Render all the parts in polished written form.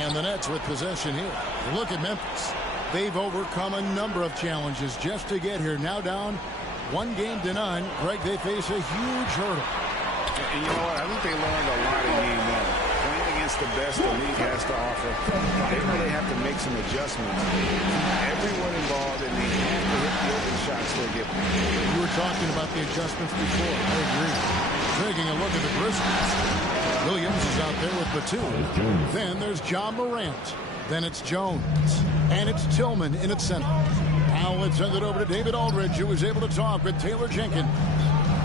And the Nets with possession here. Look at Memphis. They've overcome a number of challenges just to get here. Now down 1-0. Greg, they face a huge hurdle. And you know what? I think they learned a lot in game one. Playing against the best the league has to offer, they really have to make some adjustments. Everyone involved, and they have to hit the open shots they're given. You were talking about the adjustments before. I agree. Taking a look at the Grizzlies. Williams is out there with Batum. Then there's John Morant. Then it's Jones. And it's Tillman in its center. Now let's send it over to David Aldridge, who was able to talk with Taylor Jenkins.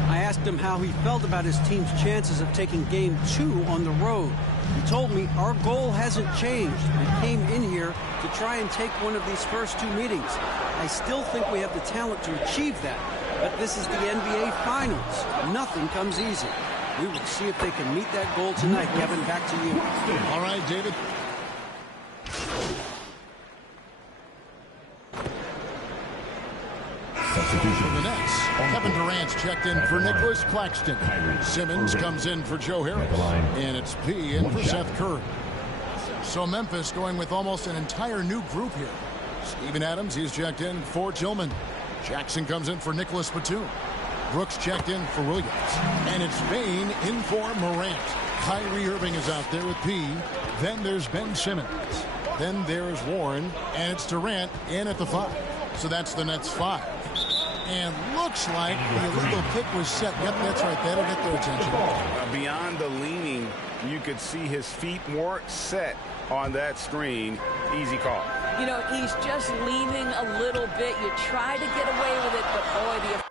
I asked him how he felt about his team's chances of taking Game 2 on the road. He told me our goal hasn't changed. We came in here to try and take one of these first 2 meetings. I still think we have the talent to achieve that. But this is the NBA Finals. Nothing comes easy. We will see if they can meet that goal tonight. Kevin, back to you. All right, David. For the Nets, Kevin Durant's checked in for Nicholas Claxton. Simmons comes in for Joe Harris. And it's P in for Seth Curry. So Memphis going with almost an entire new group here. Steven Adams, he's checked in for Tillman. Jackson comes in for Nicholas Batum. Brooks checked in for Williams. And it's Bain in for Morant. Kyrie Irving is out there with P. Then there's Ben Simmons. Then there's Warren. And it's Durant in at the 5. So that's the Nets 5. And looks like the illegal pick was set. Yep, that's right. That'll get their attention. Beyond the leaning, you could see his feet more set on that screen. Easy call. You know, he's just leaning a little bit. You try to get away with it, but boy, the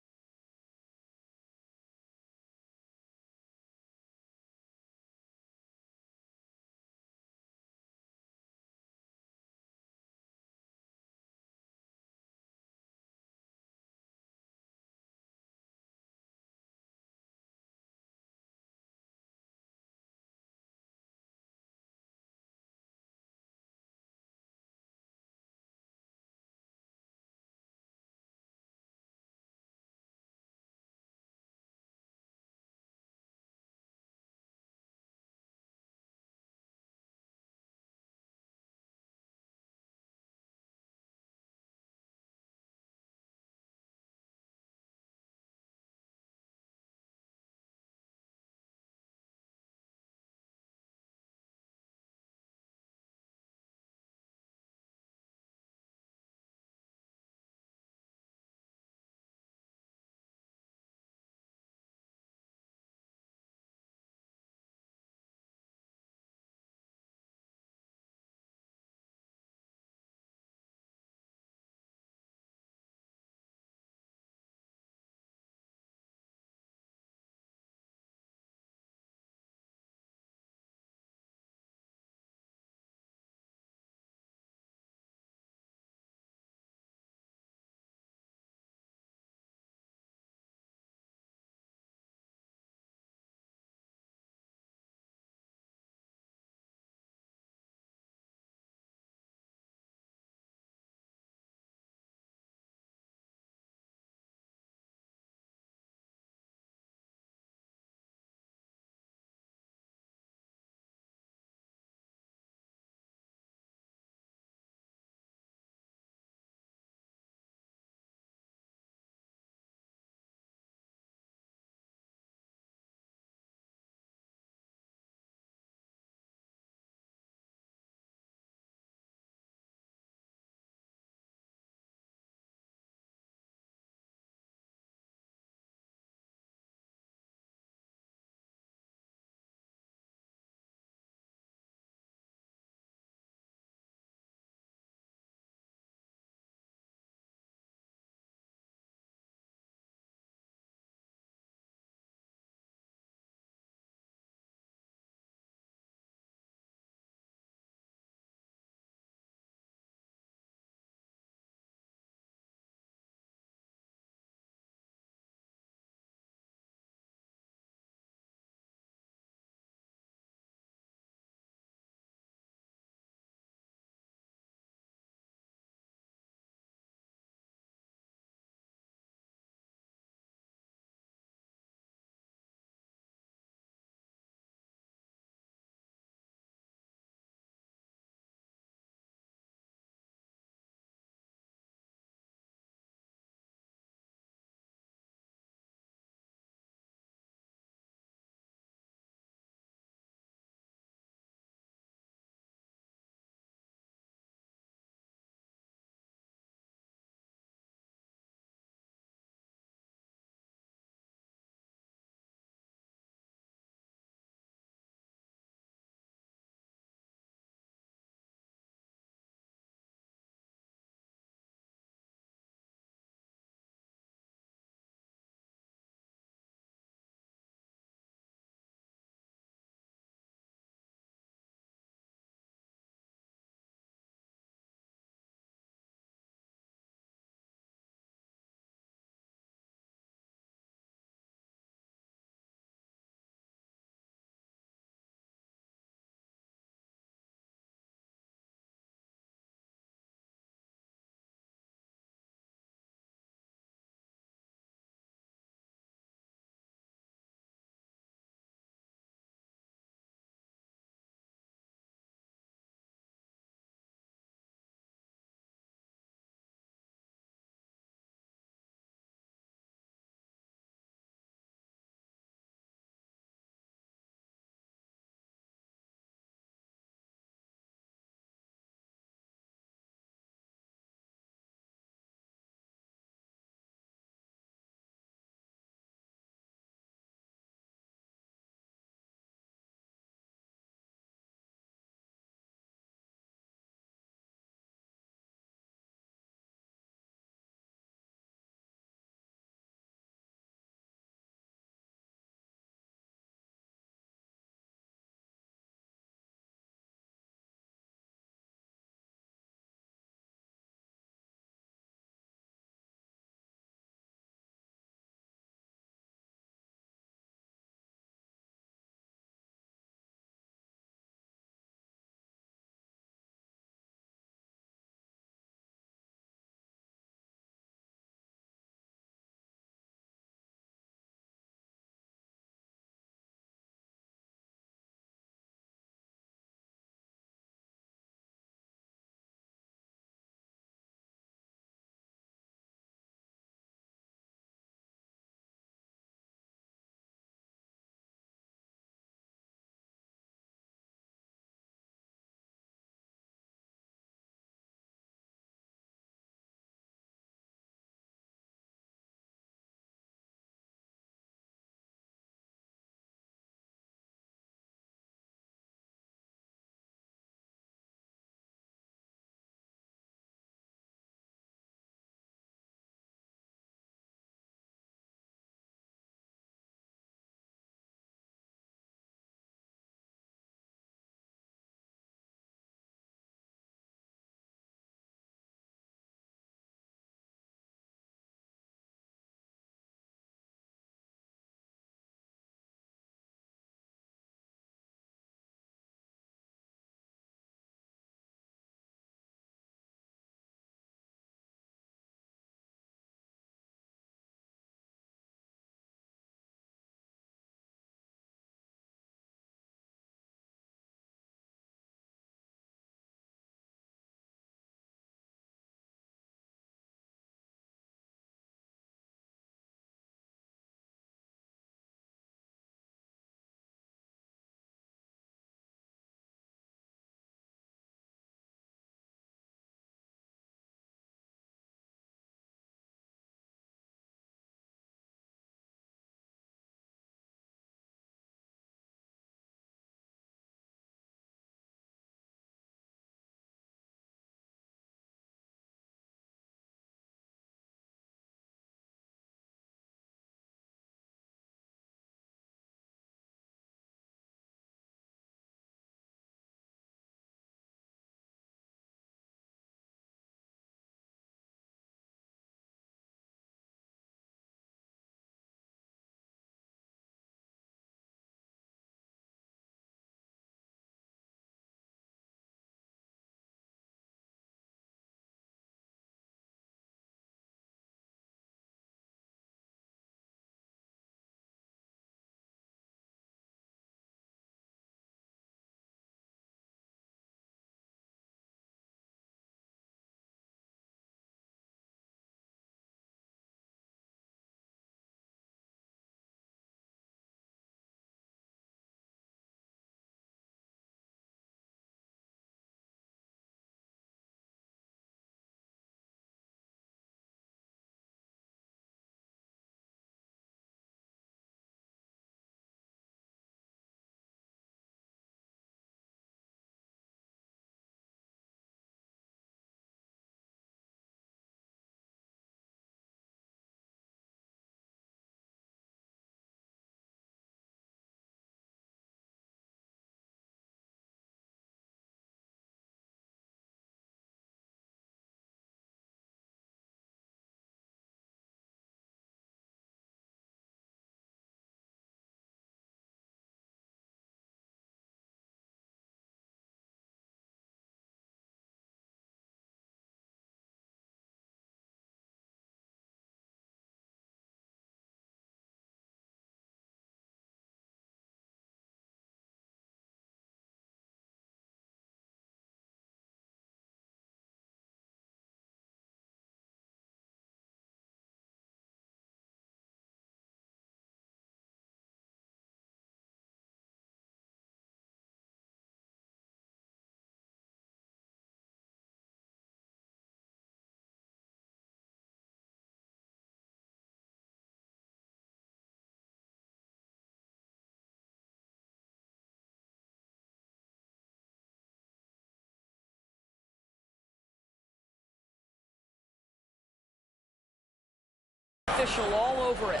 official all over it.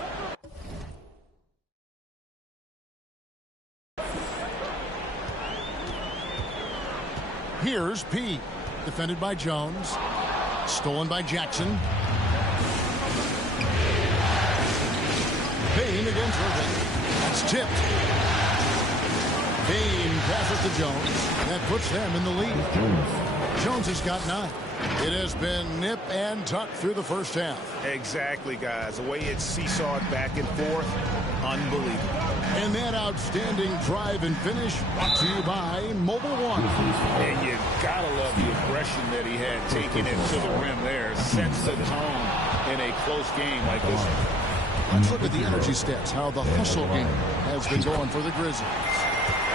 Here's P. Defended by Jones. Stolen by Jackson. Payne against Irving. That's tipped. Payne passes to Jones. That puts them in the lead. Jones has got 9. It has been nip and tuck through the first half. Exactly, guys. The way it's seesawed back and forth, unbelievable. And that outstanding drive and finish brought to you by Mobile One. And you gotta love the aggression that he had taking it to the rim there. Sets the tone in a close game like this one. Let's look at the energy stats, how the hustle game has been going for the Grizzlies.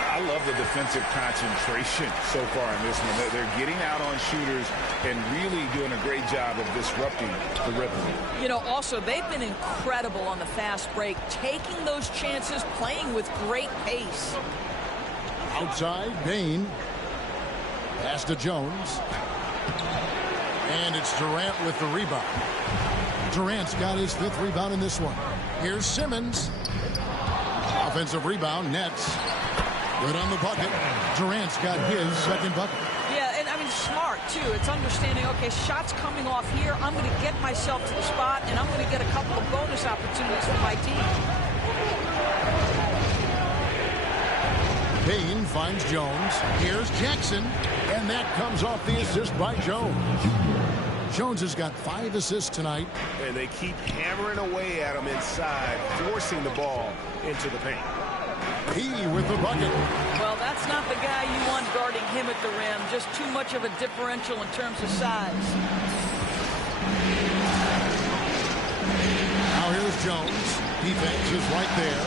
I love the defensive concentration so far in this one. They're getting out on shooters and really doing a great job of disrupting the rhythm. You know, also, they've been incredible on the fast break, taking those chances, playing with great pace. Outside, Payne. Pass to Jones. And it's Durant with the rebound. Durant's got his 5th rebound in this one. Here's Simmons. Offensive rebound, Nets. Good on the bucket. Durant's got his 2nd bucket. Yeah, and I mean, smart, too. It's understanding, okay, shots coming off here. I'm going to get myself to the spot, and I'm going to get a couple of bonus opportunities for my team. Payne finds Jones. Here's Jackson. And that comes off the assist by Jones. Jones has got 5 assists tonight. And they keep hammering away at him inside, forcing the ball into the paint. He with the bucket. Well, that's not the guy you want guarding him at the rim. Just too much of a differential in terms of size. Now here's Jones. Defense is right there.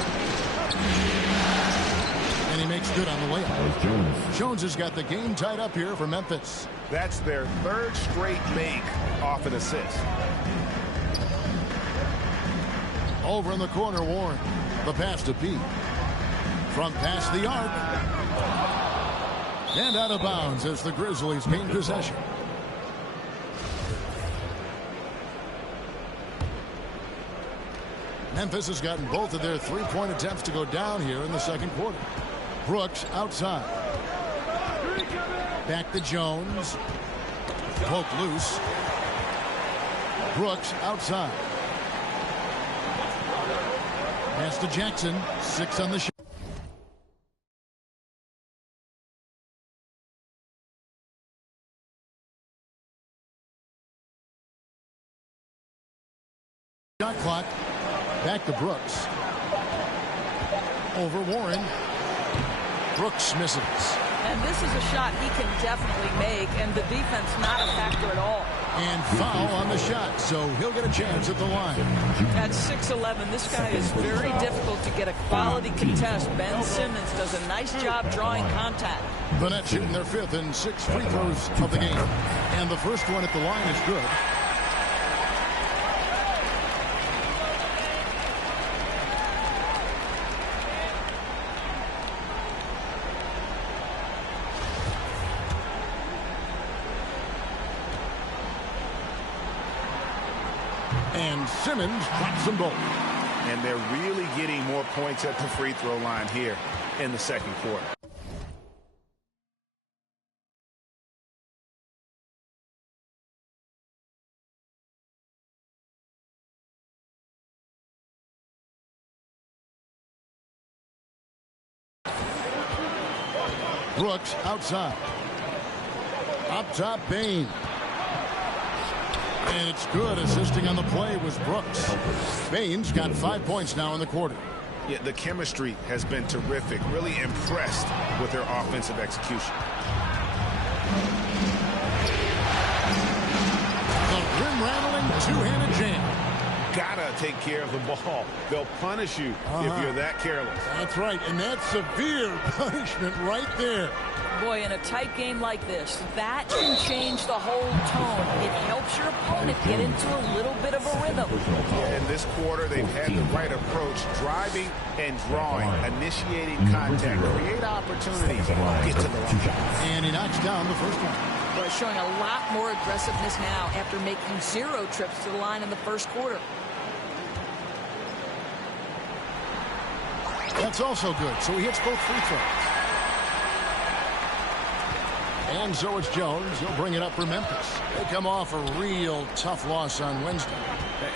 And he makes good on the layup. Jones has got the game tied up here for Memphis. That's their 3rd straight make off an assist. Over in the corner, Warren. The pass to P. From past the arc. And out of bounds as the Grizzlies gain possession. Memphis has gotten both of their 3-point attempts to go down here in the 2nd quarter. Brooks outside. Back to Jones. Poke loose. Brooks outside. Pass to Jackson. 6 on the shot. Shot clock. Back to Brooks. Over Warren. Brooks misses. And this is a shot he can definitely make, and the defense not a factor at all. And foul on the shot, so he'll get a chance at the line. At 6'11", this guy is very difficult to get a quality contest. Ben Simmons does a nice job drawing contact. The Nets shooting their 5th and 6th free throws of the game. And the first one at the line is good. And Simmons drops them both. And they're really getting more points at the free throw line here in the 2nd quarter. Brooks outside. Up top, Payne. And it's good. Assisting on the play was Brooks. Payne's got 5 points now in the quarter. Yeah, the chemistry has been terrific. Really impressed with their offensive execution. The rim-rattling two-handed jam. Gotta take care of the ball. They'll punish you if you're that careless. That's right, and that's severe punishment right there. Boy, in a tight game like this, that can change the whole tone. It helps your opponent get into a little bit of a rhythm. In this quarter, they've had the right approach, driving and drawing, initiating contact, create opportunities, get to the line. And he knocks down the first one. Boy, showing a lot more aggressiveness now after making 0 trips to the line in the first quarter. That's also good, so he hits both free throws. And so it's Jones. He'll bring it up for Memphis. They come off a real tough loss on Wednesday.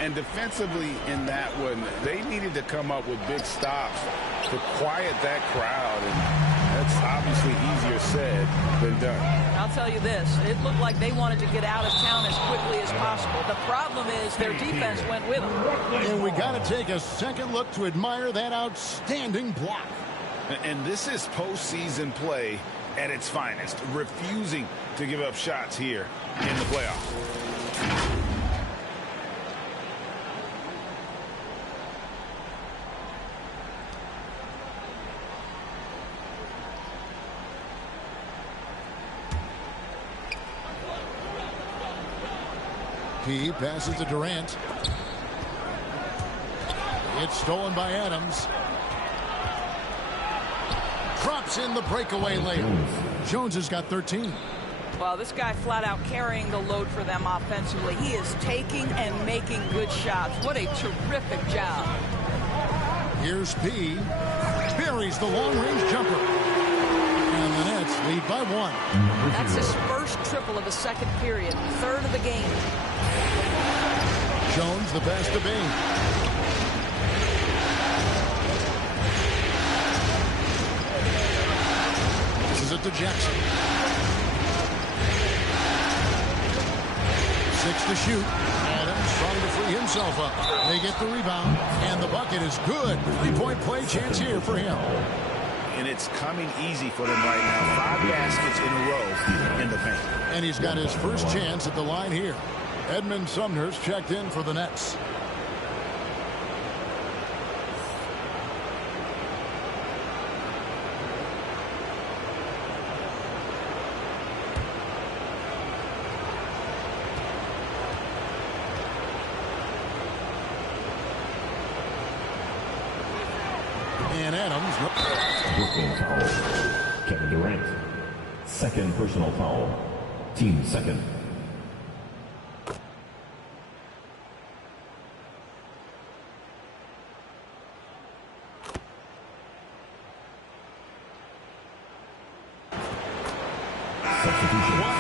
And defensively in that one, they needed to come up with big stops to quiet that crowd. And that's obviously easier said than done. I'll tell you this. It looked like they wanted to get out of town as quickly as possible. The problem is their defense went with them. And we got to take a second look to admire that outstanding block. And this is postseason play at its finest, refusing to give up shots here in the playoffs. P passes to Durant. It's stolen by Adams. Drops in the breakaway layup. Jones has got 13. Well, this guy flat out carrying the load for them offensively. He is taking and making good shots. What a terrific job. Here's P. Buries the long-range jumper. And the Nets lead by 1. That's his first triple of the second period. Third of the game. Jones the pass to Bain. It to Jackson. 6 to shoot. Adams trying to free himself up. They get the rebound, and the bucket is good. 3-point play chance here for him. And it's coming easy for them right now. 5 baskets in a row in the paint. And he's got his first chance at the line here. Edmund Sumner's checked in for the Nets. And Adams. Brooklyn foul. Kevin Durant. Second personal foul. Team second.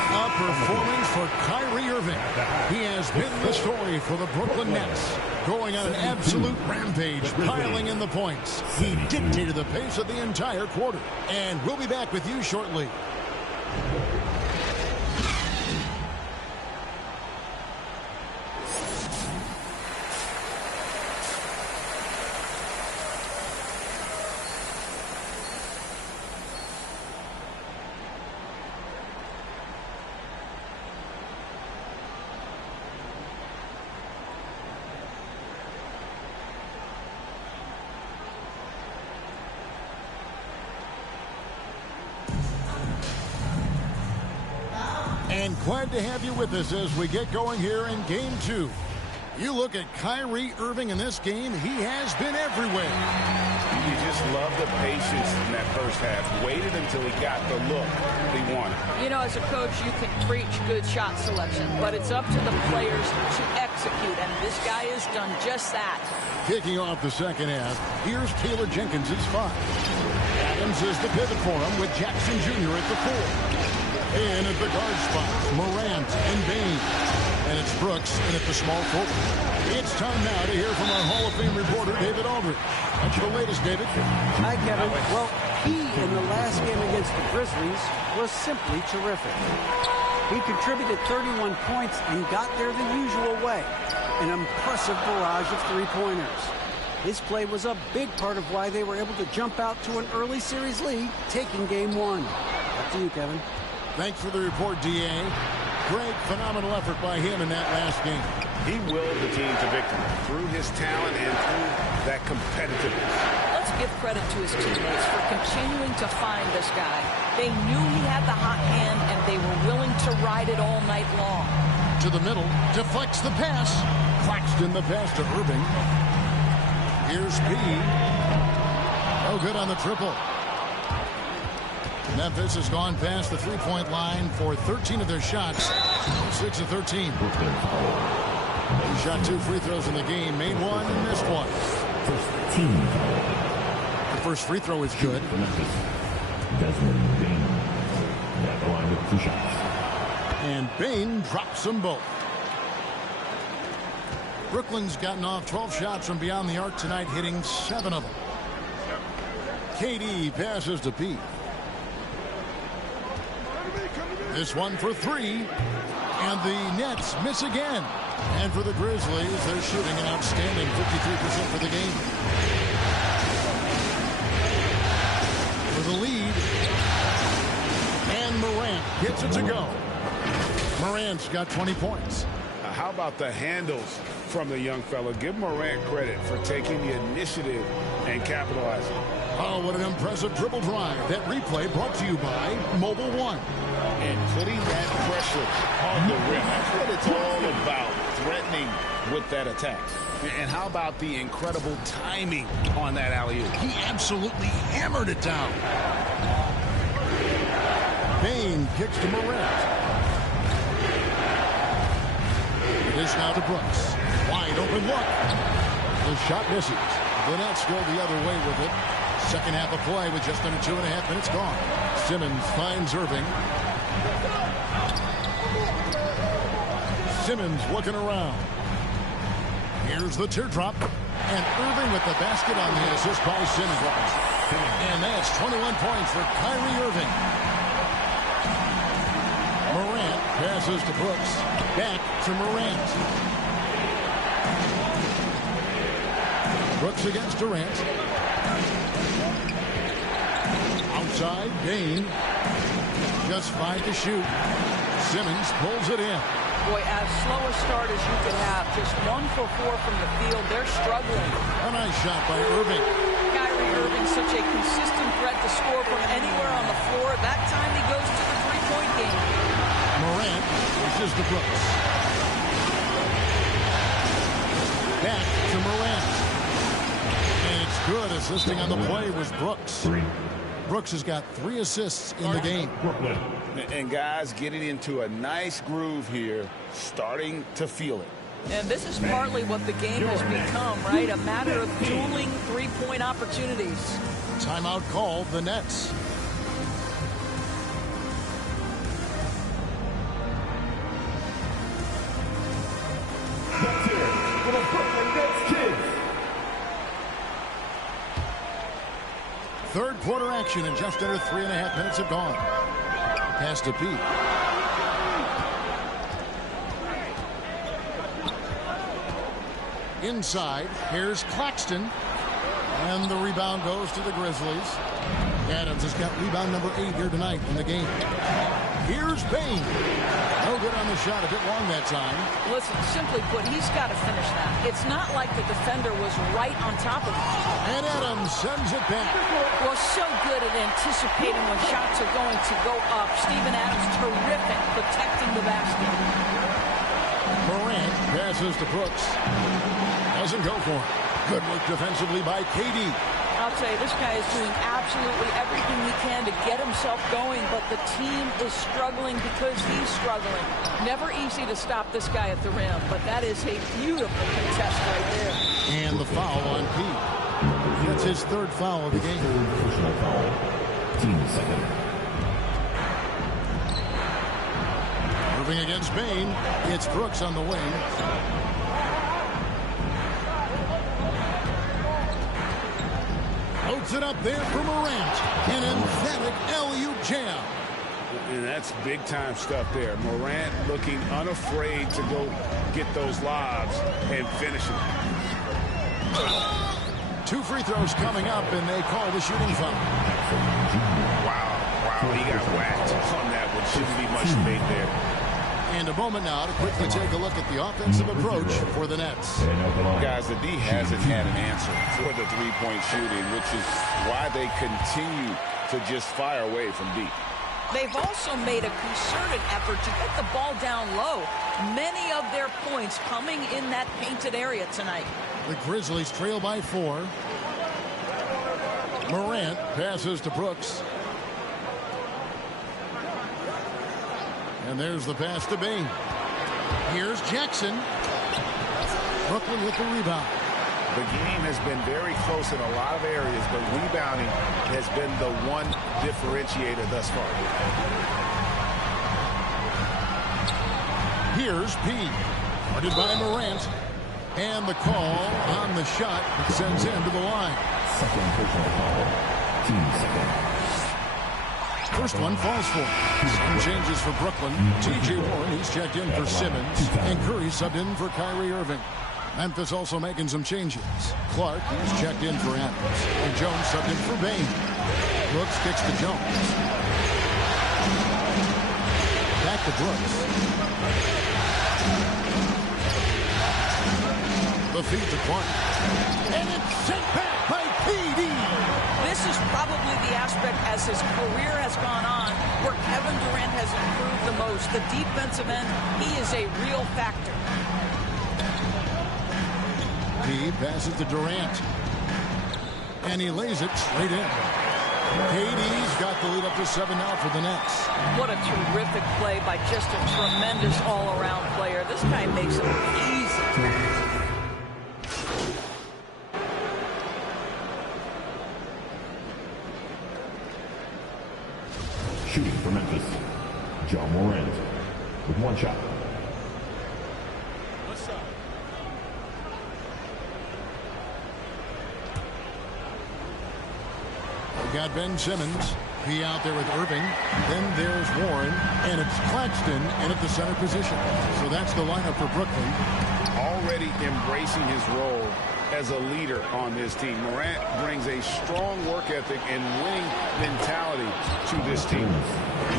What a performance for Kyrie Irving. He has been the story for the Brooklyn Nets. Going on an absolute rampage, piling in the points. He dictated the pace of the entire quarter. And we'll be back with you shortly. And glad to have you with us as we get going here in Game 2. You look at Kyrie Irving in this game, he has been everywhere. You just love the patience in that first half. Waited until he got the look he wanted. You know, as a coach, you can preach good shot selection, but it's up to the players to execute, and this guy has done just that. Kicking off the second half, here's Taylor Jenkins' 5. Adams is the pivot for him with Jackson Jr. at the 4. And at the guard spots, Morant and Bain. And it's Brooks in at the small forward. It's time now to hear from our Hall of Fame reporter, David Aldridge. What's the latest, David? Hi, Kevin. Well, he in the last game against the Grizzlies was simply terrific. He contributed 31 points and got there the usual way. An impressive barrage of three-pointers. His play was a big part of why they were able to jump out to an early series lead, taking Game 1. Back to you, Kevin. Thanks for the report, D.A. Great, phenomenal effort by him in that last game. He willed the team to victory through his talent and through that competitiveness. Let's give credit to his teammates for continuing to find this guy. They knew he had the hot hand, and they were willing to ride it all night long. To the middle, deflects the pass. Claxton the pass to Irving. Here's P. Oh, good on the triple. Memphis has gone past the three-point line for 13 of their shots. 6 of 13. He shot 2 free throws in the game, made 1 and missed 1. Team. The first free throw is good. Desmond Bain at the line with 2 shots. And Bain drops them both. Brooklyn's gotten off 12 shots from beyond the arc tonight, hitting 7 of them. KD passes to Pete. This one for 3. And the Nets miss again. And for the Grizzlies, they're shooting an outstanding 53% for the game. For the lead. And Morant gets it to go. Morant's got 20 points. How about the handles from the young fella? Give Morant credit for taking the initiative and capitalizing. Oh, what an impressive dribble drive. That replay brought to you by Mobile One. And putting that pressure on the rim. That's what it's all about, threatening with that attack. And how about the incredible timing on that alley-oop? He absolutely hammered it down. Bain kicks to Morant. It is now to Brooks. Wide open look. The shot misses. The Nets go the other way with it. Second half of play with just under 2.5 minutes gone. Simmons finds Irving. Simmons looking around. Here's the teardrop. And Irving with the basket on the assist by Simmons. And that's 21 points for Kyrie Irving. Morant passes to Brooks. Back to Morant. Brooks against Durant. Outside, Bain. Just 5 to shoot. Simmons pulls it in. Boy, as slow a start as you could have. Just 1 for 4 from the field. They're struggling. A nice shot by Irving. Kyrie Irving, such a consistent threat to score from anywhere on the floor. That time he goes to the three-point game. Morant pushes to Brooks. Back to Morant. And it's good. Assisting on the play was Brooks. Brooks has got 3 assists in the game. And guys getting into a nice groove here, starting to feel it. And this is partly what the game has become, right? A matter of dueling three-point opportunities. Timeout called the Nets. Let's hear it for the Brooklyn Nets kids. Third quarter action and just under 3.5 minutes have gone. Pass to Pete. Inside, here's Claxton. And the rebound goes to the Grizzlies. Adams has got rebound number 8 here tonight in the game. Here's Bain. No good on the shot, a bit long that time. Listen, simply put, he's got to finish that. It's not like the defender was right on top of him. And Adams sends it back. Well, so good at anticipating when shots are going to go up. Steven Adams, terrific protecting the basket. Morant passes to Brooks. Doesn't go for it. Good work defensively by KD. I'll tell you, this guy is doing absolutely everything he can to get himself going, but the team is struggling because he's struggling. Never easy to stop this guy at the rim, but that is a beautiful contest right there. And the foul on Pete. That's his 3rd foul of the game. Personal foul. Team second. Moving against Bain. It's Brooks on the wing. Loads it up there for Morant. An emphatic alley-oop jam. And that's big-time stuff there. Morant looking unafraid to go get those lobs and finish it. 2 free throws coming up, and they call the shooting foul. Wow, he got whacked on that one. Shouldn't be much debate there. And a moment now to quickly take a look at the offensive approach for the Nets. Guys, the D hasn't had an answer for the three-point shooting, which is why they continue to just fire away from deep. They've also made a concerted effort to get the ball down low. Many of their points coming in that painted area tonight. The Grizzlies trail by 4. Morant passes to Brooks. And there's the pass to Bain. Here's Jackson. Brooklyn with the rebound. The game has been very close in a lot of areas, but rebounding has been the one differentiator thus far. Here's P. Guarded by Morant. And the call on the shot that sends him to the line. Second personal foul. Team second. First one falls for him. Some changes for Brooklyn. T.J. Warren, he's checked in for Simmons. And Curry subbed in for Kyrie Irving. Memphis also making some changes. Clark, he's checked in for Adams. And Jones subbed in for Bain. Brooks kicks to Jones. Back to Brooks. The feed to Clark. And it's sent back by PD. This is probably the aspect as his career has gone on where Kevin Durant has improved the most. The defensive end, he is a real factor. He passes to Durant. And he lays it straight in. KD's got the lead up to 7 now for the Nets. What a terrific play by just a tremendous all-around player. This guy makes it easy. Shooting for Memphis, John Morant with one shot. We got Ben Simmons. He out there with Irving. Then there's Warren. And it's Claxton in at the center position. So that's the lineup for Brooklyn. Already embracing his role as a leader on this team. Morant brings a strong work ethic and winning mentality to this team.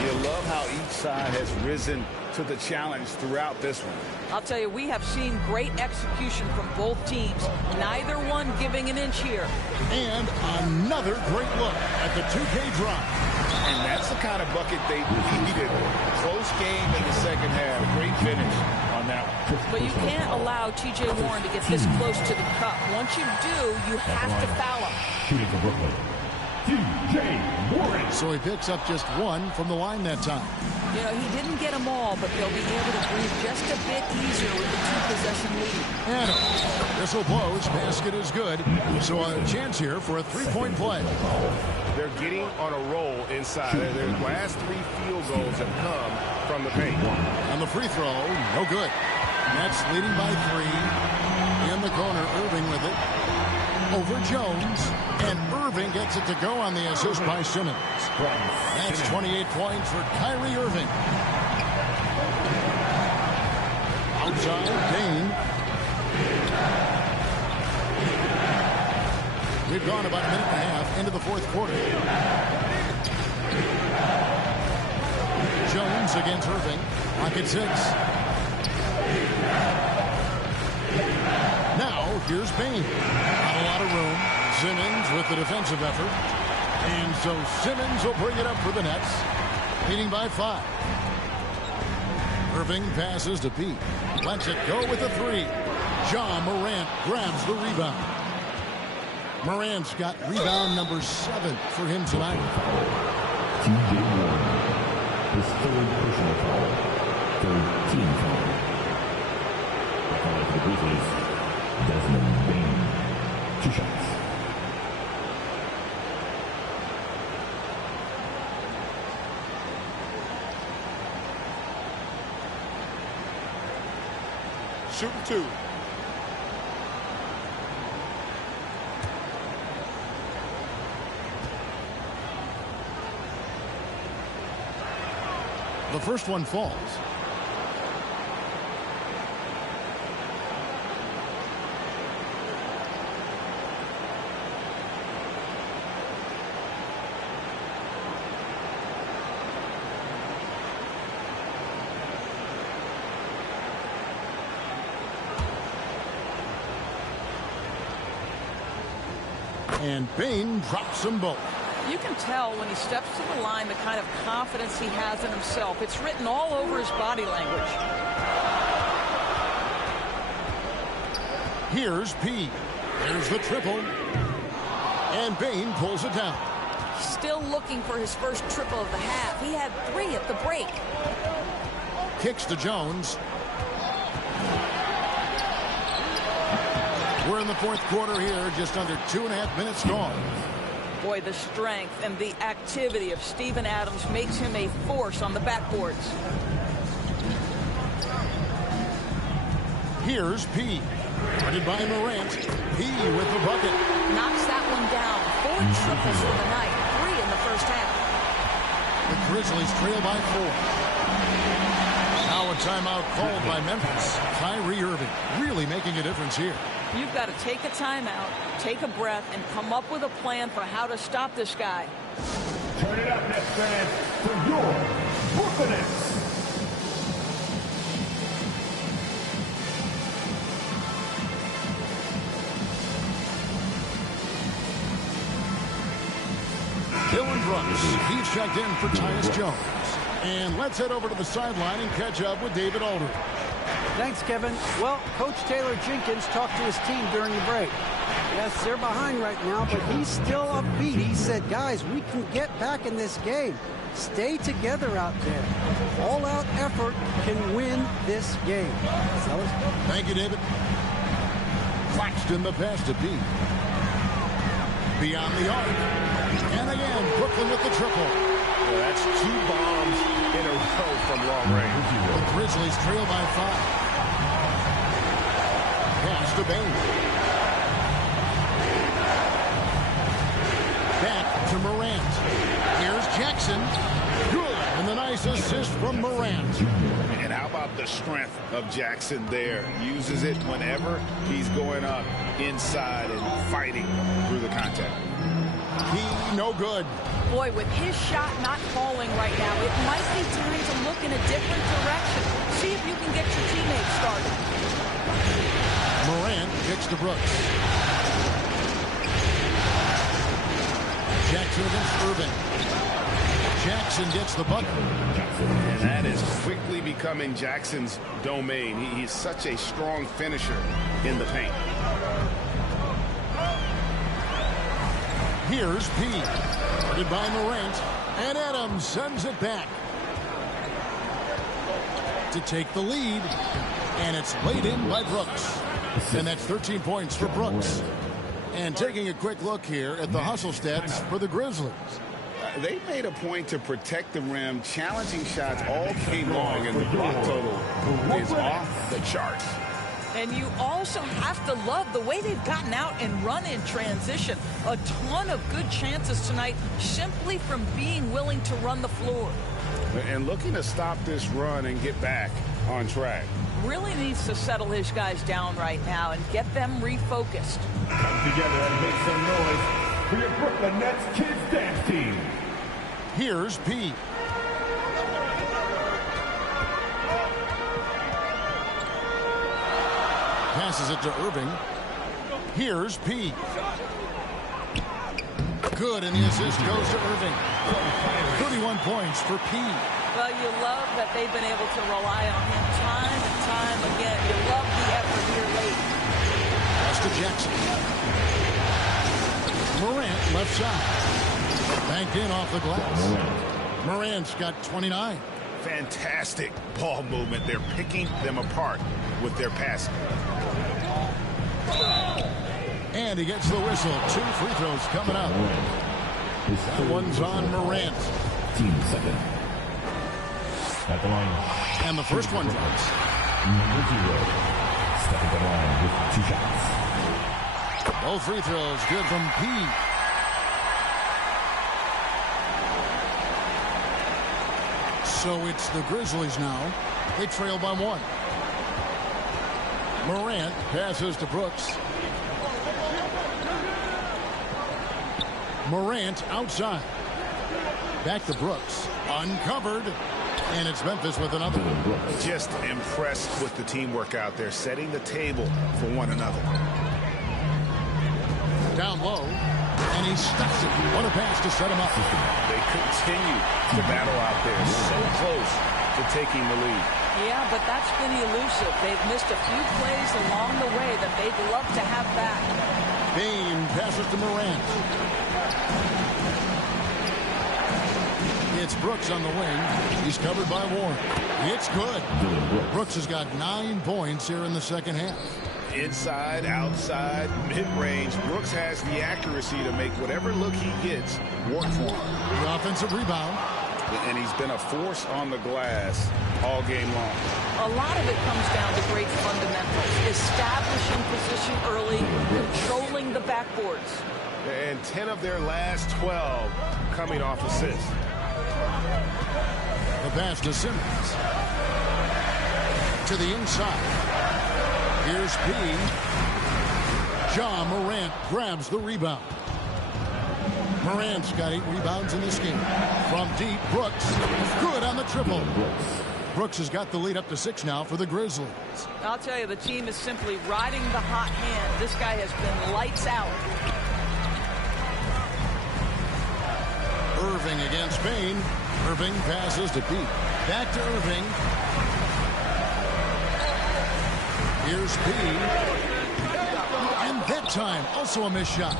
You love how each side has risen to the challenge throughout this one. I'll tell you, we have seen great execution from both teams. Neither one giving an inch here. And another great look at the 2K drive. And that's the kind of bucket they needed. Close game in the second half. Great finish on that one. But you can't allow T.J. Warren to get this close to the cup. Once you do, you have to foul him. Shooting for Brooklyn, T.J. Warren. So he picks up just one from the line that time. You know, he didn't get them all, but they'll be able to breathe just a bit easier with the 2-possession lead. Adams. Whistle blows. Basket is good. So a chance here for a three-point play. They're getting on a roll inside. Their last 3 field goals have come from the paint. And the free throw, no good. Nets leading by 3. In the corner, Irving with it. Over Jones. And Irving gets it to go on the assist by Simmons. That's 28 points for Kyrie Irving. Outside, Dane. We've gone about a minute and a half into the fourth quarter. Jones against Irving. Clock at 6. Now, here's Bain. Not a lot of room. Simmons with the defensive effort. And so Simmons will bring it up for the Nets. Leading by 5. Irving passes to Pete. Lets it go with a 3. John Morant grabs the rebound. Morant's got rebound number 7 for him tonight. T.J. Warren, his 3rd personal foul, 3rd team foul. The foul for the Grizzlies, Desmond Bain, 2 shots. Shooting 2. The first one falls. And Bain drops them both. You can tell when he steps to the line the kind of confidence he has in himself. It's written all over his body language. Here's P. There's the triple. And Bain pulls it down. Still looking for his first triple of the half. He had 3 at the break. Kicks to Jones. We're in the fourth quarter here, just under 2.5 minutes gone. Boy, the strength and the activity of Steven Adams makes him a force on the backboards. Here's P. Guarded by Morant. P with the bucket. Knocks that one down. 4 triples for the night. 3 in the first half. The Grizzlies trail by 4. Now a timeout called by Memphis. Kyrie Irving really making a difference here. You've got to take a timeout, take a breath, and come up with a plan for how to stop this guy. Turn it up, Nets fans, for your Brooklyn Nets. Dylan Brooks, he's checked in for Tyus Jones. And let's head over to the sideline and catch up with David Aldridge. Thanks, Kevin. Well, Coach Taylor Jenkins talked to his team during the break. Yes, they're behind right now, but he's still upbeat. He said, guys, we can get back in this game. Stay together out there. All-out effort can win this game. Sellers? Thank you, David. Claxton the pass to P. Beyond the arc. And again, Brooklyn with the triple. Well, that's 2 bombs in a row from long range. The Grizzlies trail by 5. Pass to Bain. Back to Morant. Here's Jackson. Good. And the nice assist from Morant. And how about the strength of Jackson there? Uses it whenever he's going up inside and fighting through the contact. He no good. Boy, with his shot not falling right now, it might be time to look in a different direction. See if you can get your teammates started. Morant kicks to Brooks. Jackson against Irving. Jackson gets the bucket. And that is quickly becoming Jackson's domain. He's such a strong finisher in the paint. Here's P. Guarded by Morant. And Adams sends it back to take the lead. And it's laid in by Brooks. And that's 13 points for Brooks. And taking a quick look here at the hustle stats for the Grizzlies. They made a point to protect the rim. Challenging shots all game long, and the block total is off the charts. And you also have to love the way they've gotten out and run in transition. A ton of good chances tonight simply from being willing to run the floor. And looking to stop this run and get back on track. Really needs to settle his guys down right now and get them refocused. Come together and make some noise for your Brooklyn Nets Kids Dance Team. Here's P. Passes it to Irving. Here's P. Good, and the assist goes to Irving. 31 points for P. Well, you love that they've been able to rely on him time and time again. You love the effort here late. Pass to Jackson. Morant left side. Banked in off the glass. Morant's got 29. Fantastic ball movement. They're picking them apart with their passing. And he gets the whistle. 2 free throws coming up. That one's on Morant. Team second. At the line. And the first one drops. Number 0. Stepping to the line with 2 shots. Both free throws good from P. So it's the Grizzlies now. They trail by 1. Morant passes to Brooks. Morant outside. Back to Brooks. Uncovered. And it's Memphis with another. Just impressed with the teamwork out there, setting the table for one another. Down low. And he stuffs it. What a pass to set him up. They continue to battle out there. So close to taking the lead. Yeah, but that's been elusive. They've missed a few plays along the way that they'd love to have back. Bain passes to Morant. It's Brooks on the wing. He's covered by Warren. It's good. Brooks has got 9 points here in the second half. Inside, outside, mid-range, Brooks has the accuracy to make whatever look he gets work for him. The offensive rebound. And he's been a force on the glass all game long. A lot of it comes down to great fundamentals. Establishing position early, controlling the backboards. And 10 of their last 12 coming off assists. The pass to Simmons. To the inside. Here's P. Ja Morant grabs the rebound. Morant's got 8 rebounds in this game. From deep, Brooks. Good on the triple. Brooks has got the lead up to 6 now for the Grizzlies. I'll tell you, the team is simply riding the hot hand. This guy has been lights out. Irving against Payne. Irving passes to Pete. Back to Irving. Here's P. And that time, also a missed shot.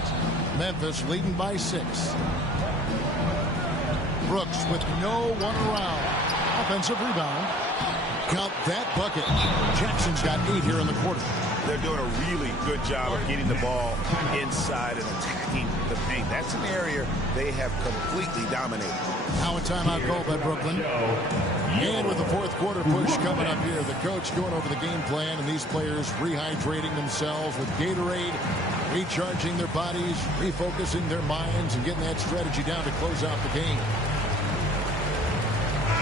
Memphis leading by 6. Brooks with no one around. Offensive rebound. Count that bucket. Jackson's got 8 here in the quarter. They're doing a really good job of getting the ball inside and attacking the paint. That's an area they have completely dominated. Now a timeout call by Brooklyn. And with the fourth quarter push coming up here, the coach going over the game plan, and these players rehydrating themselves with Gatorade, recharging their bodies, refocusing their minds, and getting that strategy down to close out the game.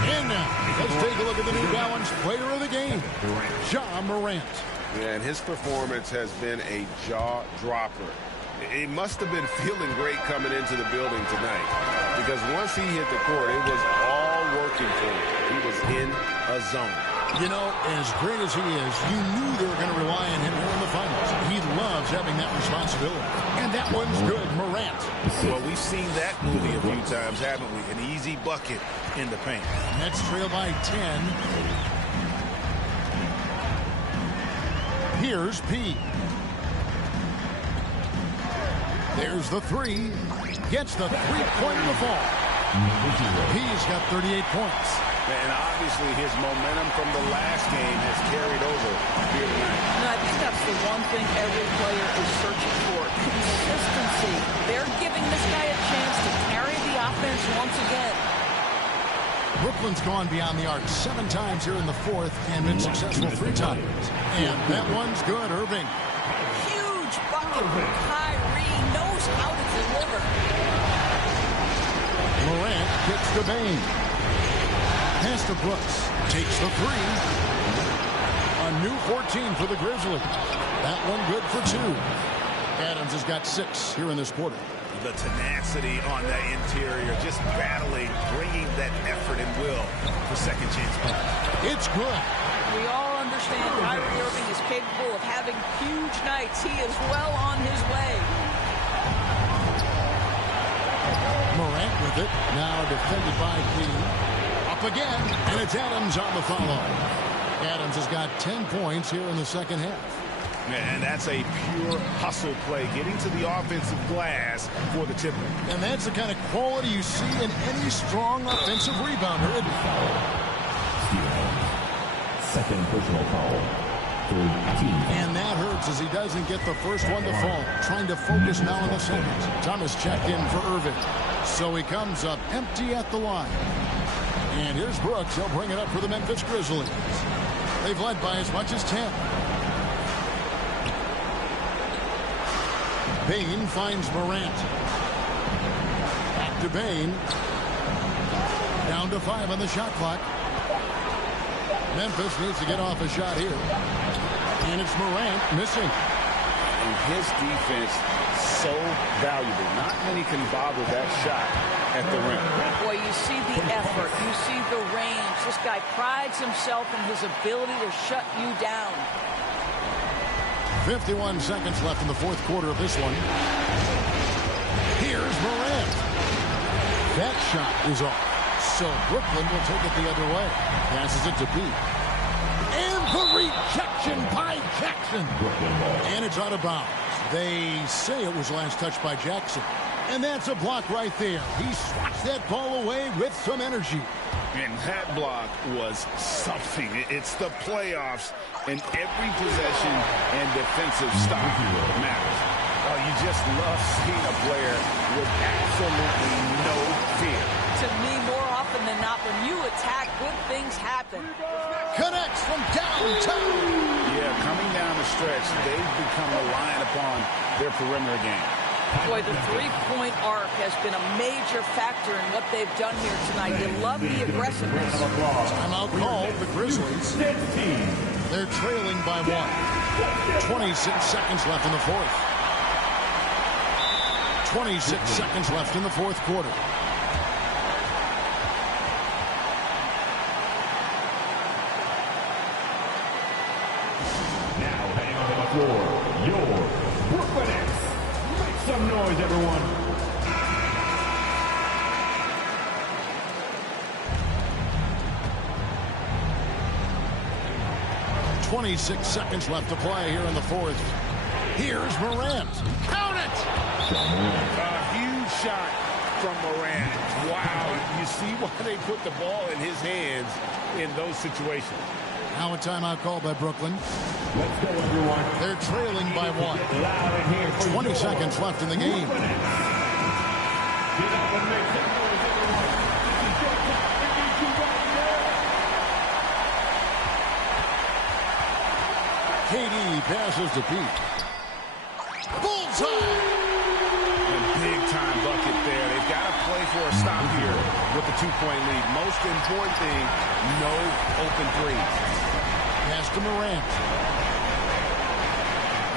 And now, let's take a look at the New Balance player of the game, Ja Morant. Yeah, and his performance has been a jaw-dropper. He must have been feeling great coming into the building tonight, because once he hit the court, it was all working for him. He was in a zone. You know, as great as he is, you knew they were going to rely on him here in the finals. He loves having that responsibility. And that one's good, Morant. Well, we've seen that movie a few times, haven't we? An easy bucket in the paint. Nets trail by 10. Here's P. There's the 3. Gets the three-pointer to fall. P's got 38 points. And obviously his momentum from the last game has carried over here tonight. And I think that's the one thing every player is searching for. Consistency. They're giving this guy a chance to carry the offense once again. Brooklyn's gone beyond the arc 7 times here in the fourth and been successful 3 times. And that one's good, Irving. Huge bucket from Kyrie. Knows how to deliver. Morant gets to Bain. Pass to Brooks. Takes the 3. A new 14 for the Grizzlies. That one good for 2. Adams has got 6 here in this quarter. The tenacity on that interior, just battling, bringing that effort and will for second chance buckets. It's good. We all understand Kyrie Irving is capable of having huge nights. He is well on his way. Morant with it. Now defended by King. Up again, and it's Adams on the follow. Adams has got 10 points here in the second half. And that's a pure hustle play, getting to the offensive glass for the tipper. And that's the kind of quality you see in any strong offensive rebounder. Second personal foul. Third team. And that hurts as he doesn't get the first one to fall. Trying to focus now on the second. Thomas checked in for Irving. So he comes up empty at the line. And here's Brooks. He'll bring it up for the Memphis Grizzlies. They've led by as much as 10. Bain finds Morant. Back to Bain. Down to 5 on the shot clock. Memphis needs to get off a shot here. And it's Morant missing. And his defense so valuable. Not many can bother that shot at the rim. Boy, you see the effort. You see the range. This guy prides himself in his ability to shut you down. 51 seconds left in the fourth quarter of this one. Here's Morant. That shot is off. So Brooklyn will take it the other way. Passes it to B. And the rejection by Jackson. And it's out of bounds. They say it was last touched by Jackson. And that's a block right there. He swats that ball away with some energy. And that block was something. It's the playoffs, and every possession and defensive stop matters. Oh, you just love seeing a player with absolutely no fear. To me, more often than not, when you attack, good things happen. Connects from downtown. Yeah, coming down the stretch, they've become reliant upon their perimeter game. Boy, the three-point arc has been a major factor in what they've done here tonight. You love the aggressiveness. Timeout called the Grizzlies. They're trailing by 1. 26 seconds left in the fourth. 26 seconds left in the fourth quarter. Now heading onto the floor, your Brooklyn Nets. Make some noise, everyone. .26 seconds left to play here in the fourth. Here's Morant. Count it! A huge shot from Morant. Wow, you see why they put the ball in his hands in those situations. Now a timeout called by Brooklyn. Let's go, everyone. They're trailing by 1. Get loud in here for 20 your seconds left in the game. Brooklyn Nets. Get up and make some noise, everyone. This is your time. We need you right there. KD passes to Pete. Bullseye! A big-time bucket there. They've got to play for a stop here with the two-point lead. Most important thing, no open threes. Pass to Morant.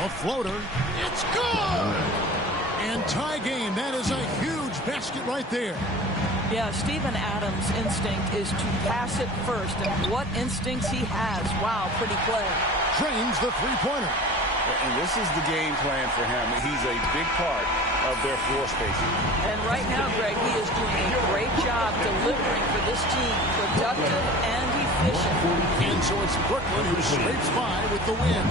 A floater. It's good! And tie game. That is a huge basket right there. Yeah, Steven Adams' instinct is to pass it first, and what instincts he has. Wow, pretty play. Drains the three-pointer. And this is the game plan for him. He's a big part of their floor spacing. And right now, Greg, he is doing a great job delivering for this team. Productive and efficient. And so it's Brooklyn who scrapes by with the win.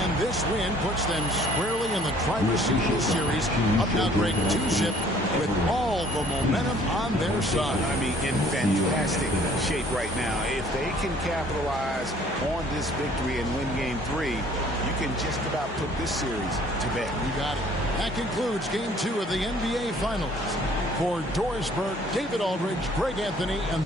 And this win puts them squarely in the driver's seat of the series. Up now, Greg, 2-zip with all the momentum on their side. I mean, in fantastic shape right now. If they can capitalize on this victory and win game 3, you can just about put this series to bed. You got it. That concludes game 2 of the NBA Finals. For Doris Burke, David Aldridge, Greg Anthony, and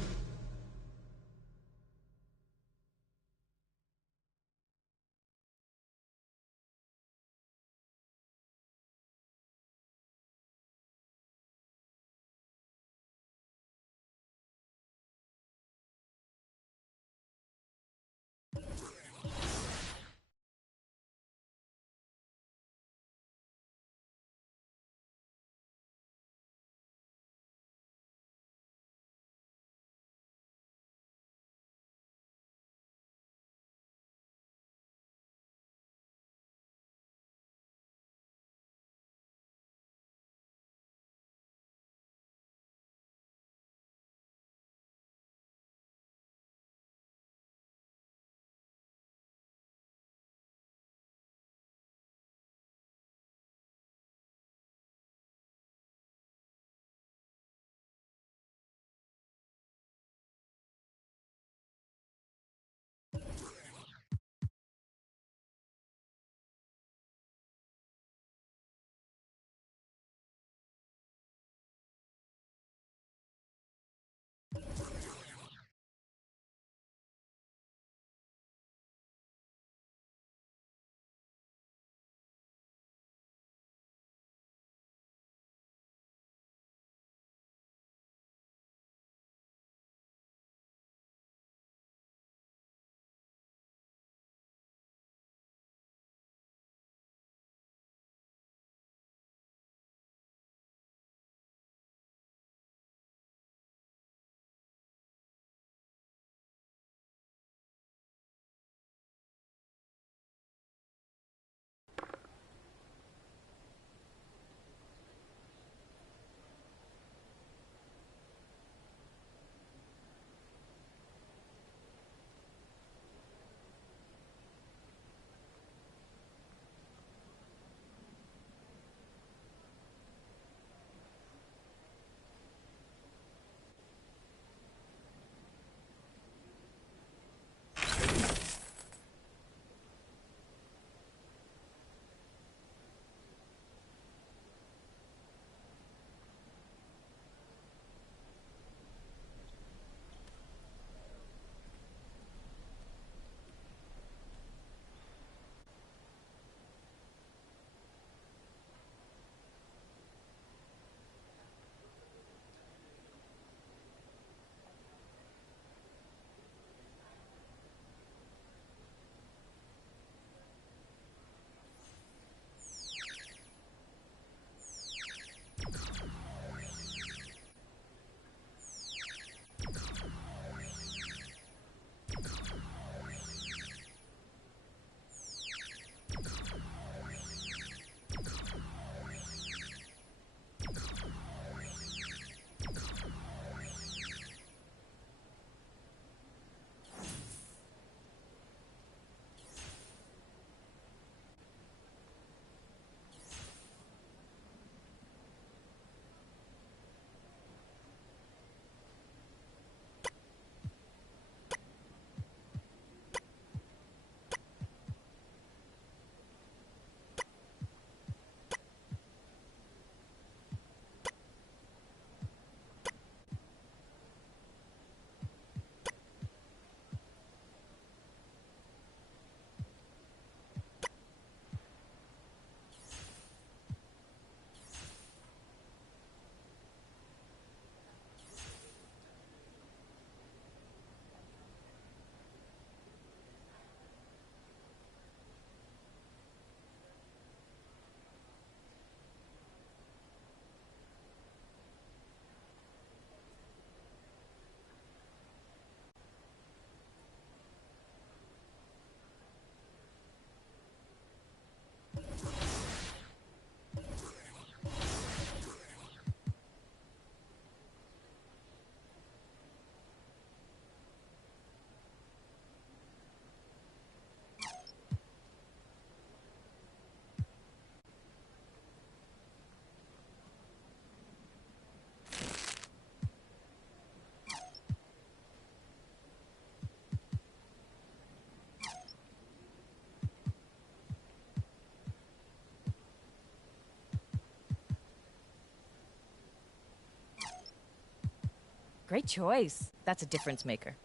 Great choice. That's a difference maker.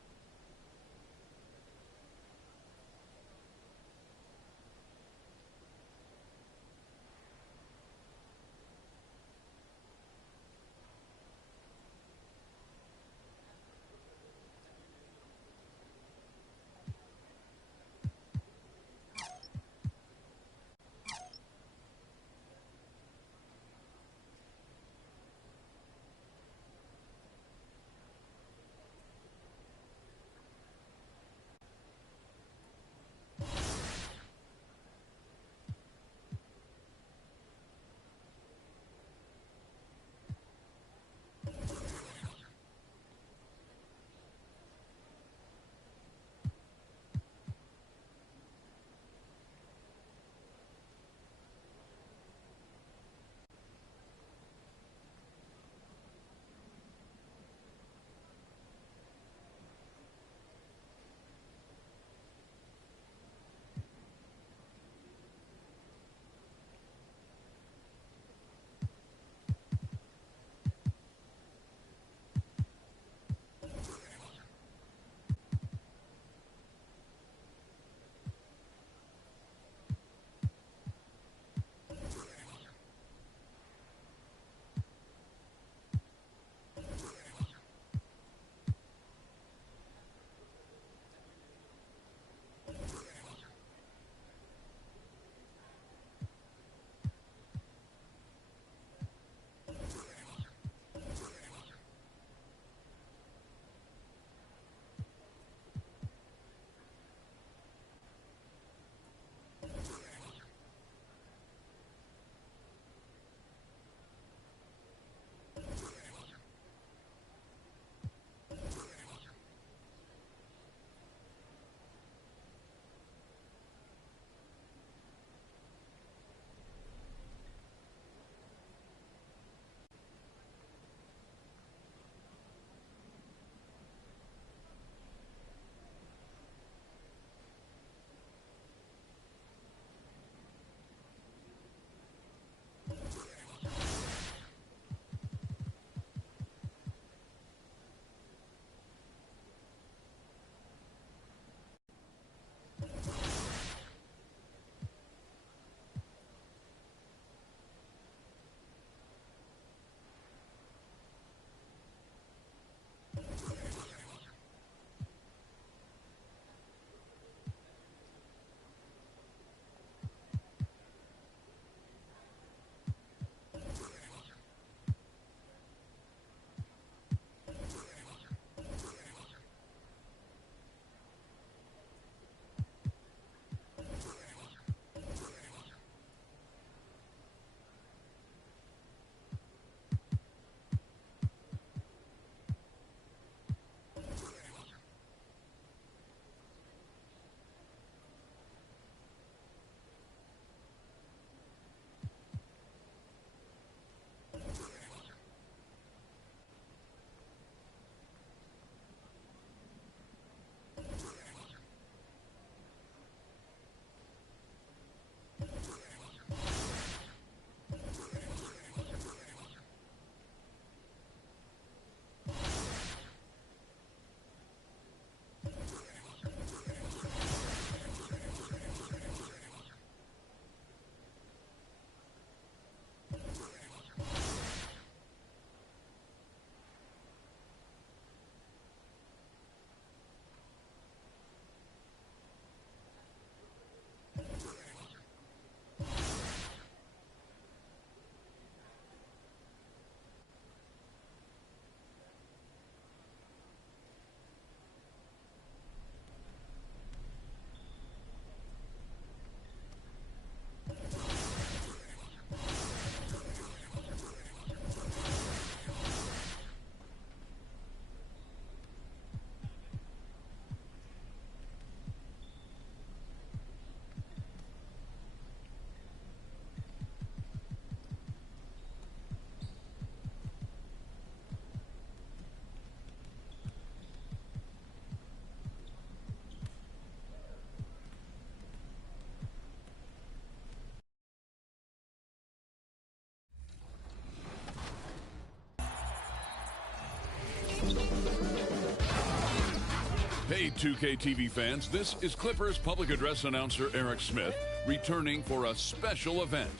Hey, 2K TV fans, this is Clippers public address announcer Eric Smith returning for a special event.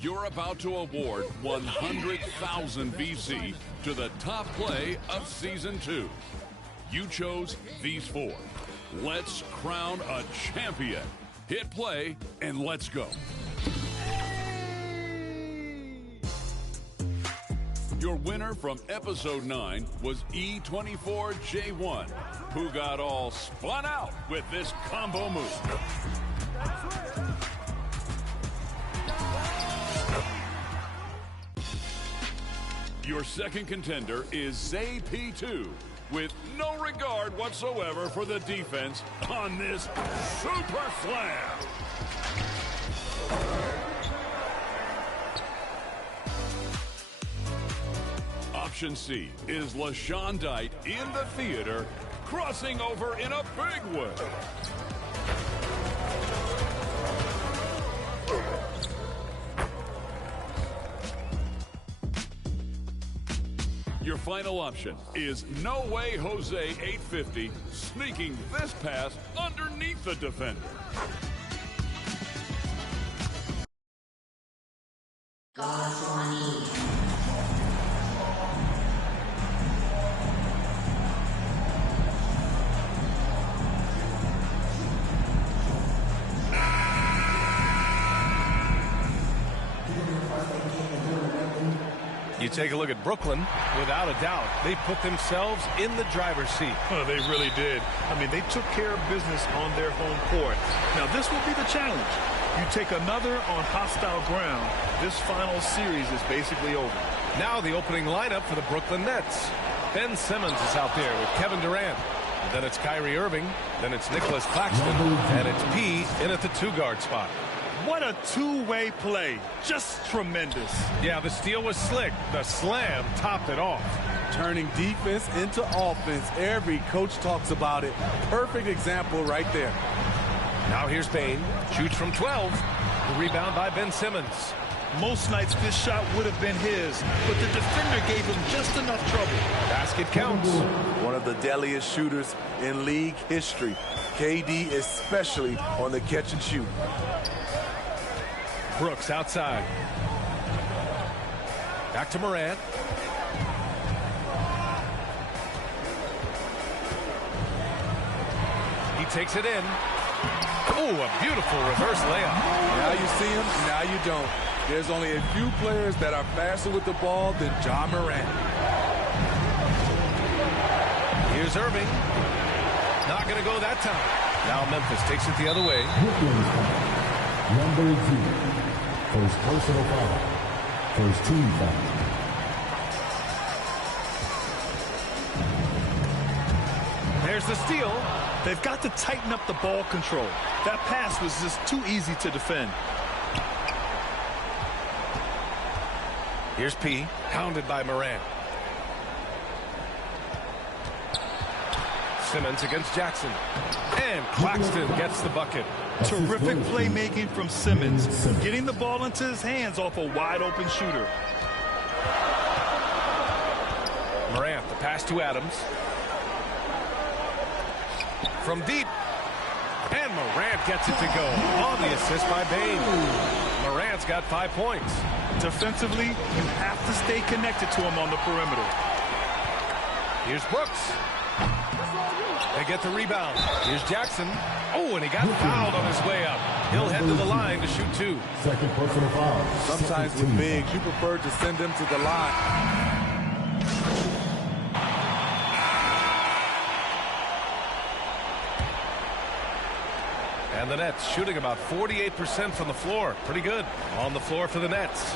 You're about to award 100,000 VC to the top play of Season 2. You chose these four. Let's crown a champion. Hit play and let's go. Your winner from episode 9 was E24J1, who got all spun out with this combo move. Your second contender is ZP2, with no regard whatsoever for the defense on this super slam. Option C is LaShawn Dite in the theater, crossing over in a big way. Your final option is No Way Jose 850, sneaking this pass underneath the defender. You take a look at Brooklyn, without a doubt, they put themselves in the driver's seat. Oh, they really did. I mean, they took care of business on their home court. Now, this will be the challenge. You take another on hostile ground, this final series is basically over. Now the opening lineup for the Brooklyn Nets. Ben Simmons is out there with Kevin Durant. Then it's Kyrie Irving. Then it's Nicholas Claxton. And it's P in at the two-guard spot. What a two-way play. Just tremendous. Yeah, the steal was slick. The slam topped it off. Turning defense into offense. Every coach talks about it. Perfect example right there. Now here's Bane. Shoots from 12. The rebound by Ben Simmons. Most nights this shot would have been his, but the defender gave him just enough trouble. Basket counts. One of the deadliest shooters in league history. KD especially on the catch and shoot. Brooks outside. Back to Morant. He takes it in. Oh, a beautiful reverse layup. Now you see him, now you don't. There's only a few players that are faster with the ball than Ja Morant. Here's Irving. Not going to go that time. Now Memphis takes it the other way. Number 2. First personal foul. First team foul. There's the steal. They've got to tighten up the ball control. That pass was just too easy to defend. Here's P, hounded by Morant. Simmons against Jackson. And Claxton gets the bucket. Terrific playmaking from Simmons, getting the ball into his hands off a wide-open shooter. Morant, the pass to Adams. From deep. And Morant gets it to go on the assist by Bane. Morant's got 5 points. Defensively, you have to stay connected to him on the perimeter. Here's Brooks. They get the rebound. Here's Jackson. Oh, and he got fouled on his way up. He'll head to the line to shoot 2. Second personal foul. Sometimes with bigs, you prefer to send them to the line. And the Nets shooting about 48% from the floor. Pretty good on the floor for the Nets.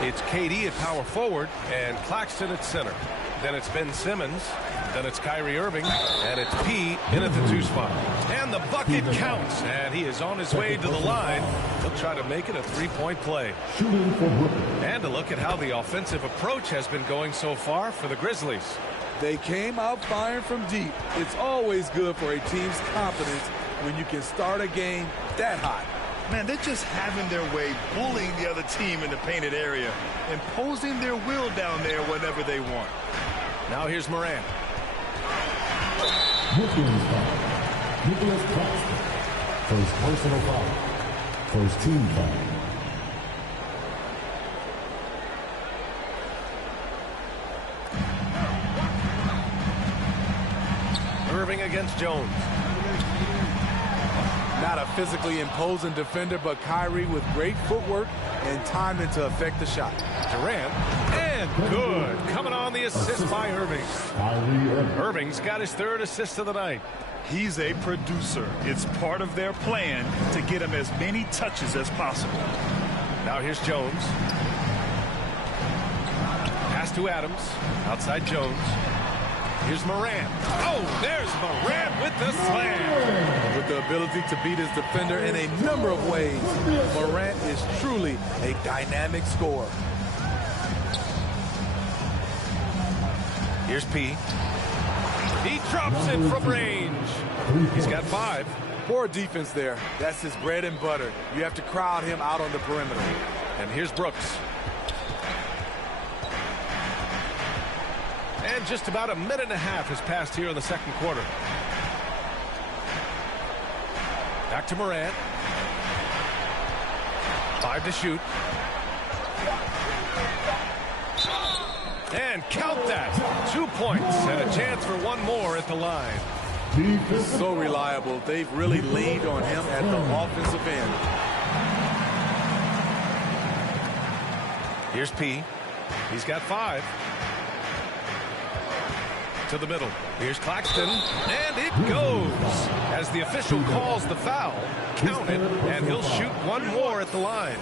It's KD at power forward and Claxton at center. Then it's Ben Simmons. Then it's Kyrie Irving. And it's P in at the 2 spot. And the bucket counts. And he is on his way to the line. He'll try to make it a 3-point play. Shooting for Brooklyn. And to look at how the offensive approach has been going so far for the Grizzlies. They came out firing from deep. It's always good for a team's confidence when you can start a game that hot. Man, they're just having their way, bullying the other team in the painted area, imposing their will down there whenever they want. Now here's Morant. Brooklyn's foul. Nicholas Claxton. First personal foul. First team foul. Irving against Jones. Not a physically imposing defender, but Kyrie with great footwork and timing to affect the shot. Durant, and good. Coming on the assist by Irving. Irving's got his third assist of the night. He's a producer. It's part of their plan to get him as many touches as possible. Now here's Jones. Pass to Adams. Outside Jones. Here's Morant. Oh, there's Morant with the slam. With the ability to beat his defender in a number of ways, Morant is truly a dynamic scorer. Here's P. He drops it from range. He's got 5. Poor defense there. That's his bread and butter. You have to crowd him out on the perimeter. And here's Brooks. And just about a minute and a half has passed here in the second quarter. Back to Morant. 5 to shoot. And count that. 2 points and a chance for one more at the line. So reliable. They've really leaned on him at the offensive end. Here's P. He's got 5. To the middle. Here's Claxton. And it goes. As the official calls the foul, count it, and he'll shoot one more at the line.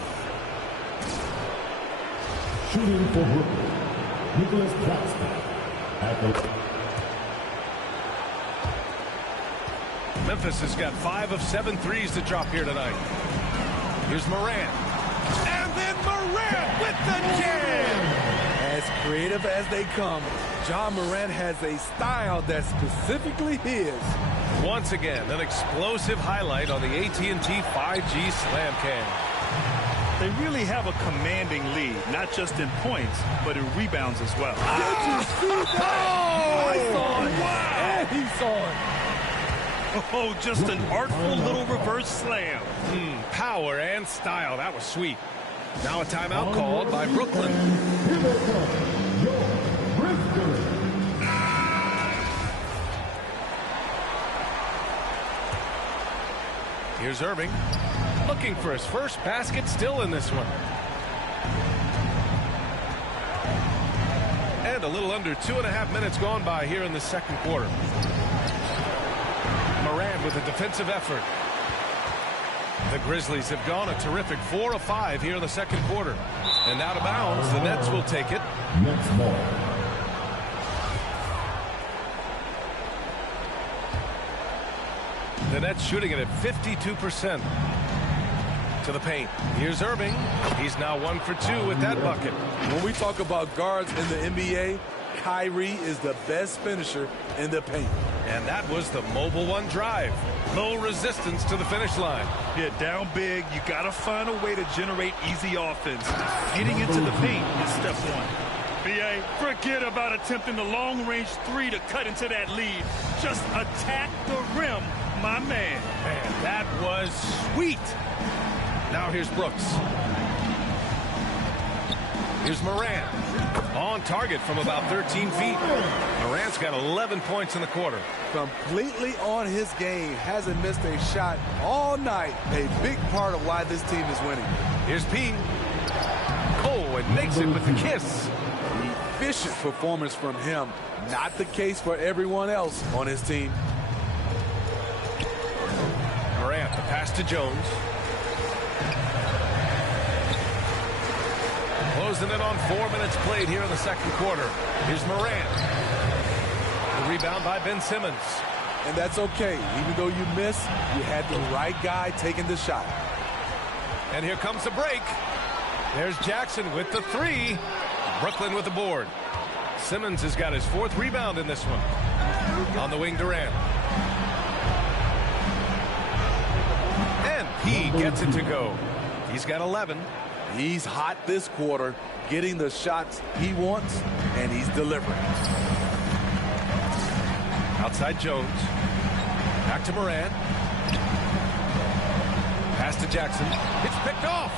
Shooting for Brooklyn, Nicholas Claxton. Memphis has got 5 of 7 threes to drop here tonight. Here's Morant. And then Morant with the jam. As creative as they come, John Morant has a style that's specifically his. Once again, an explosive highlight on the AT&T 5G Slam Cam. They really have a commanding lead, not just in points, but in rebounds as well. Did you see that? I saw it. Wow. And he saw it. Oh, just an artful little reverse slam. Power and style. That was sweet. Now a timeout called by Brooklyn. Here's Irving. Looking for his first basket, still in this one. And a little under 2.5 minutes gone by here in the second quarter. Morant with a defensive effort. The Grizzlies have gone a terrific 4 of 5 here in the second quarter. And out of bounds, the Nets will take it. Next ball. The Nets shooting it at 52% to the paint. Here's Irving. He's now 1 for 2 with that bucket. When we talk about guards in the NBA, Kyrie is the best finisher in the paint. And that was the mobile one drive. Low resistance to the finish line. Yeah, down big, you got to find a way to generate easy offense. Getting into the paint is step 1. BA, forget about attempting the long-range 3 to cut into that lead. Just attack the rim, my man. Man, that was sweet. Now here's Brooks. Here's Morant. On target from about 13 feet. Morant's got 11 points in the quarter. Completely on his game. Hasn't missed a shot all night. A big part of why this team is winning. Here's P. Cole and makes it with the kiss. Efficient performance from him. Not the case for everyone else on his team. Morant, the pass to Jones. Closing in on 4 minutes played here in the second quarter. Here's Morant. The rebound by Ben Simmons. And that's okay. Even though you miss, you had the right guy taking the shot. And here comes the break. There's Jackson with the 3. Brooklyn with the board. Simmons has got his 4th rebound in this one. On the wing, Durant. And he gets it to go. He's got 11. He's hot this quarter, getting the shots he wants, and he's delivering. Outside Jones. Back to Morant. Pass to Jackson. It's picked off.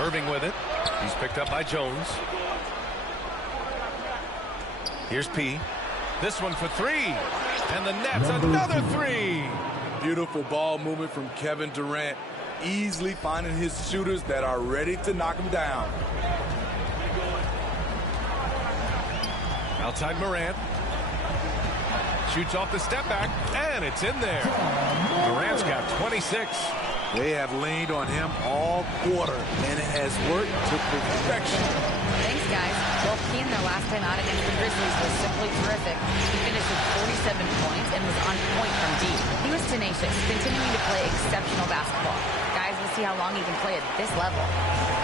Irving with it. He's picked up by Jones. Here's P. This one for three. And the Nets, another three. Beautiful ball movement from Kevin Durant. Easily finding his shooters that are ready to knock him down. Outside Morant. Shoots off the step back, and it's in there. Durant's got 26. They have leaned on him all quarter, and it has worked to perfection. Thanks, guys. Well, Keen, their last time out against the Grizzlies was simply terrific. He finished with 47 points and was on point from deep. He was tenacious, continuing to play exceptional basketball. Guys, we'll see how long he can play at this level.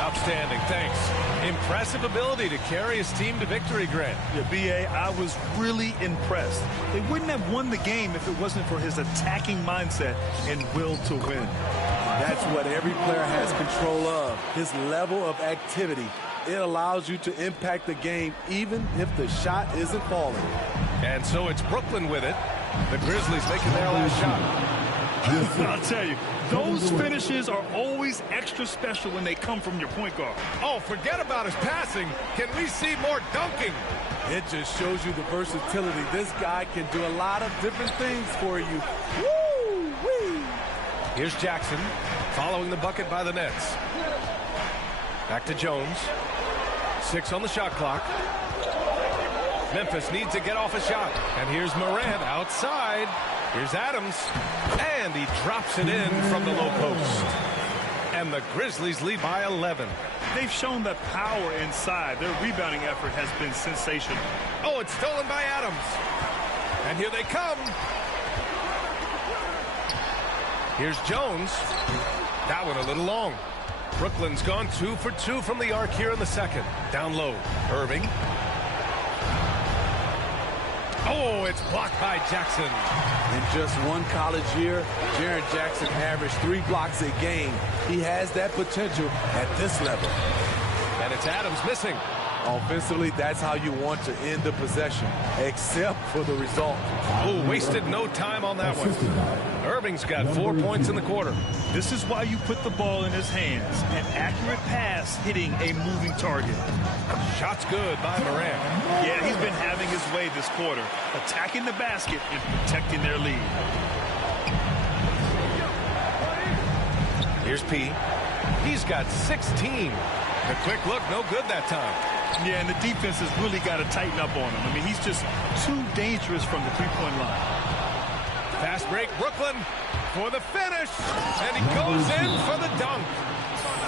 Outstanding, thanks. Impressive ability to carry his team to victory, Grant. Yeah, B.A., I was really impressed. They wouldn't have won the game if it wasn't for his attacking mindset and will to win. That's what every player has control of, his level of activity. It allows you to impact the game even if the shot isn't falling. And so it's Brooklyn with it. The Grizzlies making their last shot. I'll tell you, those finishes are always extra special when they come from your point guard. Oh, forget about his passing. Can we see more dunking? It just shows you the versatility. This guy can do a lot of different things for you. Woo-wee! Here's Jackson, following the bucket by the Nets. Back to Jones. 6 on the shot clock. Memphis needs to get off a shot. And here's Morant outside. Here's Adams. And he drops it in from the low post. And the Grizzlies lead by 11. They've shown that power inside. Their rebounding effort has been sensational. Oh, it's stolen by Adams. And here they come. Here's Jones. That one a little long. Brooklyn's gone 2 for 2 from the arc here in the second. Down low. Irving. Oh, it's blocked by Jackson. In just one college year, Jaren Jackson averaged 3 blocks a game. He has that potential at this level. And it's Adams missing. Offensively, that's how you want to end the possession, except for the result. Oh, wasted no time on that one. Irving's got 4 points in the quarter. This is why you put the ball in his hands. An accurate pass hitting a moving target. Shot's good by Morant. Yeah, he's been having his way this quarter, attacking the basket and protecting their lead. Here's P. He's got 16. The quick look, no good that time. Yeah, and the defense has really got to tighten up on him. I mean, he's just too dangerous from the three-point line. Fast break, Brooklyn for the finish. And he goes in for the dunk.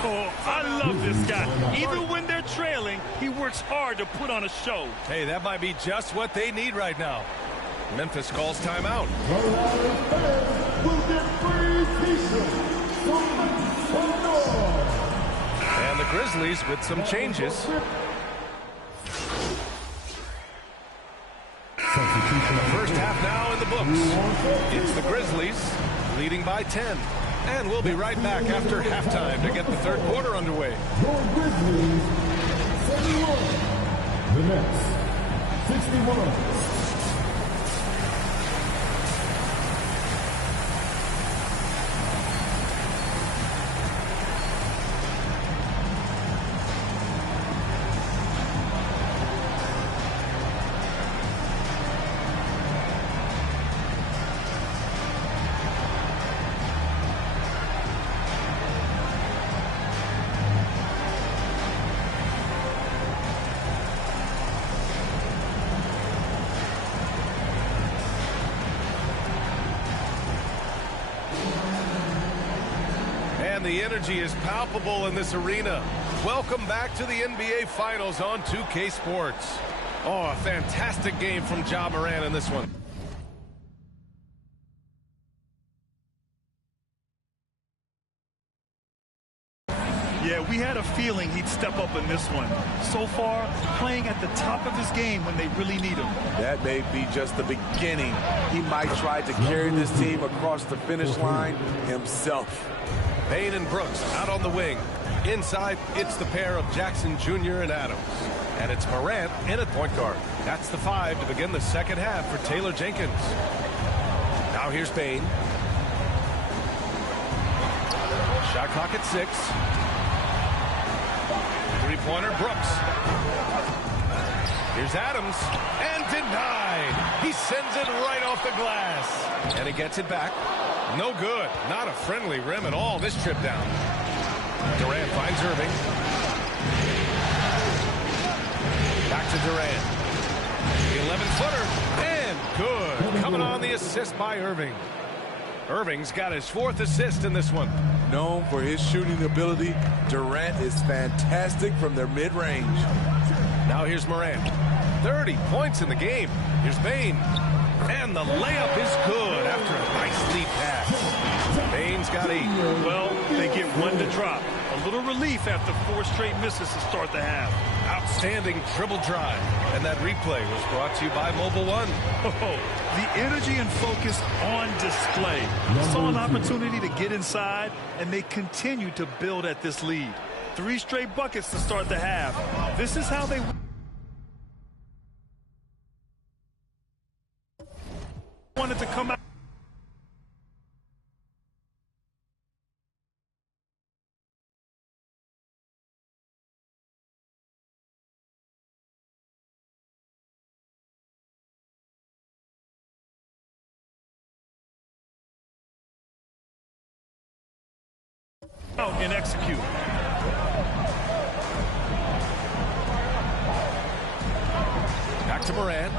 Oh, I love this guy. Even when they're trailing, he works hard to put on a show. Hey, that might be just what they need right now. Memphis calls timeout. And the Grizzlies with some changes. First half now in the books. It's the Grizzlies leading by 10. And we'll be right back after halftime to get the third quarter underway. Your Grizzlies, 71. The Nets, 61. The energy is palpable in this arena. Welcome back to the NBA Finals on 2K Sports. Oh, a fantastic game from Ja Morant in this one. Yeah, we had a feeling he'd step up in this one. So far, playing at the top of his game when they really need him. That may be just the beginning. He might try to carry this team across the finish line himself. Payne and Brooks out on the wing. Inside, it's the pair of Jackson Jr. and Adams. And it's Morant in at point guard. That's the 5 to begin the second half for Taylor Jenkins. Now here's Bane. Shot clock at 6. Three-pointer, Brooks. Here's Adams, and denied. He sends it right off the glass. And he gets it back. No good. Not a friendly rim at all this trip down. Durant finds Irving. Back to Durant. The 11-footer, and good. Coming on the assist by Irving. Irving's got his 4th assist in this one. Known for his shooting ability, Durant is fantastic from their mid-range. Now here's Morant. 30 points in the game. Here's Bane. And the layup is good after a nice lead pass. Bane's got 8. Well, they get 1 to drop. A little relief after 4 straight misses to start the half. Outstanding dribble drive. And that replay was brought to you by Mobile One. Oh, the energy and focus on display. Saw an opportunity to get inside, and they continue to build at this lead. 3 straight buckets to start the half. This is how they wanted to come out. And execute. Back to Morant.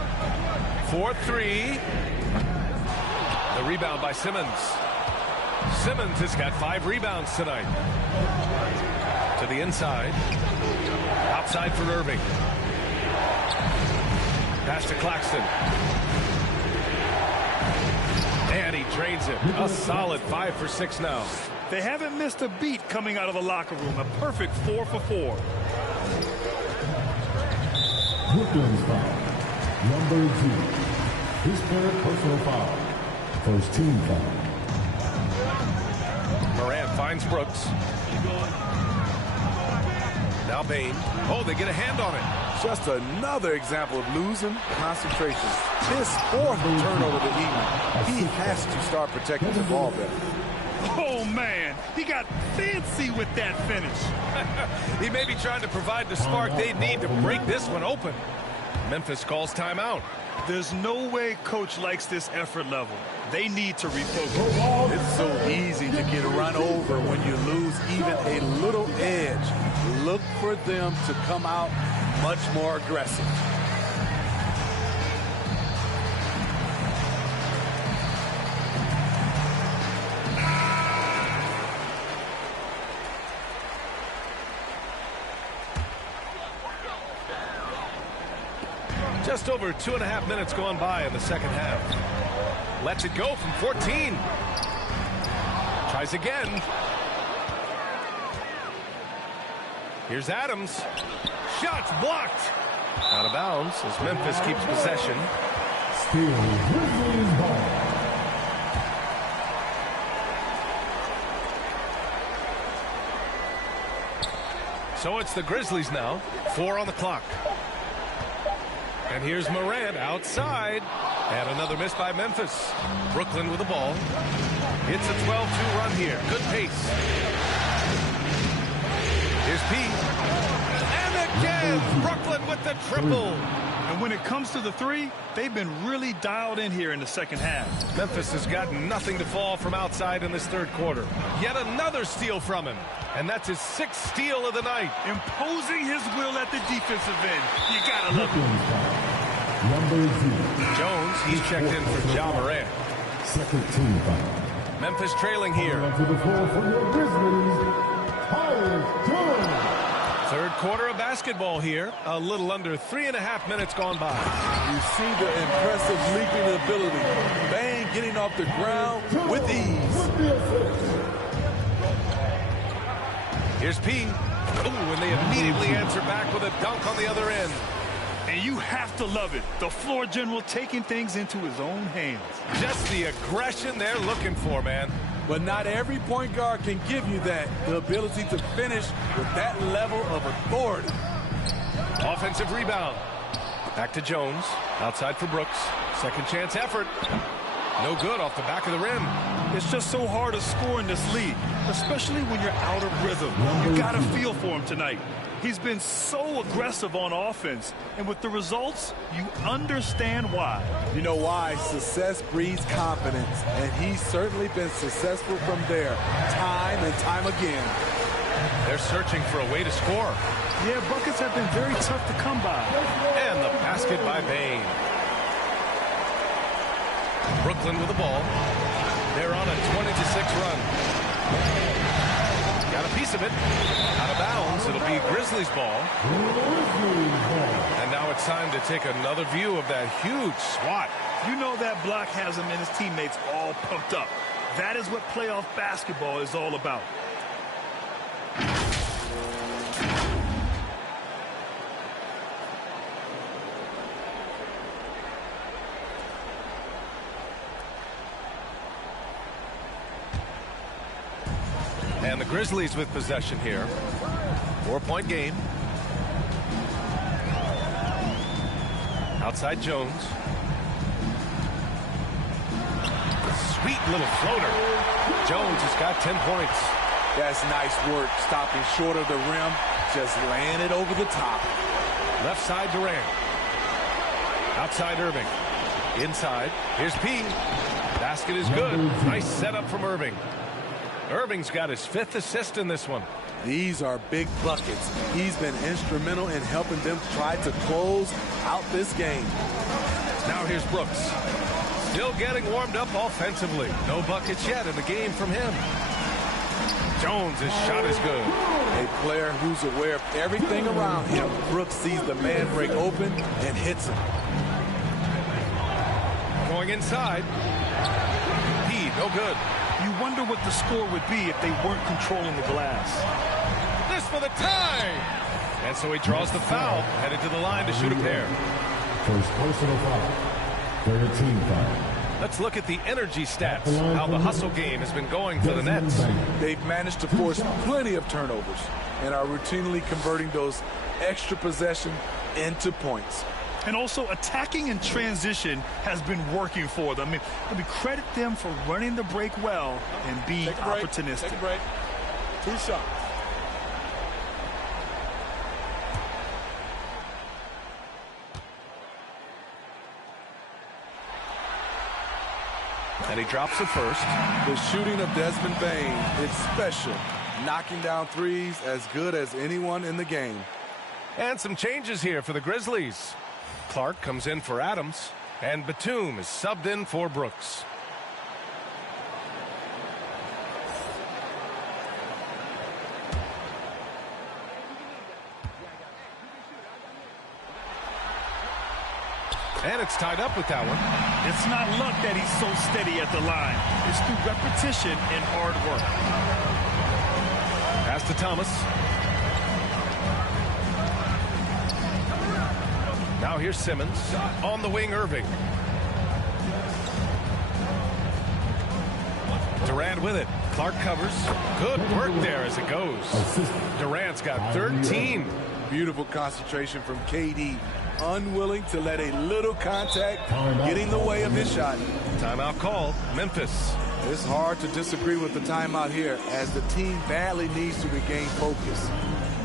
4-3. The rebound by Simmons. Simmons has got 5 rebounds tonight. To the inside. Outside for Irving. Pass to Claxton. And he drains it. A solid 5 for 6 now. They haven't missed a beat coming out of the locker room. A perfect 4 for 4. Brooklyn's foul. Number 2. His 3rd personal foul. First team foul. Morant finds Brooks. Now Bane. Oh, they get a hand on it. Just another example of losing concentration. His 4th turnover of the evening. He has to start protecting the ball better. Oh, man. He got fancy with that finish. He may be trying to provide the spark they need to break this one open. Memphis calls timeout. There's no way coach likes this effort level. They need to refocus. It's so easy to get run over when you lose even a little edge. Look for them to come out much more aggressive. Just over 2.5 minutes gone by in the second half. Lets it go from 14. Tries again. Here's Adams. Shots blocked. Out of bounds as Memphis keeps possession. Still Grizzlies ball. So it's the Grizzlies now. 4 on the clock. And here's Morant outside. And another miss by Memphis. Brooklyn with the ball. It's a 12-2 run here. Good pace. Here's Pete. And again, Brooklyn with the triple. And when it comes to the 3, they've been really dialed in here in the second half. Memphis has got nothing to fall from outside in this third quarter. Yet another steal from him. And that's his 6th steal of the night. Imposing his will at the defensive end. You gotta love him. Number 2. Jones, he's checked in for Ja Morant. Second team foul. Memphis trailing here. To the floor for your Grizzlies, Tyus Jones. Third quarter of basketball here. A little under 3.5 minutes gone by. You see the impressive leaping ability. Bane getting off the ground with ease. Here's P. Ooh, and they immediately answer back with a dunk on the other end. And you have to love it. The floor general taking things into his own hands. Just the aggression they're looking for, man. But not every point guard can give you that. The ability to finish with that level of authority. Offensive rebound. Back to Jones. Outside for Brooks. Second chance effort. No good off the back of the rim. It's just so hard to score in this league, especially when you're out of rhythm. You got to feel for him tonight. He's been so aggressive on offense, and with the results, you understand why. You know why? Success breeds confidence, and he's certainly been successful from there, time and time again. They're searching for a way to score. Yeah, buckets have been very tough to come by. And the basket by Bain. Brooklyn with the ball. They're on a 20-6 run. Got a piece of it. Out of bounds. It'll be Grizzlies ball. And now it's time to take another view of that huge swat. You know that block has him and his teammates all pumped up. That is what playoff basketball is all about. And the Grizzlies with possession here. 4-point game. Outside Jones. Sweet little floater. Jones has got 10 points. That's nice work, stopping short of the rim, just laying it over the top. Left side Durant. Outside Irving. Inside. Here's P. Basket is good. Nice setup from Irving. Irving's got his 5th assist in this one. These are big buckets. He's been instrumental in helping them try to close out this game. Now here's Brooks. Still getting warmed up offensively. No buckets yet in the game from him. Jones' shot is good. A player who's aware of everything around him. Brooks sees the man break open and hits him. Going inside. P, no good. You wonder what the score would be if they weren't controlling the glass. This for the tie! And so he draws the foul, headed to the line to shoot a pair. First personal foul. Third team foul. Let's look at the energy stats, how the hustle game has been going for the Nets. They've managed to force plenty of turnovers and are routinely converting those extra possession into points. And also attacking in transition has been working for them. Let me credit them for running the break well and being opportunistic. Take a break. 2 shots. And he drops it first. The shooting of Desmond Bain, it's special. Knocking down threes as good as anyone in the game. And some changes here for the Grizzlies. Clark comes in for Adams, and Batum is subbed in for Brooks. And it's tied up with that one. It's not luck that he's so steady at the line. It's through repetition and hard work. Pass to Thomas. Now here's Simmons. On the wing, Irving. Durant with it. Clark covers. Good work there as it goes. Durant's got 13. Beautiful concentration from KD. Unwilling to let a little contact get in the way of his shot. Timeout called. Memphis. It's hard to disagree with the timeout here as the team badly needs to regain focus.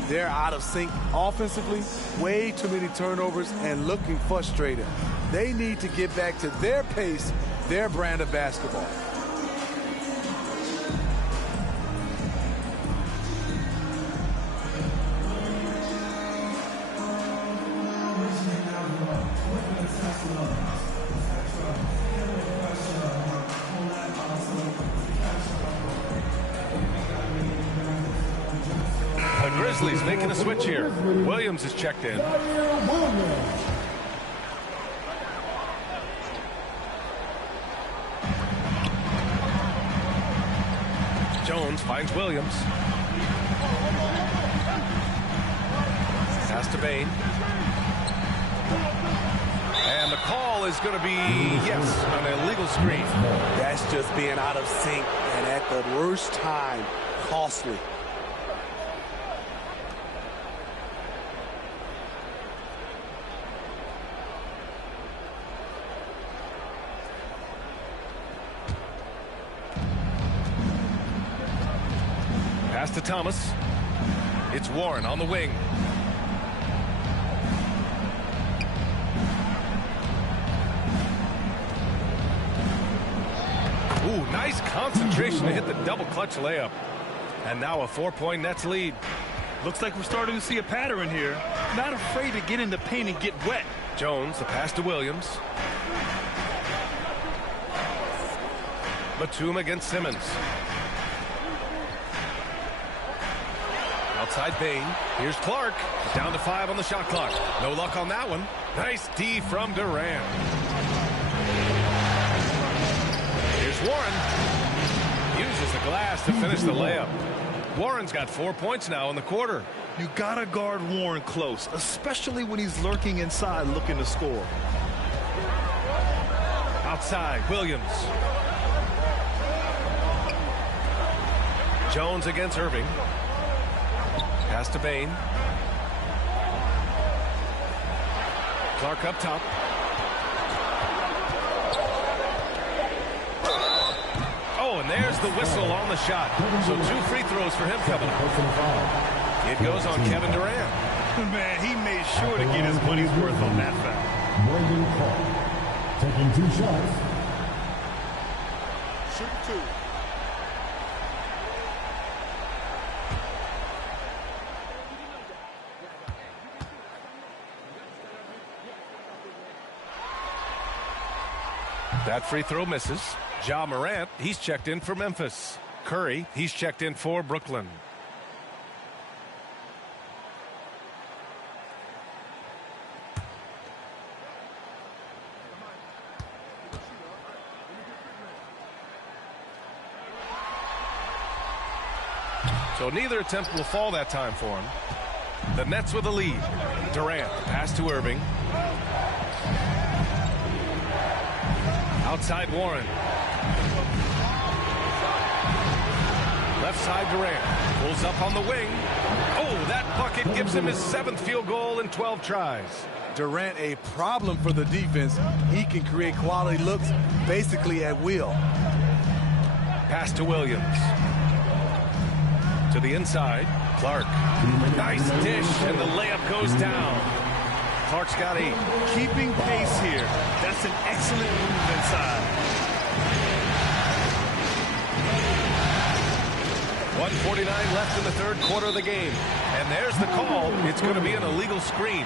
They're out of sync offensively, way too many turnovers, and looking frustrated. They need to get back to their pace, their brand of basketball. Grizzlies making a switch here. Williams is checked in. Jones finds Williams. Pass to Bain. And the call is going to be, yes, an illegal screen. That's just being out of sync and at the worst time, costly. Pass to Thomas. It's Warren on the wing. Ooh, nice concentration to hit the double clutch layup. And now a 4-point Nets lead. Looks like we're starting to see a pattern here. Not afraid to get in the paint and get wet. Jones, the pass to Williams. Batum against Simmons. Outside Bain. Here's Clark. Down to 5 on the shot clock. No luck on that one. Nice D from Durant. Here's Warren. Uses the glass to finish the layup. Warren's got 4 points now in the quarter. You gotta guard Warren close, especially when he's lurking inside looking to score. Outside, Williams. Jones against Irving. Pass to Bain. Clark up top. Oh, and there's the whistle on the shot. So 2 free throws for him coming up. It goes on Kevin Durant. Man, he made sure to get his money's worth on that foul. Brandon Clark taking 2 shots. Shoot 2. That free throw misses. Ja Morant, he's checked in for Memphis. Curry, he's checked in for Brooklyn. So neither attempt will fall that time for him. The Nets with a lead. Durant, pass to Irving. Outside Warren. Left side Durant. Pulls up on the wing. Oh, that bucket gives him his 7th field goal in 12 tries. Durant a problem for the defense. He can create quality looks basically at will. Pass to Williams. To the inside. Clark. Nice dish, and the layup goes down. Clark's got 8. Keeping pace here. That's an excellent move inside. 1:49 left in the 3rd quarter of the game. And there's the call. It's going to be an illegal screen.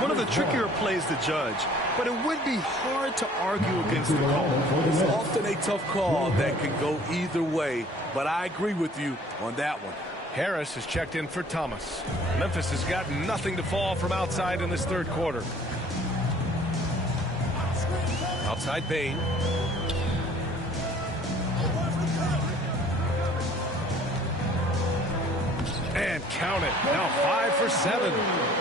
One of the trickier plays to judge, but it would be hard to argue against the call. It's often a tough call that can go either way, but I agree with you on that one. Harris has checked in for Thomas. Memphis has got nothing to fall from outside in this 3rd quarter. Outside Bain. And count it. Now 5 for 7.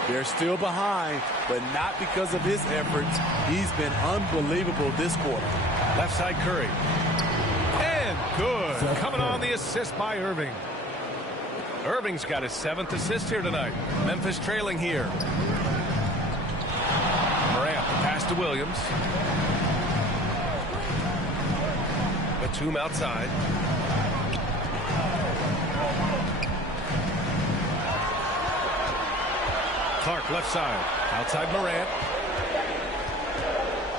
They're still behind, but not because of his efforts. He's been unbelievable this quarter. Left side Curry. And good. Coming on the assist by Irving. Irving's got his 7th assist here tonight. Memphis trailing here. Morant, pass to Williams. Batum outside. Clark left side. Outside Morant.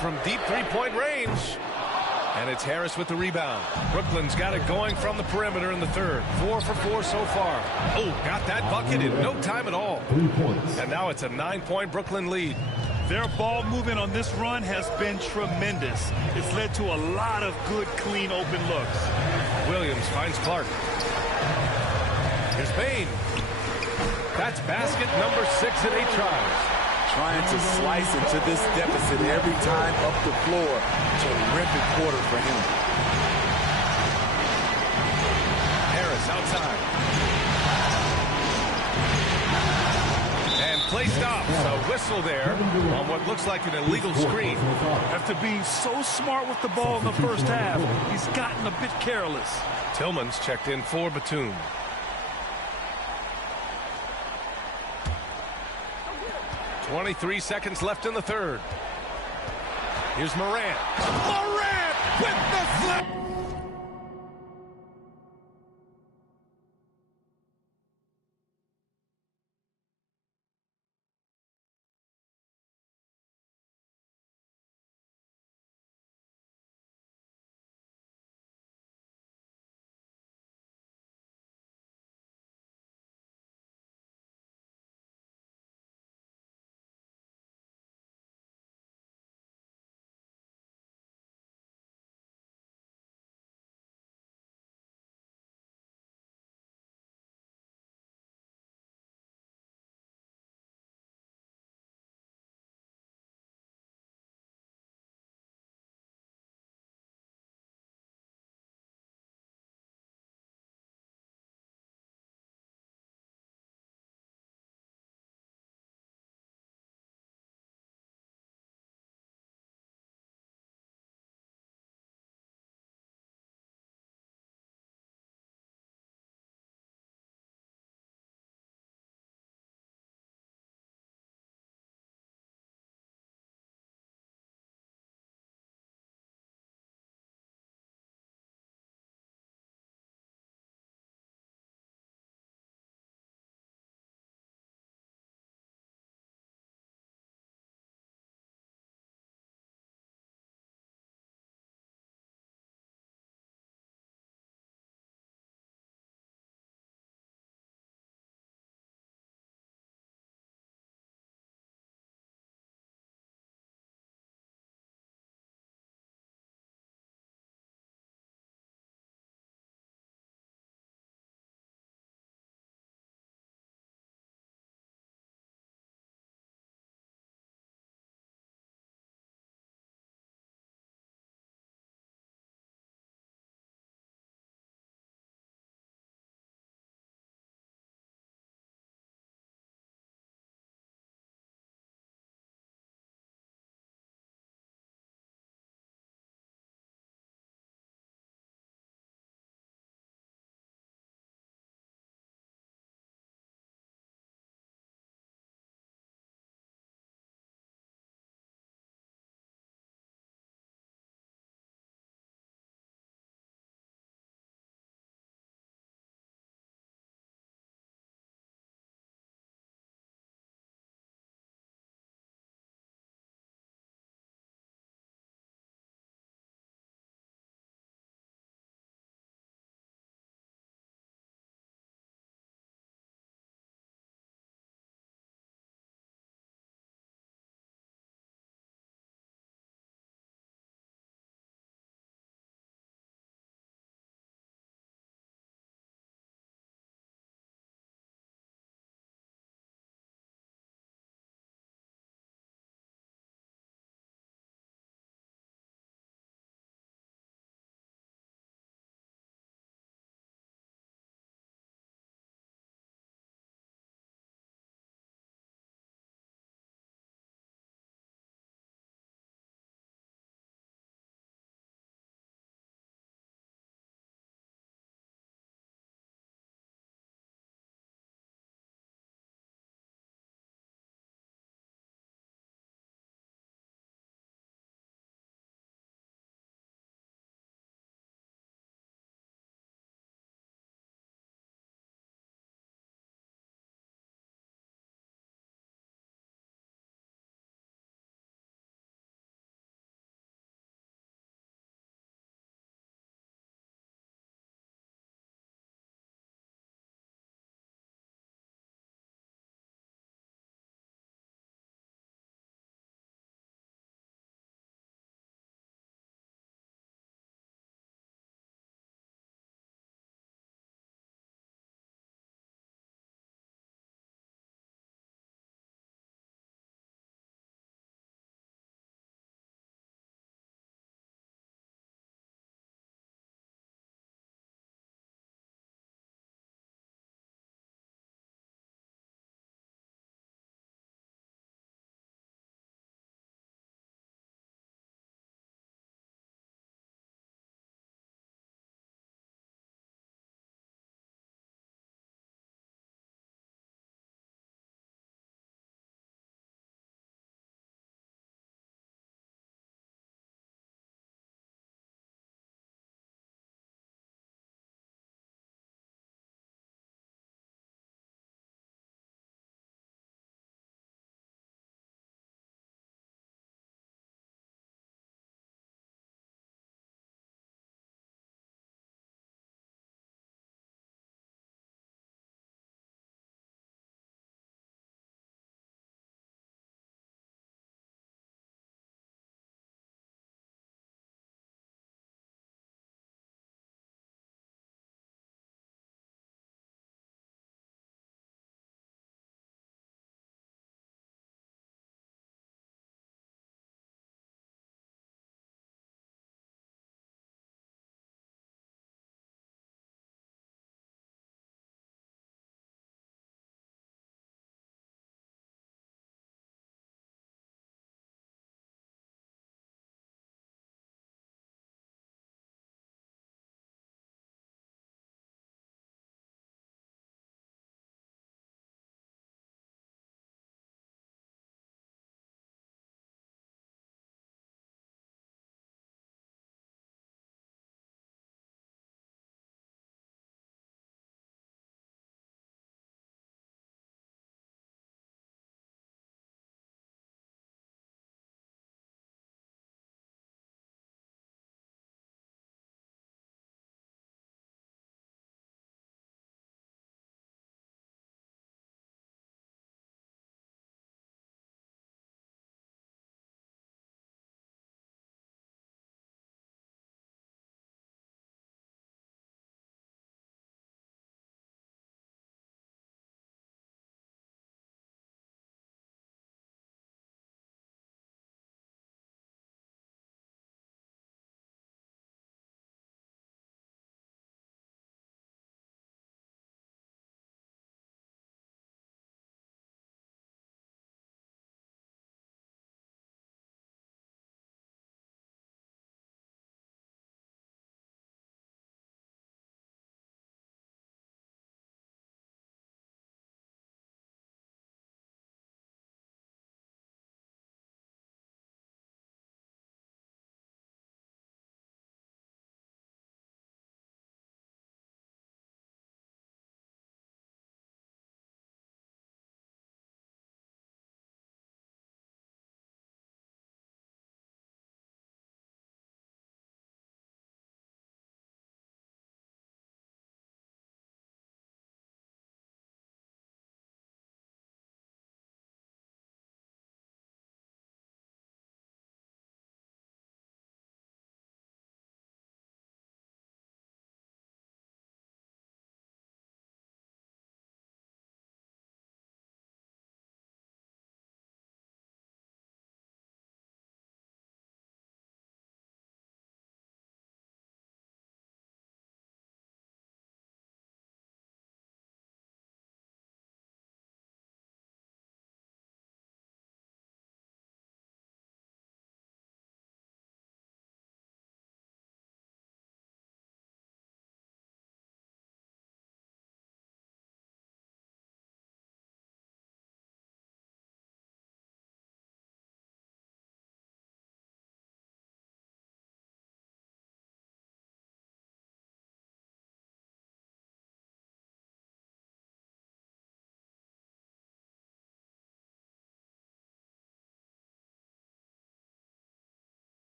From deep 3-point range. And it's Harris with the rebound. Brooklyn's got it going from the perimeter in the 3rd. 4 for 4 so far. Oh, got that bucket in no time at all. 3 points. And now it's a 9-point Brooklyn lead. Their ball movement on this run has been tremendous. It's led to a lot of good, clean, open looks. Williams finds Clark. Here's Bain. That's basket number 6 in 8 tries. Trying to slice into this deficit every time up the floor. Terrific quarter for him. Harris outside. And play stops. A whistle there on what looks like an illegal screen. After being so smart with the ball in the first half, he's gotten a bit careless. Tillman's checked in for Batum. 23 seconds left in the 3rd. Here's Morant. Morant with the slap.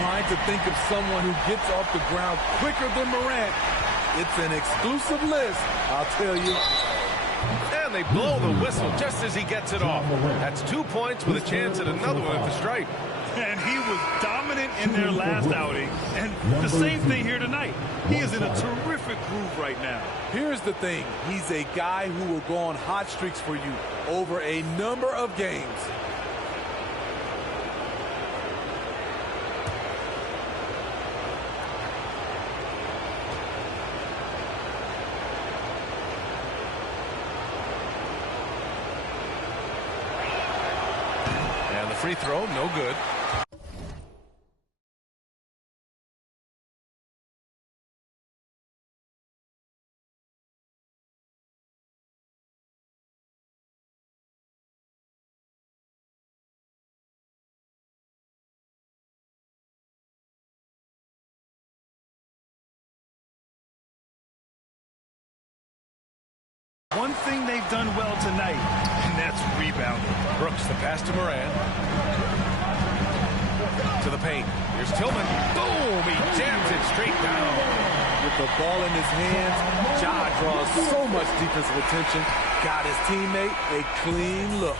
trying to think of someone who gets off the ground quicker than Morant. It's an exclusive list, I'll tell you. And they blow the whistle just as he gets it off. That's 2 points with a chance at another one at the stripe. And he was dominant in their last outing. And the same thing here tonight. He is in a terrific groove right now. Here's the thing. He's a guy who will go on hot streaks for you over a number of games. And the free throw, no good. One thing they've done well tonight, and that's rebounding. Brooks, the pass to Morant. To the paint. Here's Tillman. Boom! He jams it straight down. With the ball in his hands, Ja draws so much defensive attention. Got his teammate a clean look.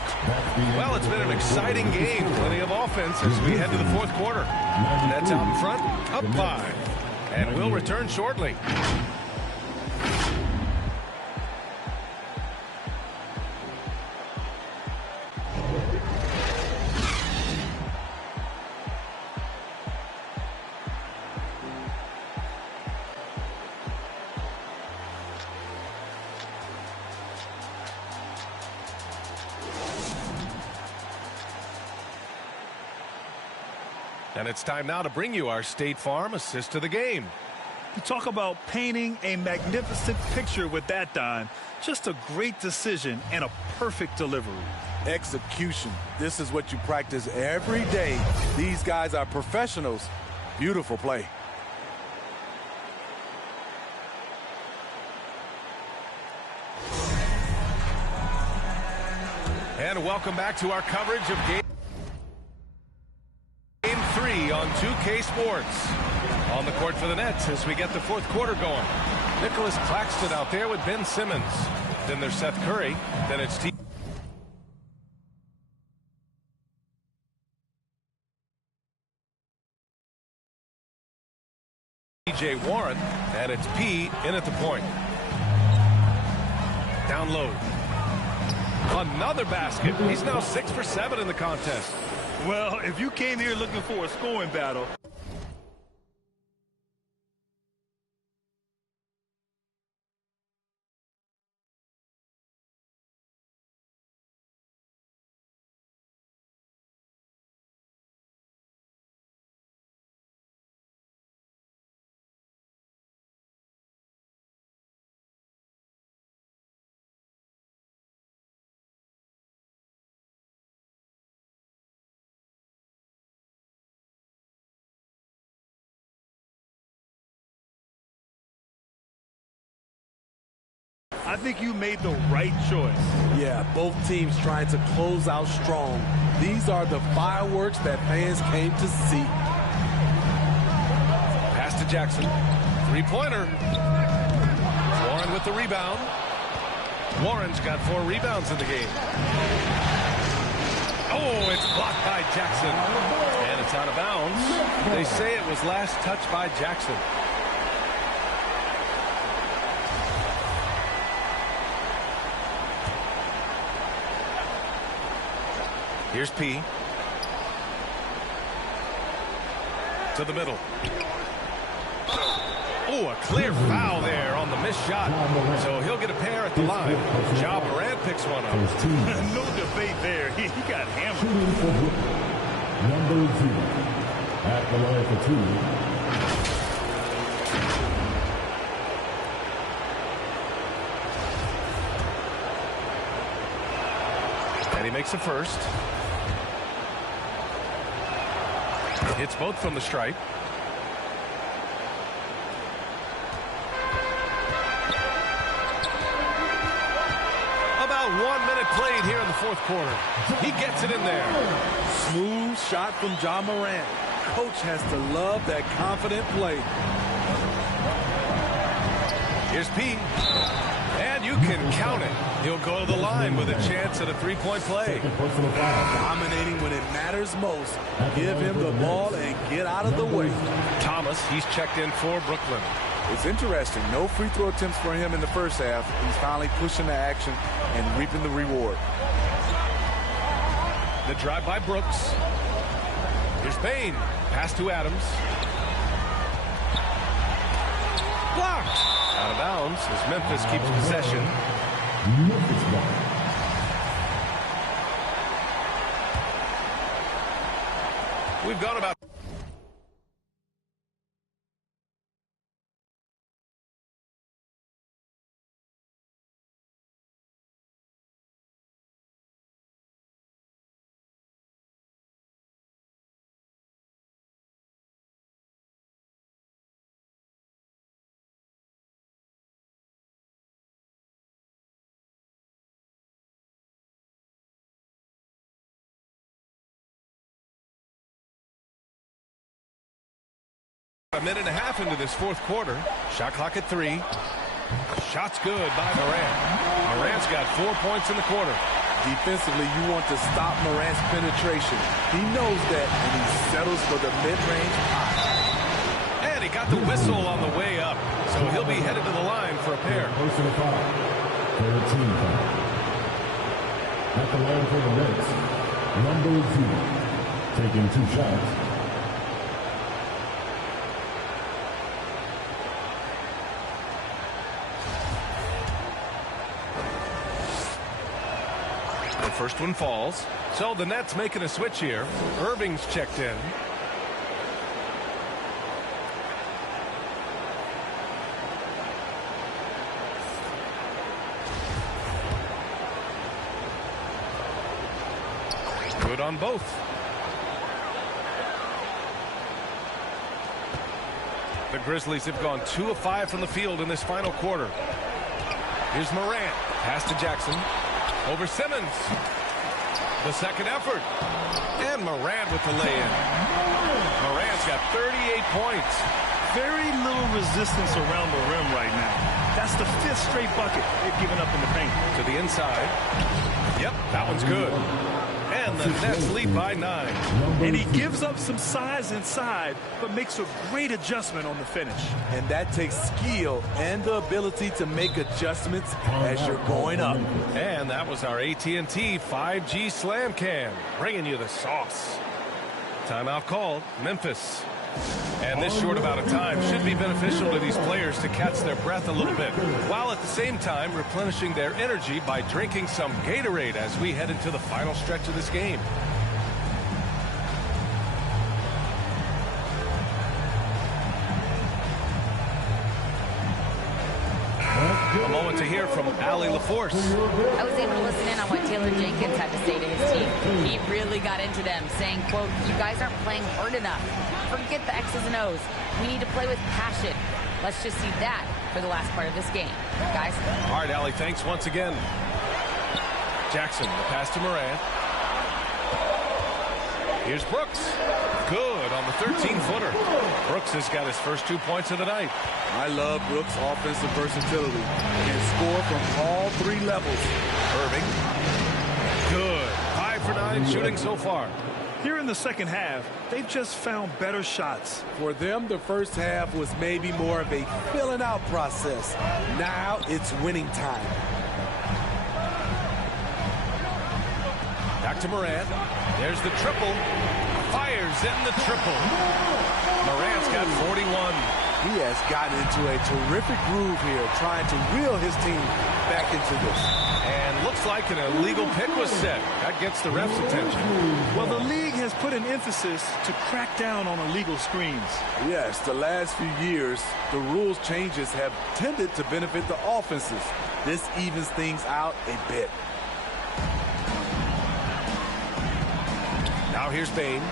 Well, it's been an exciting game. Plenty of offense as we head to the fourth quarter. Nets out in front, up 5. And we'll return shortly. And it's time now to bring you our State Farm assist to the game. You talk about painting a magnificent picture with that, Don. Just a great decision and a perfect delivery. Execution. This is what you practice every day. These guys are professionals. Beautiful play. And welcome back to our coverage of Game 3 on 2K Sports. On the court for the Nets as we get the fourth quarter going. Nicholas Claxton out there with Ben Simmons. Then there's Seth Curry. Then it's TJ Warren. And it's P in at the point. Down low. Another basket. He's now 6 for 7 in the contest. Well, if you came here looking for a scoring battle, I think you made the right choice. Yeah, both teams trying to close out strong. These are the fireworks that fans came to see. Pass to Jackson. Three-pointer. Warren with the rebound. Warren's got 4 rebounds in the game. Oh, it's blocked by Jackson. And it's out of bounds. They say it was last touched by Jackson. Here's P. To the middle. Oh, a clear foul there on the missed shot. So he'll get a pair at the line. Ja Morant picks one up. No debate there. He got hammered. Number 2 at the line for 2. And he makes the first. Hits both from the stripe. About 1 minute played here in the fourth quarter. He gets it in there. Smooth shot from Ja Morant. coach has to love that confident play. Here's P. And you can count it. He'll go to the line with a chance at a three-point play. Dominating when it matters most. Give him the ball and get out of the way. Thomas, he's checked in for Brooklyn. It's interesting. No free throw attempts for him in the first half. He's finally pushing the action and reaping the reward. The drive by Brooks. Here's Bain. Pass to Adams. Blocked. Out of bounds as Memphis keeps possession. We've gone about... A minute and a half into this fourth quarter. Shot clock at 3. Shot's good by Morant. Morant's got 4 points in the quarter. Defensively, you want to stop Morant's penetration. He knows that, and he settles for the mid-range pot. And he got the whistle on the way up, so he'll be headed to the line for a pair. Personal foul. 13 foul. At the line for the Nets, number 2, taking 2 shots. First one falls. So the Nets making a switch here. Irving's checked in. Good on both. The Grizzlies have gone 2 of 5 from the field in this final quarter. Here's Morant. Pass to Jackson. Over Simmons. The second effort. And Morant with the lay-in. Morant's got 38 points. Very little resistance around the rim right now. That's the 5th straight bucket they've given up in the paint. To the inside. Yep, that one's good. And the Nets lead by 9. And he gives up some size inside, but makes a great adjustment on the finish. And that takes skill and the ability to make adjustments as you're going up. And that was our AT&T 5G Slam Cam, bringing you the sauce. Timeout called, Memphis. And this short amount of time should be beneficial to these players to catch their breath a little bit, while at the same time replenishing their energy by drinking some Gatorade as we head into the final stretch of this game. A moment to hear from Allie LaForce. I was able to listen in on what Taylor Jenkins had to say to his team. He really got into them, saying, quote, "You guys aren't playing hard enough. Forget the X's and O's. We need to play with passion. Let's just see that for the last part of this game. Guys." All right, Allie, thanks once again. Jackson, the pass to Morant. Here's Brooks. Good on the 13-footer. Brooks has got his first 2 points of the night. I love Brooks' offensive versatility. Can score from all 3 levels. Irving. Good. 5 for 9 shooting so far. Here in the second half, they've just found better shots. For them, the first half was maybe more of a filling out process. Now it's winning time. Back to Morant. There's the triple. Fires in the triple. Morant's got 41. He has gotten into a terrific groove here, trying to reel his team back into this. And looks like an illegal pick was set. That gets the ref's attention. Well, the league has put an emphasis to crack down on illegal screens. Yes, the last few years, the rules changes have tended to benefit the offenses. This evens things out a bit. Now here's Bain.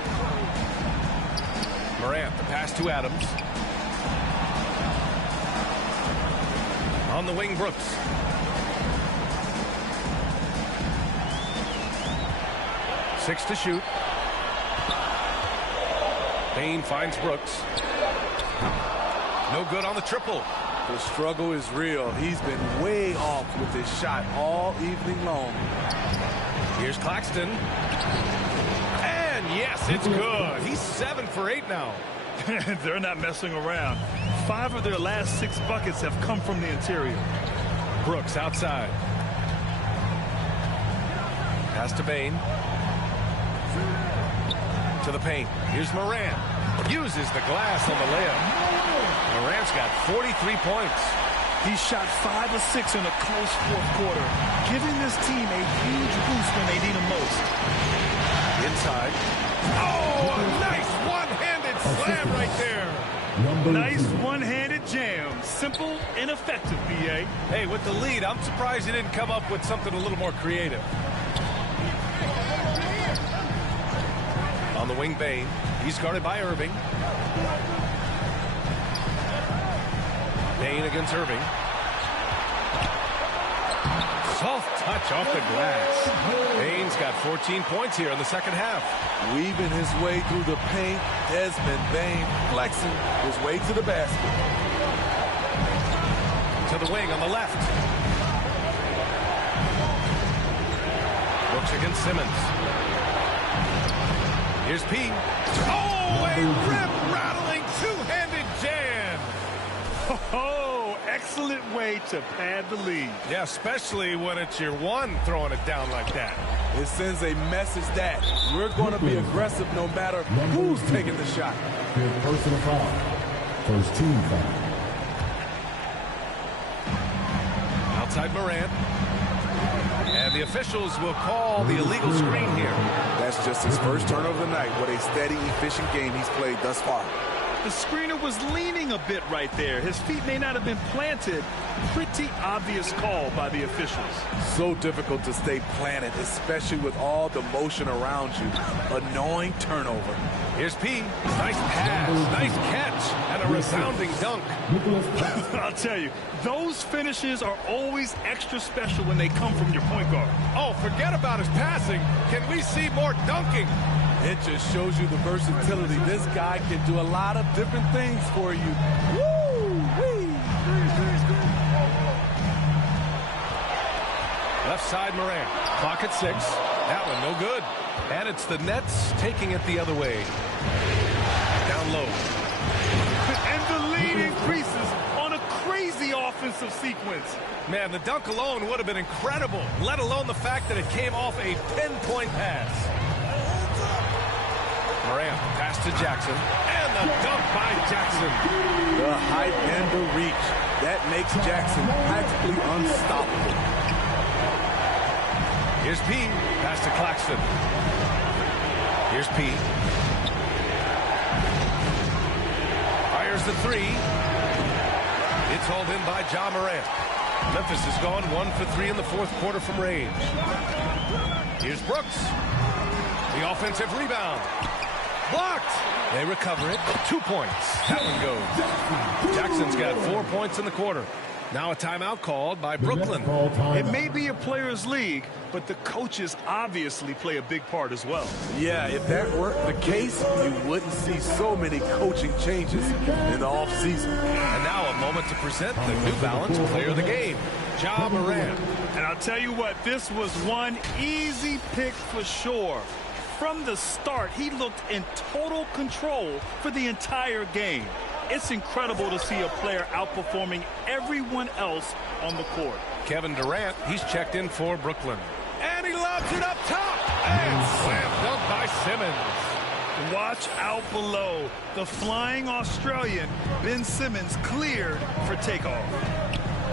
Morant, the pass to Adams. On the wing, Brooks. Six to shoot. Bain finds Brooks. No good on the triple. The struggle is real. He's been way off with his shot all evening long. Here's Claxton. And yes, it's good. He's 7 for 8 now. They're not messing around. 5 of their last 6 buckets have come from the interior. Brooks outside. Pass to Bain. To the paint. Here's Morant. Uses the glass on the layup. Morant's got 43 points. He shot 5 of 6 in a close fourth quarter, giving this team a huge boost when they need him most. Inside. Oh, a nice one-handed slam right there. Nice one-handed jam. Simple and effective, B.A. Hey, with the lead, I'm surprised he didn't come up with something a little more creative. On the wing, Bain. He's guarded by Irving. Bain against Irving. Soft touch off the glass. Bain's got 14 points here in the second half. Weaving his way through the paint, Desmond Bain flexing his way to the basket. To the wing on the left. Brooks against Simmons. Here's P. Oh, a rim-rattling two-handed jam. Oh, excellent way to pad the lead. Yeah, especially when it's your one throwing it down like that. It sends a message that we're going to be aggressive no matter who's taking the shot. Personal foul. First team foul. Outside Morant. And the officials will call the illegal screen here. That's just his first turnover of the night. What a steady, efficient game he's played thus far. The screener was leaning a bit right there. His feet may not have been planted. Pretty obvious call by the officials. So difficult to stay planted, especially with all the motion around you. Annoying turnover. Here's P. Nice pass, nice catch, and a resounding dunk. I'll tell you, those finishes are always extra special when they come from your point guard. Oh, forget about his passing. Can we see more dunking? It just shows you the versatility. This guy can do a lot of different things for you. Woo-wee! Left side Morant. Clock at 6. That one no good. And it's the Nets taking it the other way. Down low. And the lead increases on a crazy offensive sequence. Man, the dunk alone would have been incredible, let alone the fact that it came off a pinpoint pass. Morant, pass to Jackson, and the dunk by Jackson. The height and the reach. That makes Jackson practically unstoppable. Here's P. Pass to Claxton. Here's P. Fires the 3. It's hauled in by Ja Morant. Memphis has gone 1 for 3 in the fourth quarter from range. Here's Brooks. The offensive rebound. Blocked. They recover it. 2 points. That one goes. Jackson's got 4 points in the quarter. Now a timeout called by Brooklyn. It may be a players' league, but the coaches obviously play a big part as well. Yeah, if that weren't the case, you wouldn't see so many coaching changes in the offseason. And now a moment to present the New Balance Player of the Game, Ja Morant. And I'll tell you what, this was one easy pick for sure. From the start, he looked in total control for the entire game. It's incredible to see a player outperforming everyone else on the court. Kevin Durant, he's checked in for Brooklyn. And he lobs it up top. And slam dunk by Simmons. Watch out below. The flying Australian, Ben Simmons, cleared for takeoff.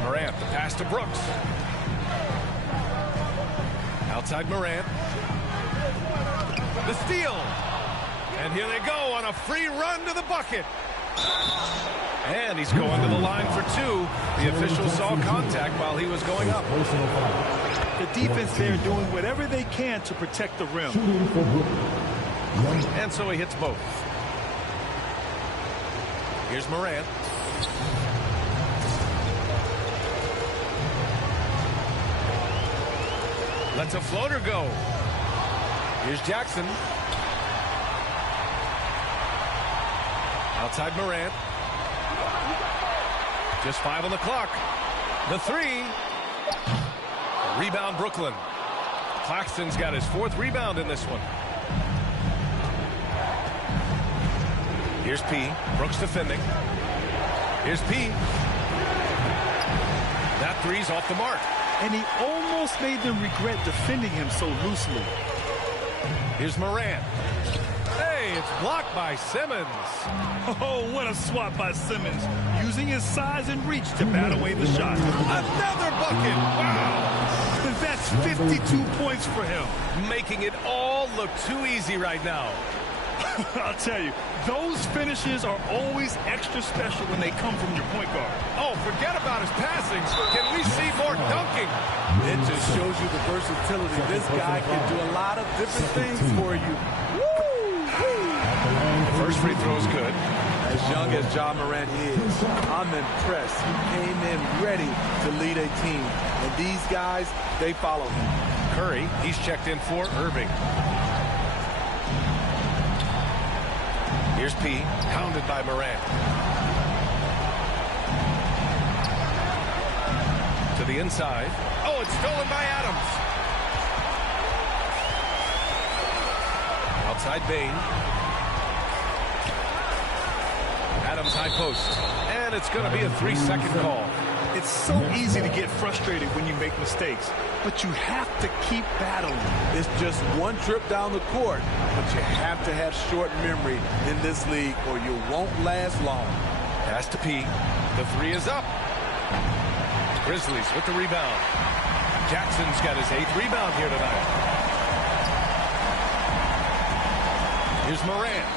Morant, the pass to Brooks. Outside Morant. The steal. And here they go on a free run to the bucket. And he's going to the line for 2. The official saw contact while he was going up. The defense there doing whatever they can to protect the rim. And so he hits both. Here's Morant. Lets a floater go. Here's Jackson. Outside Morant. Just 5 on the clock. The three. Rebound Brooklyn. Claxton's got his 4th rebound in this one. Here's P. Brooks defending. Here's P. That three's off the mark. And he almost made them regret defending him so loosely. Here's Morant. Hey, it's blocked by Simmons. Oh, what a swat by Simmons. Using his size and reach to bat away the shot. Another bucket. Wow. That's 52 points for him. Making it all look too easy right now. I'll tell you, those finishes are always extra special when they come from your point guard. Oh, forget about his passing. Can we see more dunking? It just shows you the versatility. This guy can do a lot of different things for you. The first free throw is good. As young as Ja Morant is, I'm impressed. He came in ready to lead a team. And these guys, they follow him. Curry, he's checked in for Irving. Here's P, pounded by Morant. To the inside. Oh, it's stolen by Adams. Outside Bain. Adams high post. And it's going to be a 3-second call. It's so easy to get frustrated when you make mistakes, but you have to keep battling. It's just one trip down the court, but you have to have short memory in this league or you won't last long. Pass to P. The three is up. Grizzlies with the rebound. Jackson's got his 8th rebound here tonight. Here's Morant.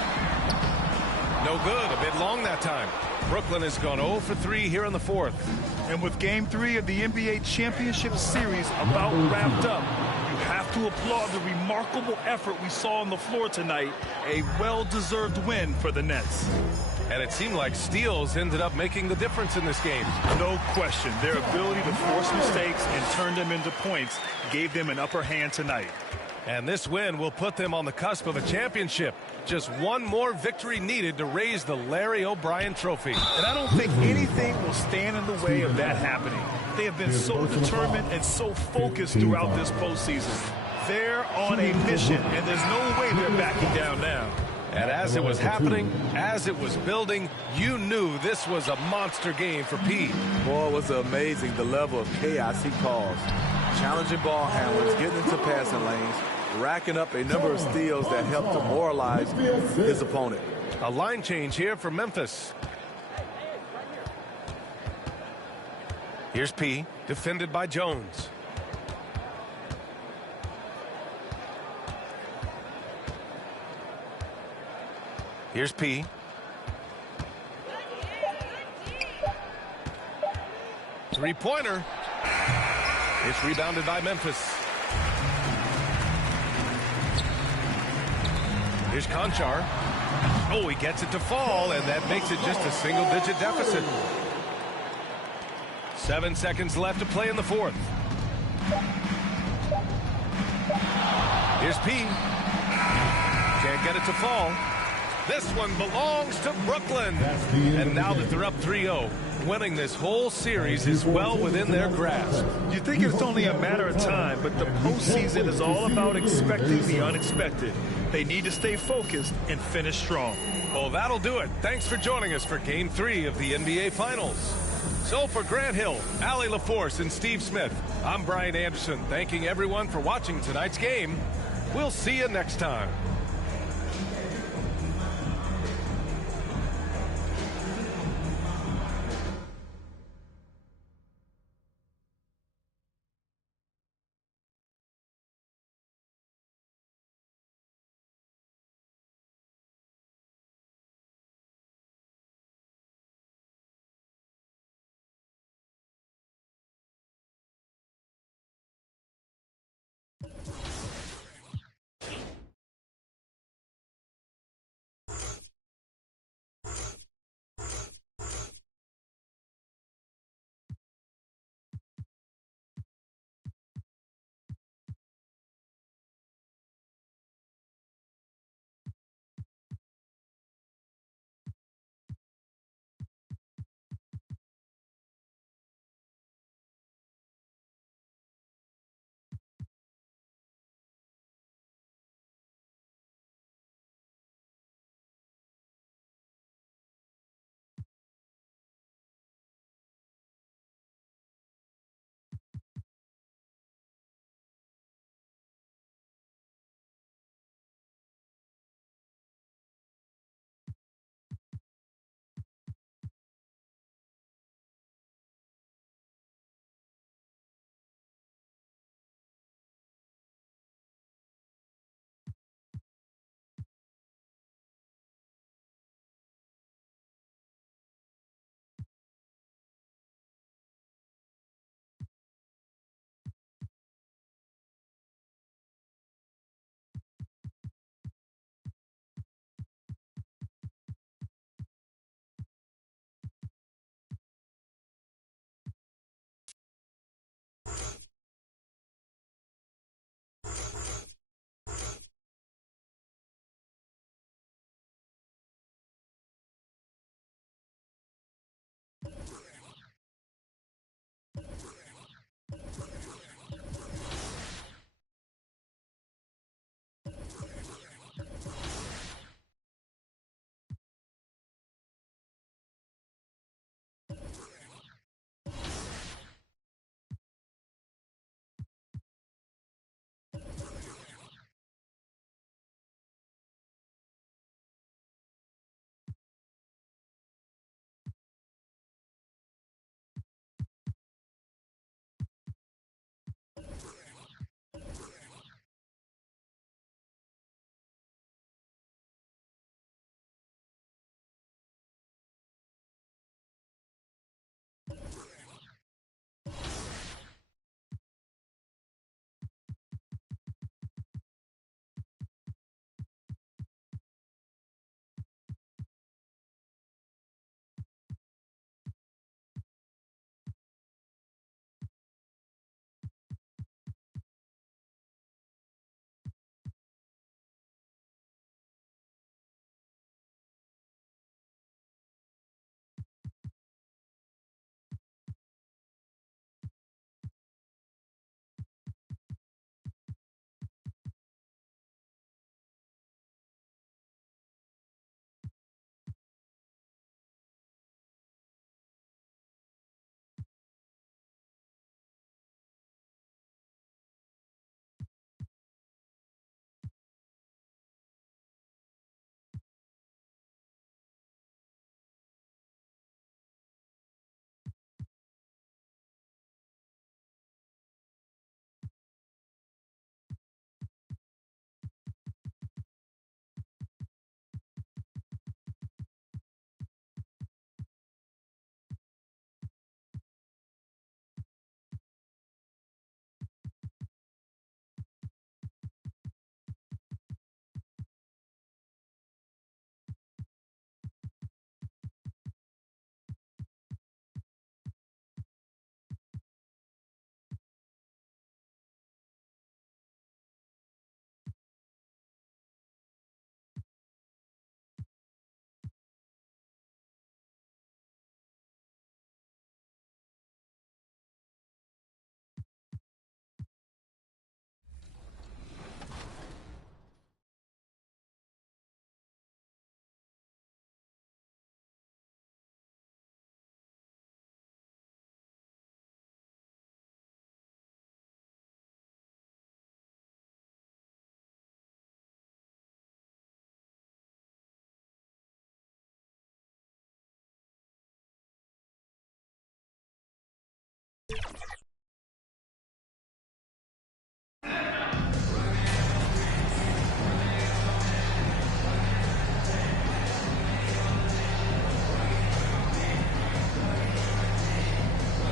No good. A bit long that time. Brooklyn has gone 0 for 3 here in the 4th. And with Game 3 of the NBA Championship Series about wrapped up, you have to applaud the remarkable effort we saw on the floor tonight. A well-deserved win for the Nets. And it seemed like steals ended up making the difference in this game. No question. Their ability to force mistakes and turn them into points gave them an upper hand tonight. And this win will put them on the cusp of a championship. Just one more victory needed to raise the Larry O'Brien Trophy. And I don't think anything will stand in the way of that happening. They have been so determined and so focused throughout this postseason. They're on a mission, and there's no way they're backing down now. And as it was happening, as it was building, you knew this was a monster game for P. Boy, it was amazing the level of chaos he caused. Challenging ball handlers, getting into passing lanes, racking up a number of steals that helped demoralize his opponent. A line change here for Memphis. Here's P, defended by Jones. Here's P. Three-pointer. It's rebounded by Memphis. Here's Conchar. Oh, he gets it to fall, and that makes it just a single-digit deficit. 7 seconds left to play in the 4th. Here's P. Can't get it to fall. This one belongs to Brooklyn. And now that they're up 3-0, winning this whole series is well within their grasp. You think it's only a matter of time, but the postseason is all about expecting the unexpected. They need to stay focused and finish strong. Well, that'll do it. Thanks for joining us for Game 3 of the NBA Finals. So for Grant Hill, Allie LaForce, and Steve Smith, I'm Brian Anderson, thanking everyone for watching tonight's game. We'll see you next time.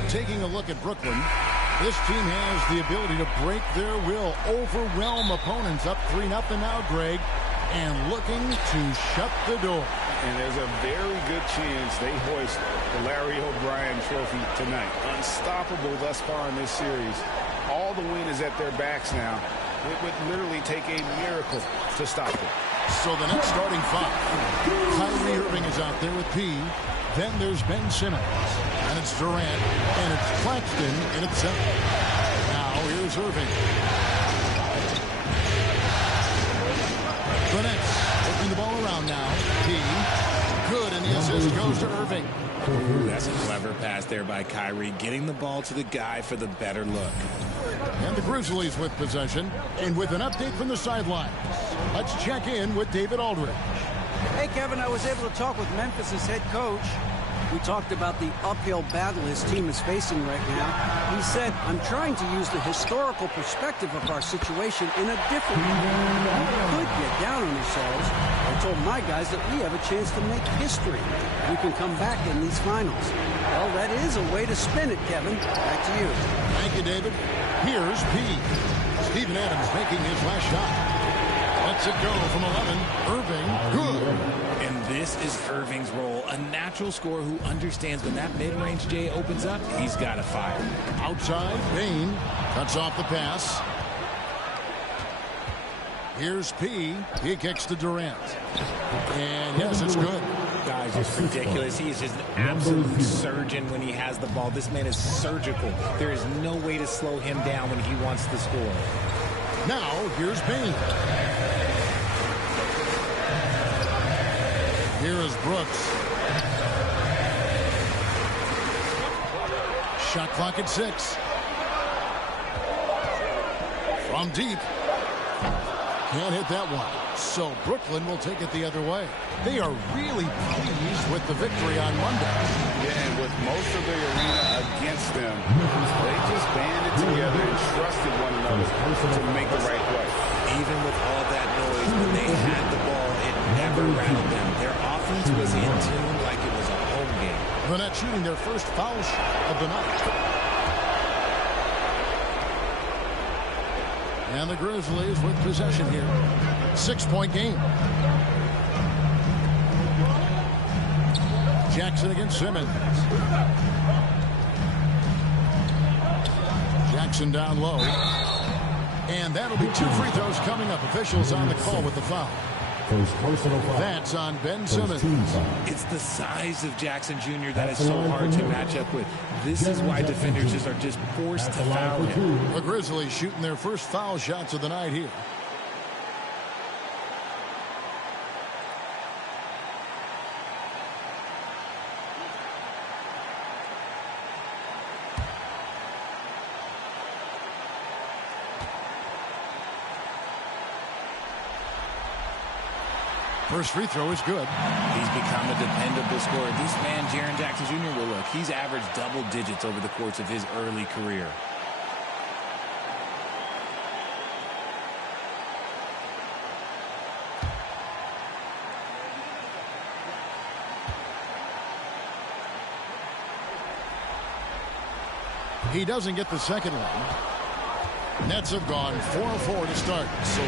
Taking a look at Brooklyn, this team has the ability to break their will, overwhelm opponents. Up 3-0 now, Greg, and looking to shut the door. And there's a very good chance they hoist the Larry O'Brien trophy tonight. Unstoppable thus far in this series. All the wind is at their backs now. It would literally take a miracle to stop them. So the next starting five. Kyrie Irving is out there with P. Then there's Ben Simmons. And it's Durant. And it's Claxton in at center. Now here's Irving. The Nets working the ball around now. P. Good, and the assist goes to Irving. Ooh, that's a clever pass there by Kyrie, getting the ball to the guy for the better look. And the Grizzlies with possession. And with an update from the sidelines, let's check in with David Aldridge. Hey, Kevin, I was able to talk with Memphis' head coach. We talked about the uphill battle his team is facing right now. He said, I'm trying to use the historical perspective of our situation in a different way. We could get down on ourselves. I told my guys that we have a chance to make history. We can come back in these finals. Well, that is a way to spin it, Kevin. Back to you. Thank you, David. Here's P. Steven Adams making his last shot. Lets it go from 11. Irving, good. And this is Irving's role, a natural scorer who understands when that mid-range J opens up, he's got to fire. Outside, Bain cuts off the pass. Here's P. He kicks to Durant. And yes, it's good. Guys, it's ridiculous. He is just an absolute surgeon when he has the ball. This man is surgical. There is no way to slow him down when he wants to score. Now, here's Bain. Here is Brooks. Shot clock at 6. From deep. Can't hit that one. So Brooklyn will take it the other way. They are really pleased with the victory on Monday. Yeah, and with most of the arena against them, they just banded together and trusted one another to make the right play. Even with all that noise, when they had the ball, it never rattled them. Their offense was in tune like it was a home game. The Nets shooting their first foul shot of the night. And the Grizzlies with possession here. 6-point game. Jackson against Simmons. Jackson down low. And that'll be 2 free throws coming up. Officials on the call with the foul. That's on Ben Simmons. It's the size of Jackson Jr. that is so hard to match up with. This is why defenders just are just forced to foul him. The Grizzlies shooting their first foul shots of the night here. First free throw is good. He's become a dependable scorer. This man, Jaren Jackson Jr., will look. He's averaged double digits over the course of his early career. He doesn't get the second one. Nets have gone 4-4 to start. So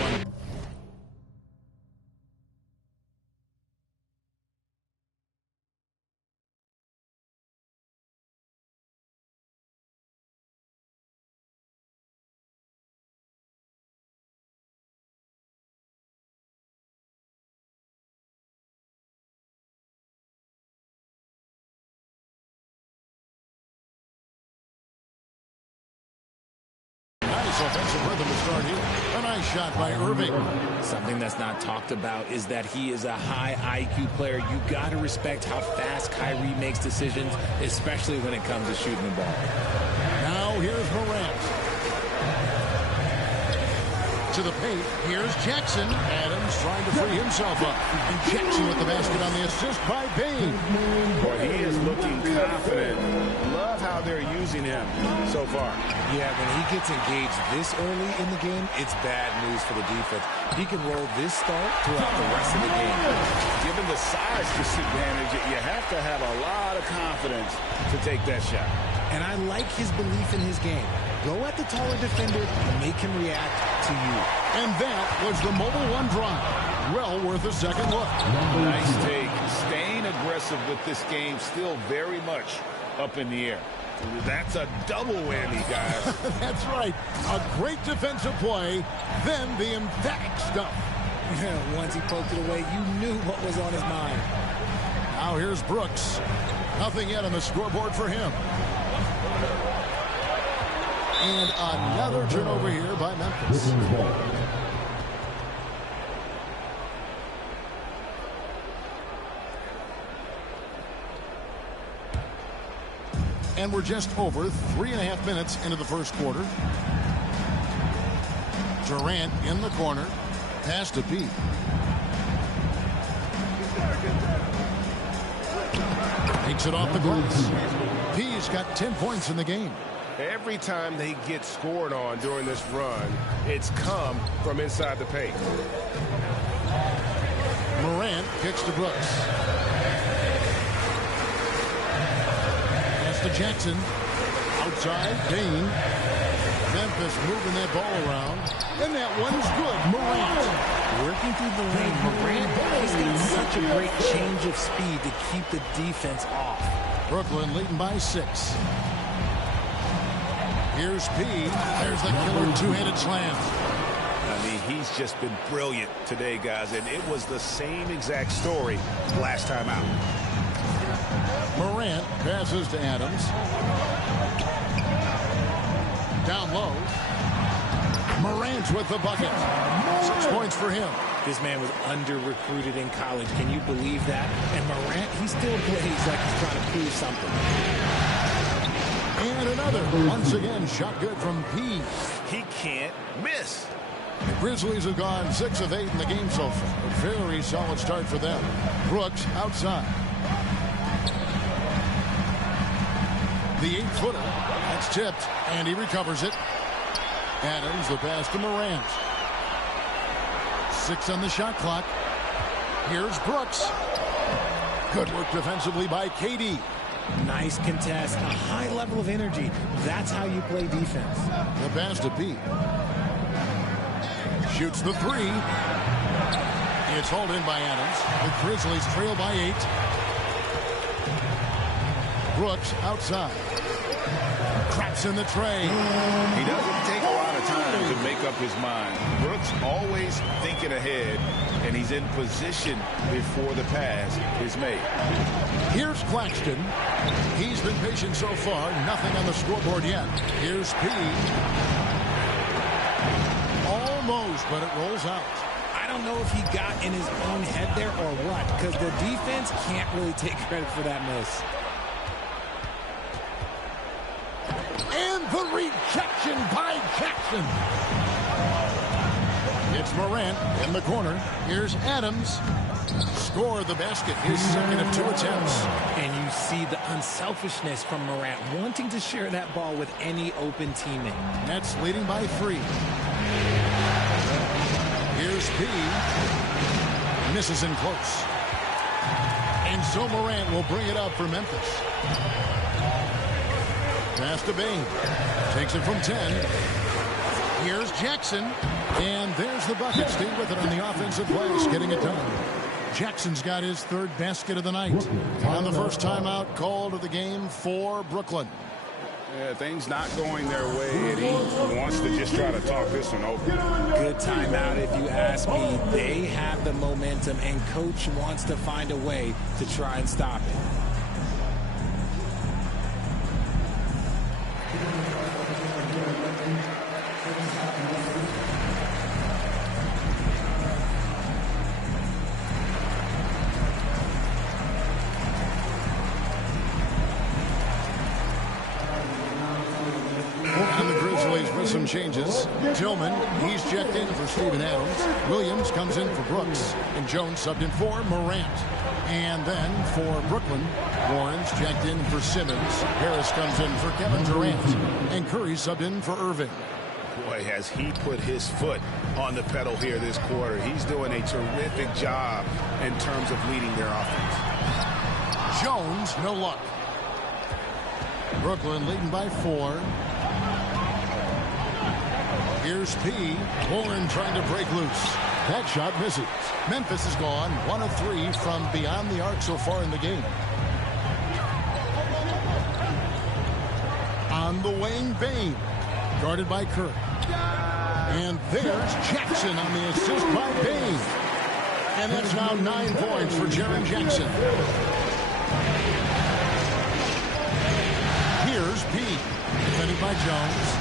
nice offensive rhythm to start here. A nice shot by Irving. Something that's not talked about is that he is a high IQ player. You got to respect how fast Kyrie makes decisions, especially when it comes to shooting the ball. Now here's Morant. To the paint. Here's Jackson. Adams trying to free himself up. And Jackson with the basket on the assist by Bain. Boy, he is looking confident. Love how they're using him so far. Yeah, when he gets engaged this early in the game, it's bad news for the defense. He can roll this start throughout the rest of the game. Given the size disadvantage, you have to have a lot of confidence to take that shot. And I like his belief in his game. Go at the taller defender and make him react to you. And that was the Mobile One drive. Well worth a second look. Nice take. Staying aggressive with this game still very much up in the air. That's a double whammy, guys. That's right. A great defensive play, then the emphatic stuff. Once he poked it away, you knew what was on his mind. Now here's Brooks. Nothing yet on the scoreboard for him. And another turnover here by Memphis. And we're just over 3.5 minutes into the first quarter. Durant in the corner. Pass to P. Takes it off the glass. P's got 10 points in the game. Every time they get scored on during this run, it's come from inside the paint. Morant kicks to Brooks. Pass to Jackson. Outside, Dane. Memphis moving that ball around. And that one's good. Morant. Working through the lane, Morant has got such a great change of speed to keep the defense off. Brooklyn leading by 6. Here's P. There's the killer two-handed slam. I mean, he's just been brilliant today, guys, and it was the same exact story last time out. Morant passes to Adams. Down low. Morant with the bucket. 6 points for him. This man was under-recruited in college. Can you believe that? And Morant, he still plays like he's trying to prove something. And another. Once again, shot good from P. He can't miss. The Grizzlies have gone 6 of 8 in the game so far. A very solid start for them. Brooks outside. The 8-footer. That's tipped, and he recovers it. Adams, the pass to Morant. 6 on the shot clock. Here's Brooks. Good work defensively by KD. Nice contest, a high level of energy. That's how you play defense. The pass to P. Shoots the 3. It's hauled in by Adams. The Grizzlies trail by 8. Brooks outside. Traps in the tray. He doesn't take a lot of time to make up his mind. Brooks always thinking ahead, and he's in position before the pass is made. Here's Claxton. He's been patient so far. Nothing on the scoreboard yet. Here's P. Almost, but it rolls out. I don't know if he got in his own head there or what, because the defense can't really take credit for that miss. And the rejection by Jackson. It's Morant in the corner. Here's Adams. Score the basket. His second of 2 attempts. And you see the unselfishness from Morant, wanting to share that ball with any open teammate. Nets leading by 3. Here's P. Misses in close. And so Morant will bring it up for Memphis. Pass to Bain. Takes it from 10. Here's Jackson. And there's the bucket. Stay with it on the offensive glass, getting it done. Jackson's got his 3rd basket of the night. On the first timeout called of the game for Brooklyn. Yeah, things not going their way, and he wants to just try to talk this one over. Good timeout if you ask me. They have the momentum, and coach wants to find a way to try and stop it. Some changes. Tillman, he's checked in for Steven Adams. Williams comes in for Brooks. And Jones subbed in for Morant. And then for Brooklyn, Warren's checked in for Simmons. Harris comes in for Kevin Durant. And Curry subbed in for Irving. Boy, has he put his foot on the pedal here this quarter. He's doing a terrific job in terms of leading their offense. Jones, no luck. Brooklyn leading by 4. Here's P. Warren trying to break loose. That shot misses. Memphis has gone 1 of 3 from beyond the arc so far in the game. On the wing, Bain. Guarded by Kirk. And there's Jackson on the assist by Bain. And that's now 9 points for Jaren Jackson. Here's P. Defended by Jones.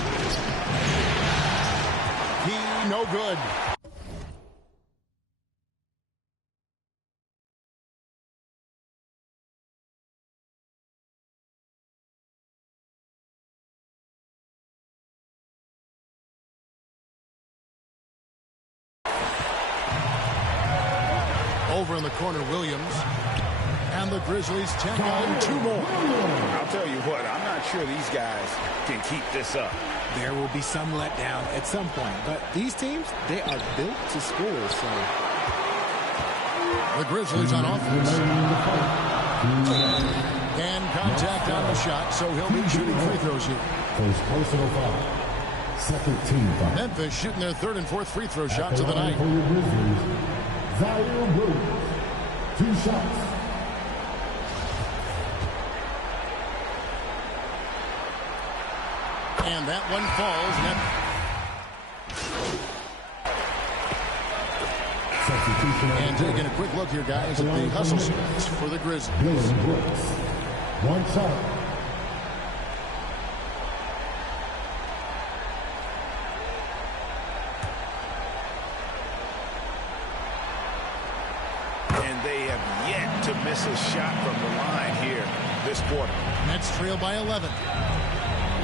P, no good. Over in the corner, Williams. And the Grizzlies take on 2 more. I'll tell you what, I'm not sure these guys can keep this up. There will be some letdown at some point, but these teams, they are built to score, so. The Grizzlies on offense. And contact on the shot, so he'll be shooting free throws here. First personal foul. Second team foul. Memphis shooting their 3rd and 4th free throw shots of the night. Zion Williams, 2 shots. And that one falls. And taking a quick look here, guys, at the hustle stats for the Grizzlies. 1 shot. And they have yet to miss a shot from the line here this quarter. Nets trail by 11.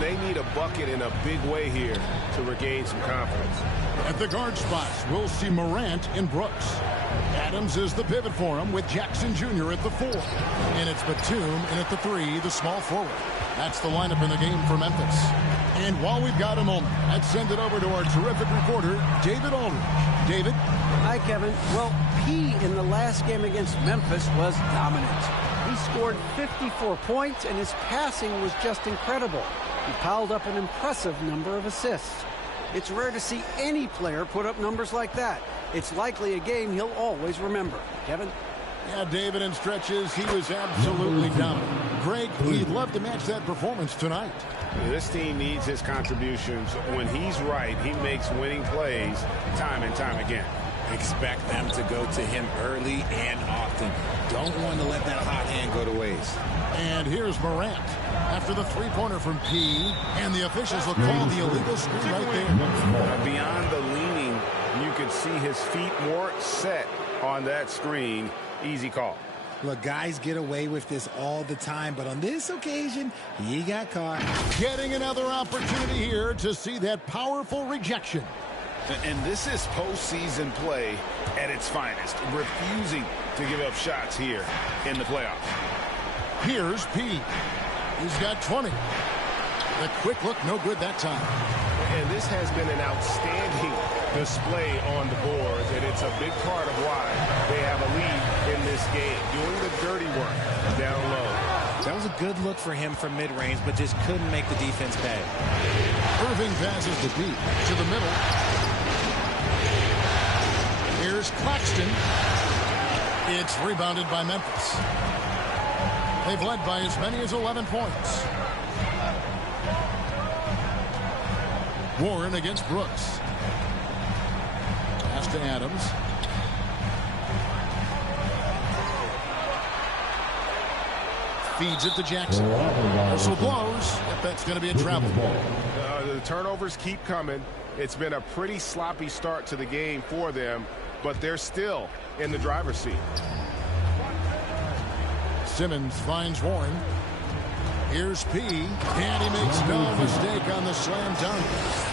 They need a bucket in a big way here to regain some confidence. At the guard spots, we'll see Morant and Brooks. Adams is the pivot for him with Jackson Jr. at the 4. And it's Batum in at the 3, the small forward. That's the lineup in the game for Memphis. And while we've got a moment, let's send it over to our terrific reporter, David Aldridge. David? Hi, Kevin. Well, P in the last game against Memphis was dominant. He scored 54 points, and his passing was just incredible. He piled up an impressive number of assists. It's rare to see any player put up numbers like that. It's likely a game he'll always remember. Kevin? Yeah, David, in stretches, he was absolutely dominant. Greg, he'd love to match that performance tonight. This team needs his contributions. When he's right, he makes winning plays time and time again. Expect them to go to him early and often. Don't want to let that hot hand go to waste. And here's Morant after the 3-pointer from P. And the officials will call the illegal screen right there. Beyond the leaning, you could see his feet more set on that screen. Easy call. Look, guys get away with this all the time, but on this occasion, he got caught. Getting another opportunity here to see that powerful rejection. And this is postseason play at its finest, refusing to give up shots here in the playoffs. Here's P. He's got 20. The quick look, no good that time. And this has been an outstanding display on the boards, and it's a big part of why they have a lead in this game, doing the dirty work down low. That was a good look for him from mid-range, but just couldn't make the defense pay. Irving passes to deep, to the middle. Here's Claxton. It's rebounded by Memphis. They've led by as many as 11 points. Warren against Brooks. Pass to Adams. Feeds it to Jackson. Whistle blows. If that's going to be a travel ball. The turnovers keep coming. It's been a pretty sloppy start to the game for them, but they're still in the driver's seat. Simmons finds Warren. Here's P. And he makes no mistake on the slam dunk.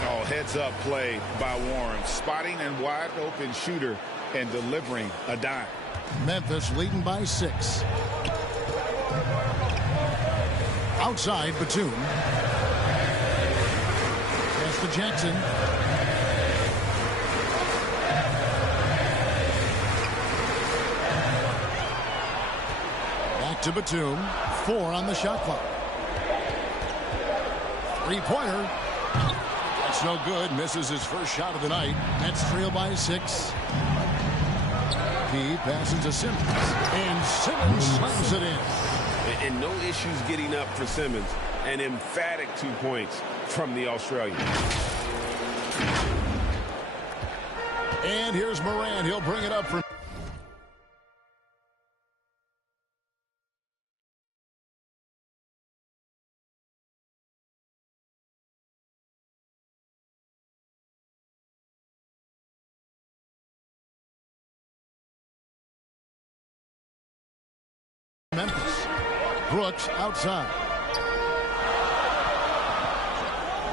Oh, heads-up play by Warren. Spotting and wide open shooter and delivering a dime. Memphis leading by 6. Outside, Batum. Pass to Jackson. Back to Batum. 4 on the shot clock. Three-pointer. That's no good. Misses his first shot of the night. Nets trail by 6. He passes to Simmons. And Simmons slams it in. And no issues getting up for Simmons. An emphatic 2 points from the Australian. And here's Morant. He'll bring it up for Memphis. Brooks outside.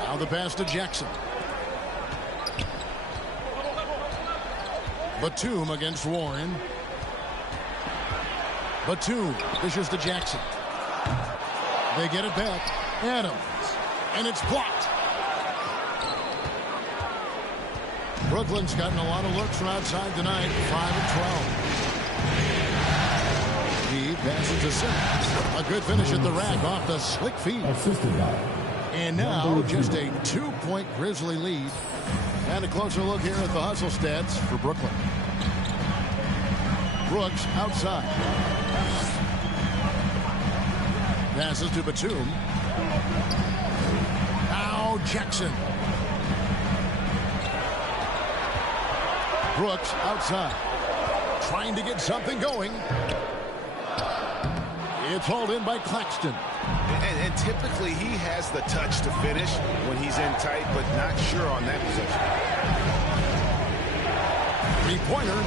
Now the pass to Jackson. Batum against Warren. Batum dishes to Jackson. They get it back. Adams. And it's blocked. Brooklyn's gotten a lot of looks from outside tonight. 5 of 12. He passes to Simmons. A good finish at the rack off the slick feed. And now just a 2-point Grizzly lead. And a closer look here at the hustle stats for Brooklyn. Brooks outside. Passes to Batum. Now Jackson. Brooks outside. Trying to get something going. It's hauled in by Claxton. And typically he has the touch to finish when he's in tight, but not sure on that possession. Three-pointer.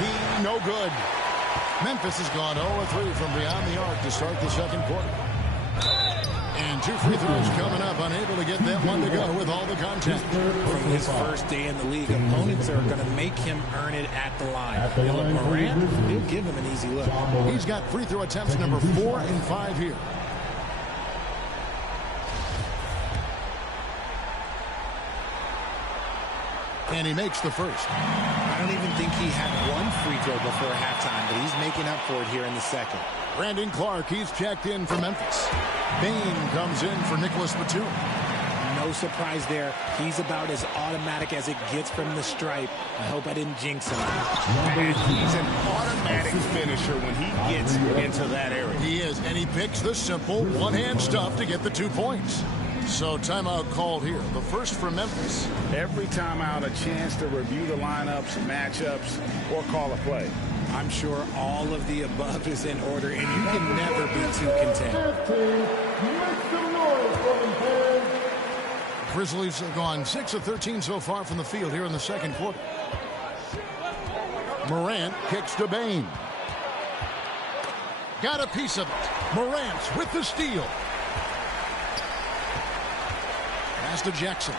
He no good. Memphis has gone 0-3 from beyond the arc to start the second quarter. And 2 free throws coming up, unable to get that one to go with all the contact. From his first day in the league, opponents are going to make him earn it at the line. And Morant, he'll give him an easy look. He's got free throw attempts number 4 and 5 here. And he makes the first. I don't even think he had one free throw before halftime, but he's making up for it here in the second. Brandon Clark, he's checked in for Memphis. Bain comes in for Nicholas Batum. No surprise there. He's about as automatic as it gets from the stripe. I hope I didn't jinx him. And he's an automatic finisher when he gets into that area. He is, and he picks the simple one-hand stuff to get the 2 points. So timeout called here. The first for Memphis. Every timeout, a chance to review the lineups, matchups, or call a play. I'm sure all of the above is in order, and you can never be too content. Grizzlies have gone 6 of 13 so far from the field here in the second quarter. Morant kicks to Bain. Got a piece of it. Morant with the steal. Pass to Jackson.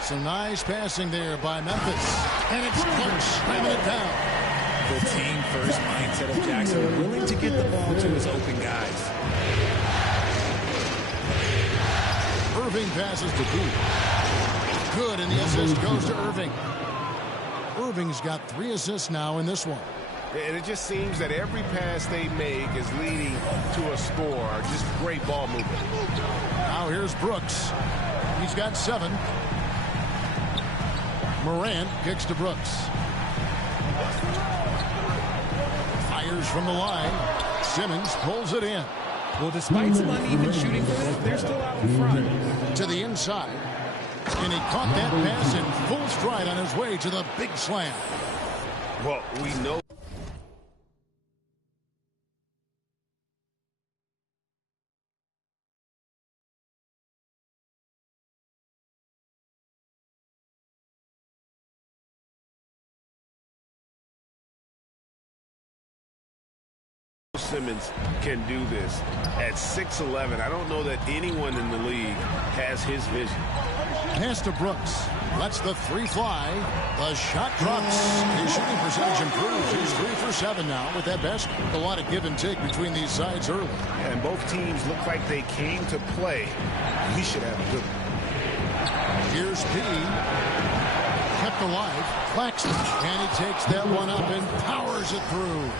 Some nice passing there by Memphis. And it's Clark slamming it down. The team first mindset of Jackson, willing to get the ball to his open guys. Irving passes to Booth. Good, and the assist goes to Irving. Irving's got 3 assists now in this one. And it just seems that every pass they make is leading to a score. Just great ball movement. Now here's Brooks. He's got 7. Morant kicks to Brooks. Fires from the line. Simmons pulls it in. Well, despite some uneven shooting for them, they're still out in front. To the inside. And he caught that pass in full stride on his way to the big slam. Well, we know. Simmons can do this at 6'11". I don't know that anyone in the league has his vision. Pass to Brooks. Lets the 3 fly. The shot drops. His shooting percentage improves. He's 3 for 7 now with that basket. A lot of give and take between these sides early. And both teams look like they came to play. We should have a good one. Here's P. Kept alive. Claxton. And he takes that one up and powers it through.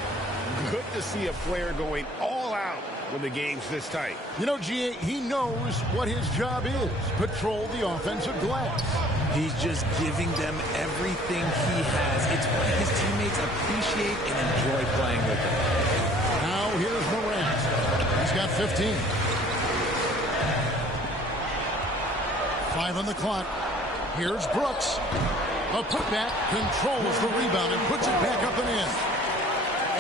Good to see a player going all out when the game's this tight. You know, G.A., he knows what his job is. Patrol the offensive glass. He's just giving them everything he has. It's what his teammates appreciate and enjoy playing with him. Now here's Morant. He's got 15. 5 on the clock. Here's Brooks. A putback, controls the rebound and puts it back up and in.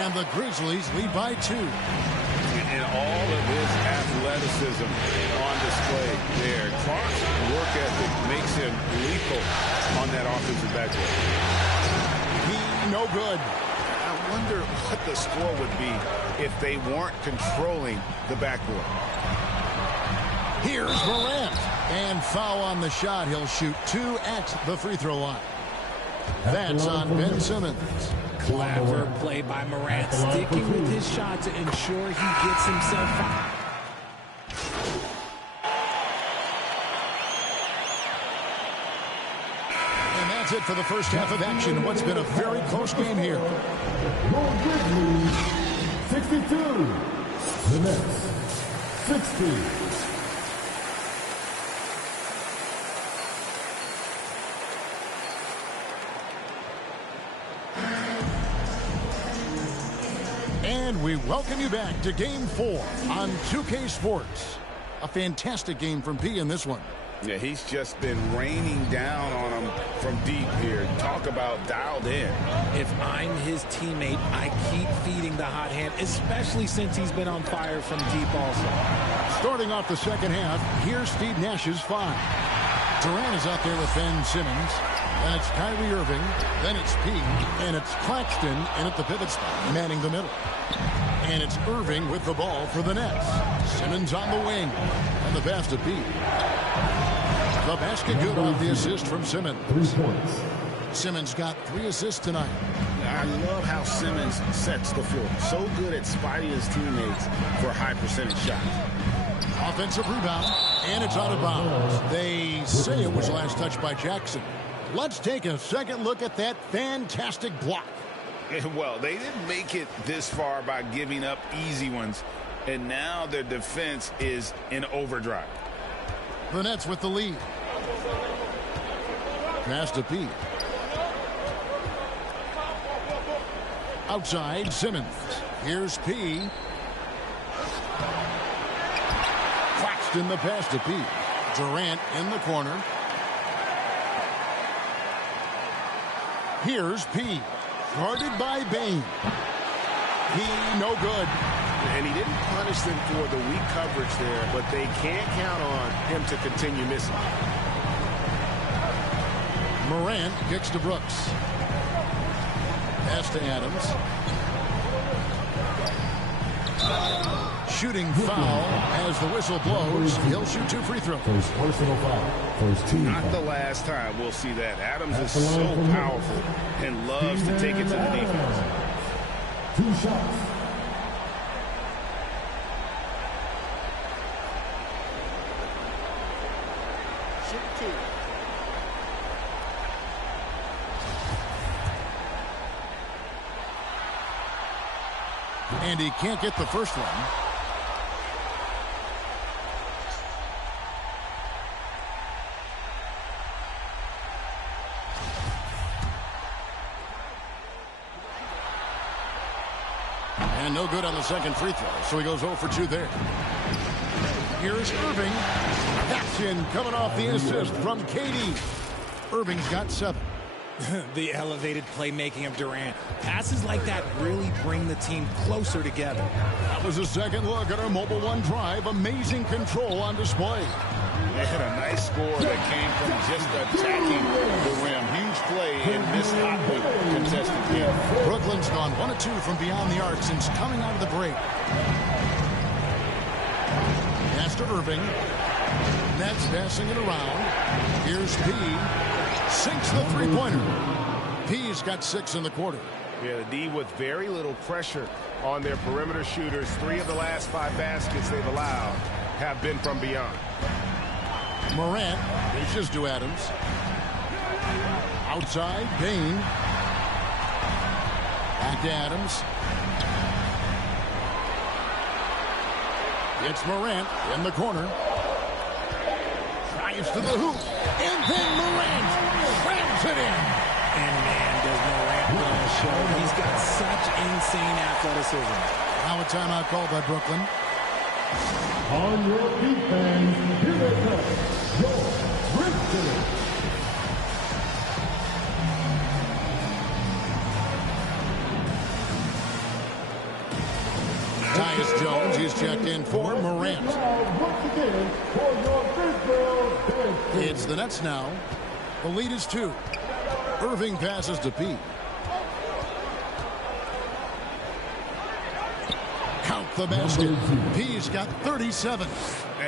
And the Grizzlies lead by 2. And all of his athleticism on display there. Clark's work ethic makes him lethal on that offensive backcourt. He no good. I wonder what the score would be if they weren't controlling the backcourt. Here's Morant. And foul on the shot. He'll shoot 2 at the free throw line. That's on Ben Simmons. Clever play by Morant, sticking with his shot to ensure he gets himself out. And that's it for the first half of action. What's been a very close game here. 62. The Nets, 60. And we welcome you back to Game 4 on 2K Sports. A fantastic game from P in this one. Yeah, he's just been raining down on him from deep here. Talk about dialed in. If I'm his teammate, I keep feeding the hot hand, especially since he's been on fire from deep also. Starting off the second half, here's Steve Nash's 5. Durant is out there with Ben Simmons. Then it's Kyrie Irving. Then it's P. And it's Claxton in at the pivot spot, manning the middle. And it's Irving with the ball for the Nets. Simmons on the wing. And the pass to P. The basket good off the assist from Simmons. 3 points. Simmons got 3 assists tonight. I love how Simmons sets the floor. So good at spotting his teammates for high percentage shots. Offensive rebound, and it's out of bounds. They say it was last touched by Jackson. Let's take a second look at that fantastic block. Well, they didn't make it this far by giving up easy ones, and now their defense is in overdrive. The Nets with the lead. Pass to P. Outside, Simmons. Here's P. Claxton the pass to P. Durant in the corner. Here's P. Guarded by Bain. He no good. And he didn't punish them for the weak coverage there, but they can't count on him to continue missing. Morant kicks to Brooks. Pass to Adams. Shooting foul as the whistle blows. He'll shoot 2 free throws. First personal foul. First team. Not the last time we'll see that. Adams is so powerful and loves to take it to the defense. 2 shots. And he can't get the first one. And no good on the second free throw, so he goes 0 for 2 there. Here's Irving. That's in, coming off the assist from KD. Irving's got 7. The elevated playmaking of Durant. Passes like that really bring the team closer together. That was a second look at our Mobile One drive. Amazing control on display. They had a nice score that came from just attacking the rim. Huge play in this hotly contested game. Brooklyn's gone 1 of 2 from beyond the arc since coming out of the break. Pass to Irving. Nets passing it around. Here's P. Sinks the three-pointer. P's got 6 in the quarter. Yeah, the D with very little pressure on their perimeter shooters. 3 of the last 5 baskets they've allowed have been from beyond. Morant dishes to Adams. Outside, Bain. Back to Adams. It's Morant in the corner. Drives to the hoop. And then Morant grabs it in. And man, does Morant put on a show. He's got such insane athleticism. Now a timeout called by Brooklyn. On your defense, here they come, your Bristol. Tyus Jones, he's checked in for Morant. It's the Nets now. The lead is 2. Irving passes to Pete. Count the basket. P's got 37.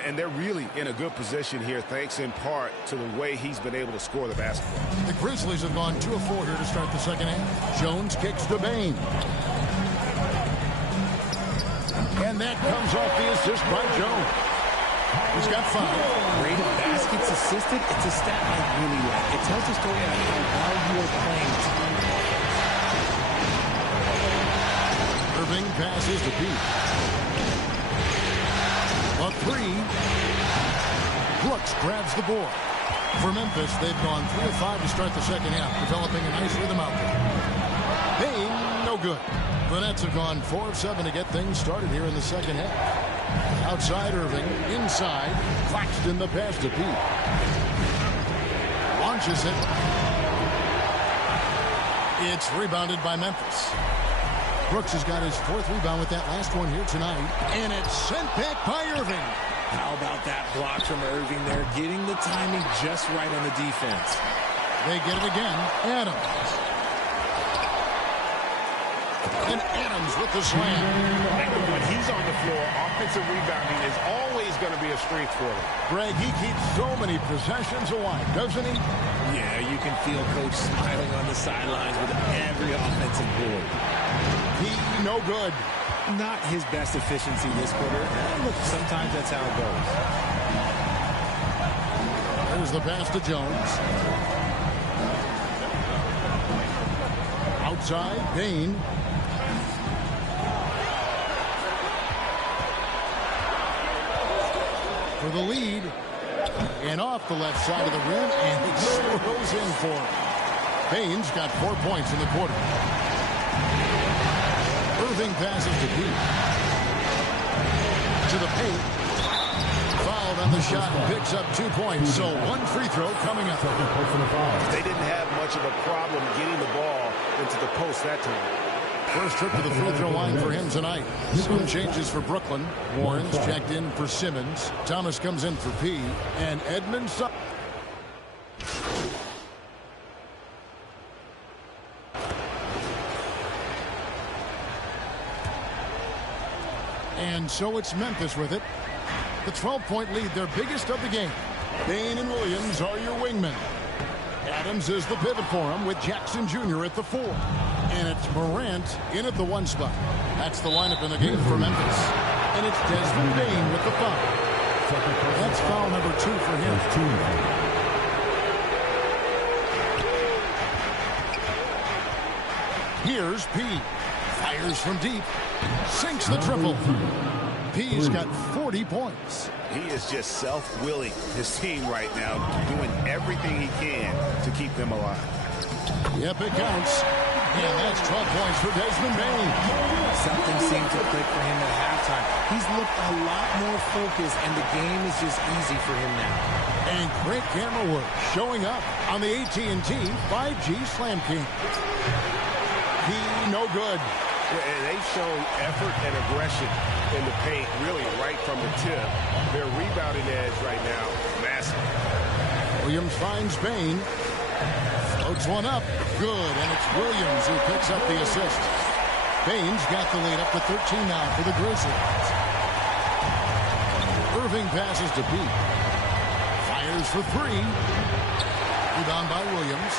And they're really in a good position here, thanks in part to the way he's been able to score the basketball. The Grizzlies have gone 2 of 4 here to start the second half. Jones kicks to Bain. And that comes off the assist by Jones. He's got 5. Rate of baskets assisted, it's a stat I really like. It tells the story of how well you are playing team offense. Irving passes to Pete. A 3. Brooks grabs the board. For Memphis, they've gone 3 of 5 to start the second half, developing a nice rhythm out there. Bain, no good. The Nets have gone 4 of 7 to get things started here in the second half. Outside Irving, inside, Claxton the pass to Pete. Launches it. It's rebounded by Memphis. Brooks has got his 4th rebound with that last one here tonight. And it's sent back by Irving. How about that block from Irving there, getting the timing just right on the defense. They get it again. Adams. And Adams with the slam. When he's on the floor, offensive rebounding is always going to be a strength for him. Greg, he keeps so many possessions alive, doesn't he? Yeah, you can feel Coach smiling on the sidelines with every offensive board. He no good. Not his best efficiency this quarter. Look, sometimes that's how it goes. There's the pass to Jones. Outside, Bain. For the lead. And off the left side of the rim, and it swirls in for him. Bain's got 4 points in the quarter. Irving passes to Pete. To the paint. Fouled on the shot and picks up 2 points. So 1 free throw coming up. They didn't have much of a problem getting the ball into the post that time. First trip to the free throw line for him tonight. Some changes for Brooklyn. Warren's checked in for Simmons. Thomas comes in for P. And Edmonds. And so it's Memphis with it. The 12-point lead, their biggest of the game. Bain and Williams are your wingmen. Adams is the pivot for him with Jackson Jr. at the 4. And it's Morant in at the 1 spot. That's the lineup in the game for Memphis. And it's Desmond Bain with the foul. That's foul number 2 for him. Here's P. Fires from deep. Sinks the triple. P's got 40 points. He is just self-willing his team right now, doing everything he can to keep them alive. Yep, it counts. And that's 12 points for Desmond Bain. Something seemed to click for him at halftime. He's looked a lot more focused, and the game is just easy for him now. And great camera work showing up on the AT&T 5G Slam King. He no good. And they've shown effort and aggression in the paint, really right from the tip. Their rebounding edge right now, massive. Williams finds Bain. Floats one up. Good. And it's Williams who picks up the assist. Bain's got the lead up to 13 now for the Grizzlies. Irving passes to Pete. Fires for 3. Rebound by Williams.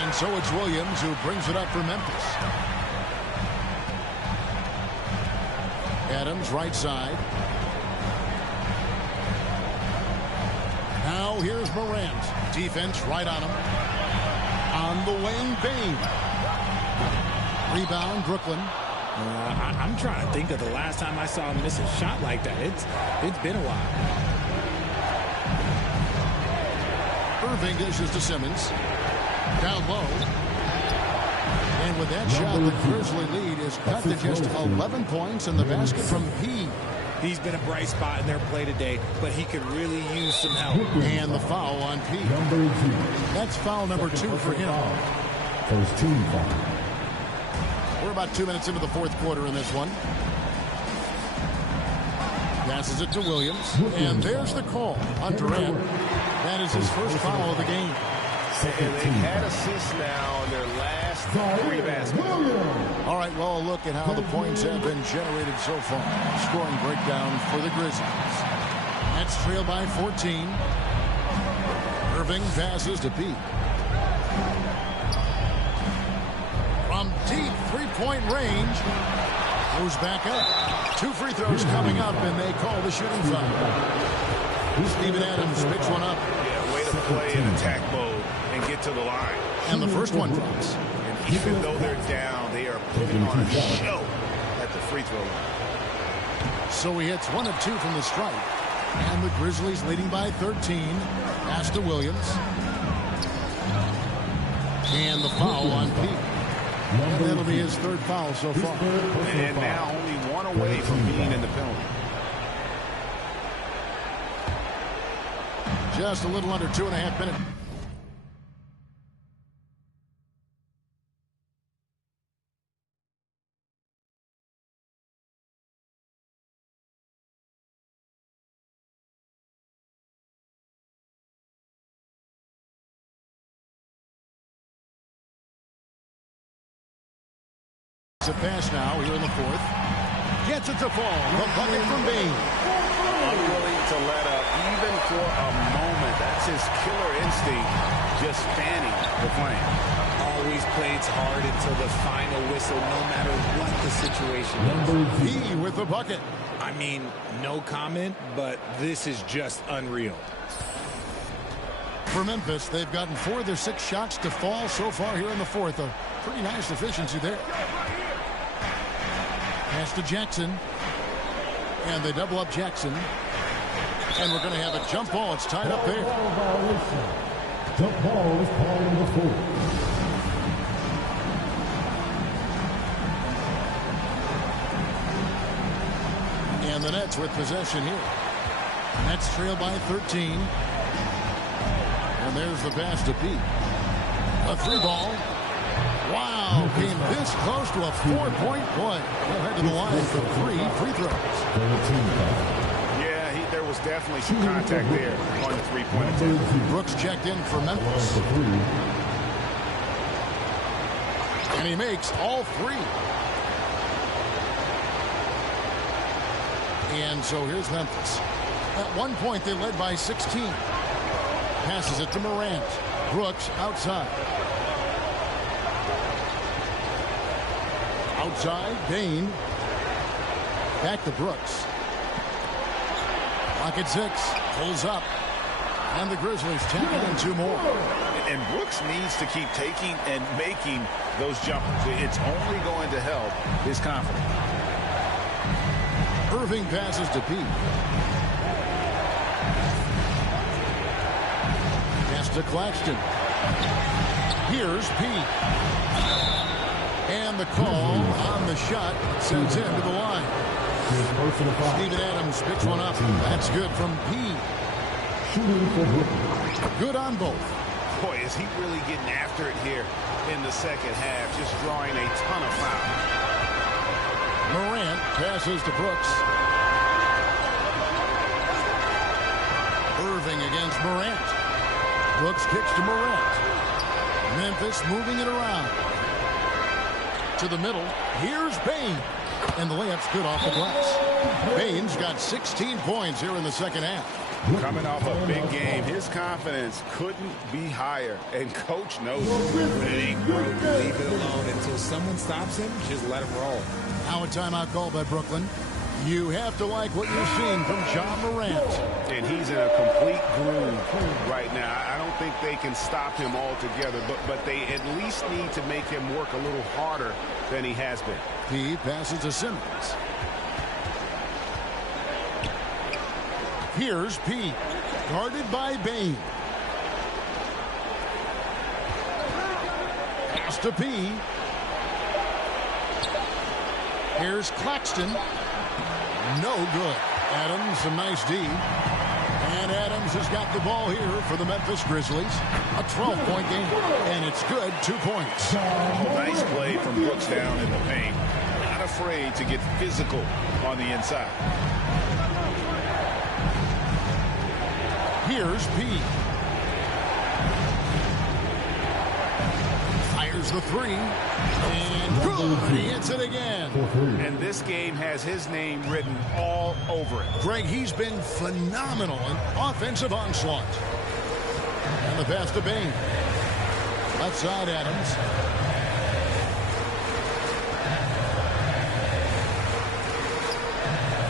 And so it's Williams who brings it up for Memphis. Adams right side. Now here's Morant. Defense right on him. On the wing, Bain. Rebound, Brooklyn. I'm trying to think of the last time I saw him miss a shot like that. It's been a while. Irving dishes to Simmons. Down low. And with that shot, the Grizzly lead is cut to just 11 points, and the basket from P. He's been a bright spot in their play today, but he could really use some help. And the foul on P. That's foul number 2 for him. First team foul. We're about 2 minutes into the fourth quarter in this one. Passes it to Williams. And there's the call on Durant. That is his first foul of the game. And they've had assists now in their last 3 baskets. All right, well, a look at how the points have been generated so far. Scoring breakdown for the Grizzlies. Nets trail by 14. Irving passes to P. From deep three-point range. Goes back up. 2 free throws coming up, and they call the shooting foul. Steven Adams picks one up. Yeah, way to play in attack mode and get to the line. And the first one drops. And even though they're down, they are putting on a show at the free throw line. So he hits 1 of 2 from the stripe. And the Grizzlies leading by 13. Pass to Williams. And the foul on P. And that'll be his 3rd foul so far. And now only 1 away from being in the penalty. Just a little under 2.5 minutes. A pass now here in the fourth. Gets it to fall. The bucket from Bain. Unwilling to let up even for a moment. That's his killer instinct, just fanning the flame. Always plays hard until the final whistle, no matter what the situation is. He with the bucket. I mean, no comment, but this is just unreal. For Memphis, they've gotten 4 of their 6 shots to fall so far here in the fourth. A pretty nice efficiency there. Pass to Jackson. And they double up Jackson. And we're going to have a jump ball. It's tied up there. Jump ball is called on the floor. And the Nets with possession here. Nets trail by 13. And there's the pass to Pete. A 3 ball. Wow, came this close to a 4-point play. They'll head to the line for 3 free throws. Yeah, there was definitely some contact there on the 3-point attempt. Brooks checked in for Memphis. And he makes all 3. And so here's Memphis. At one point, they led by 16. Passes it to Morant. Brooks outside. Outside, Bain. Back to Brooks. Clock at 6. Pulls up. And the Grizzlies taking in 2 more. And Brooks needs to keep taking and making those jumpers. It's only going to help his confidence. Irving passes to Pete. Pass to Claxton. Here's Pete. And the call on the shot sends him to the line. Steven Adams picks one up. That's good from P. Good on both. Boy, is he really getting after it here in the second half, just drawing a ton of fouls. Morant passes to Brooks. Irving against Morant. Brooks kicks to Morant. Memphis moving it around. To the middle. Here's Bain. And the layup's good off the glass. Bain's got 16 points here in the second half. Coming off a big game, his confidence couldn't be higher. And coach knows it. When it ain't broke, leave it alone until someone stops him. Just let him roll. Now a timeout call by Brooklyn. You have to like what you're seeing from John Morant. And he's in a complete groove right now. I don't think they can stop him altogether, but they at least need to make him work a little harder than he has been. P passes to Simmons. Here's P, guarded by Bain. Pass to P. Here's Claxton. No good. Adams, a nice D. And Adams has got the ball here for the Memphis Grizzlies. A 12-point game. And it's good, 2 points. Nice play from Brooks down in the paint. Not afraid to get physical on the inside. Here's P. Fires the three. And good. He hits it again. And this game has his name written all over it. Greg, he's been phenomenal in offensive onslaught. And the pass to Bain. Left side, Adams.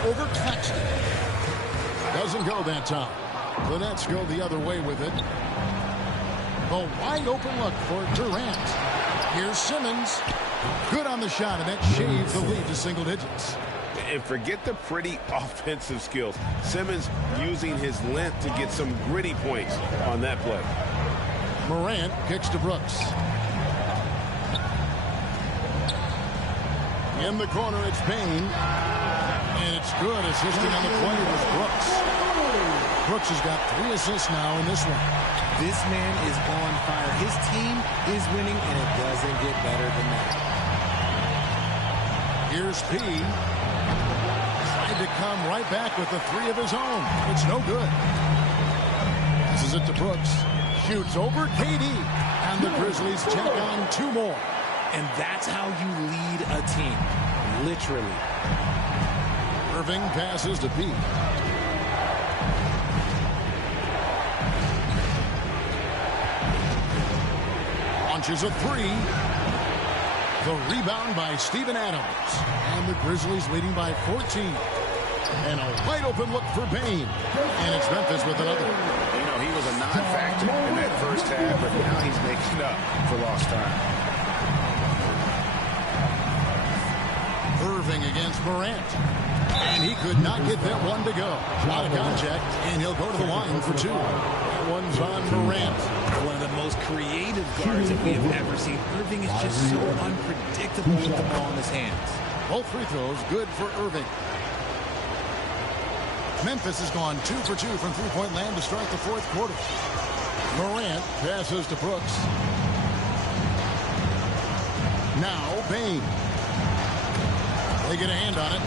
Over Claxton. Doesn't go that time. The Nets go the other way with it. A wide open look for Durant. Here's Simmons. Good on the shot, and that shaves the lead to single digits. And forget the pretty offensive skills. Simmons using his length to get some gritty points on that play. Morant kicks to Brooks. In the corner, it's Bain. And it's good. Assisting on the play with Brooks. Brooks has got 3 assists now in this one. This man is on fire. His team is winning, and it doesn't get better than that. Here's P. Tried to come right back with the 3 of his own. It's no good. Passes it to Brooks. Shoots over KD. And the Grizzlies check on 2 more. And that's how you lead a team. Literally. Irving passes to P. Launches a 3. The rebound by Steven Adams. And the Grizzlies leading by 14. And a wide open look for Bain. And it's Memphis with another. You know, he was a non-factor in that first half, but now he's making up for lost time. Irving against Morant. And he could not get that one to go. Out of contact, and he'll go to the line for 2. That one's on Morant. One of the most creative guards that we have ever seen. Irving is just so unpredictable with the ball in his hands. Both free throws good for Irving. Memphis has gone 2 for 2 from three-point land to start the 4th quarter. Morant passes to Brooks. Now Bain. They get a hand on it.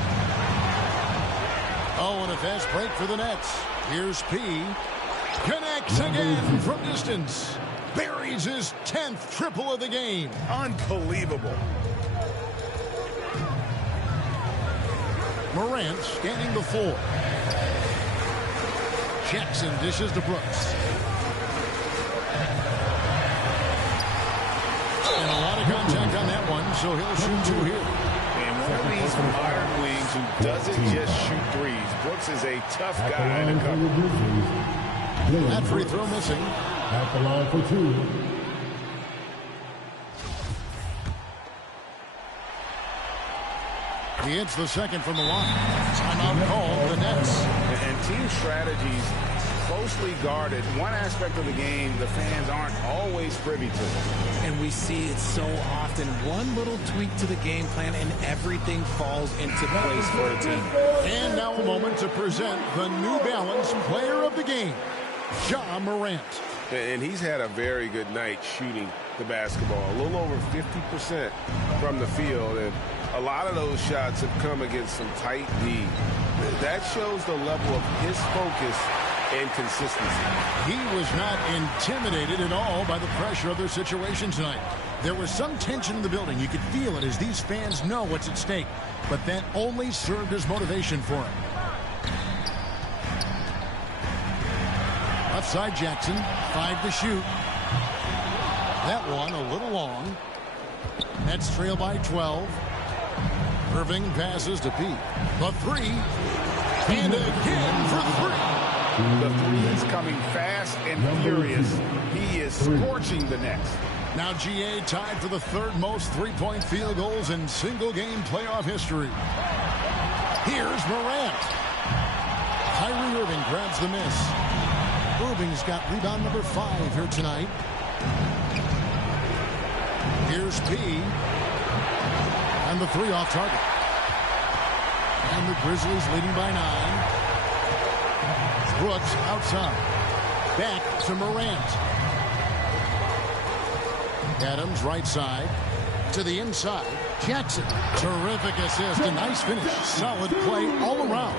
Oh, and a fast break for the Nets. Here's P. Connects again from distance. Buries his 10th triple of the game. Unbelievable. Morant scanning the floor. Jackson dishes to Brooks. And a lot of contact on that one, so he'll shoot 2 here. One of these modern wings who doesn't just shoot threes. Brooks is a tough guy to cover. That free throw missing. At the line for 2. He hits the second from the line. Timeout call, the Nets. And team strategies closely guarded. One aspect of the game the fans aren't always privy to. And we see it so often. One little tweak to the game plan and everything falls into place for a team. And now a moment to present the New Balance player of the game, Ja Morant. And he's had a very good night shooting the basketball. A little over 50% from the field. And a lot of those shots have come against some tight D. That shows the level of his focus and consistency. He was not intimidated at all by the pressure of their situation tonight. There was some tension in the building. You could feel it as these fans know what's at stake. But that only served as motivation for him. Left side Jackson, 5 to shoot. That one a little long. Nets trail by 12. Irving passes to P. The 3. And again for 3. The 3 is coming fast and furious. He is scorching the Nets. Now GA tied for the third most three-point field goals in single-game playoff history. Here's Morant. Kyrie Irving grabs the miss. Irving's got rebound number 5 here tonight. Here's P. And the 3 off target. And the Grizzlies leading by 9. Brooks outside. Back to Morant. Adams right side. To the inside. Jackson. Terrific assist. A nice finish. Solid play all around.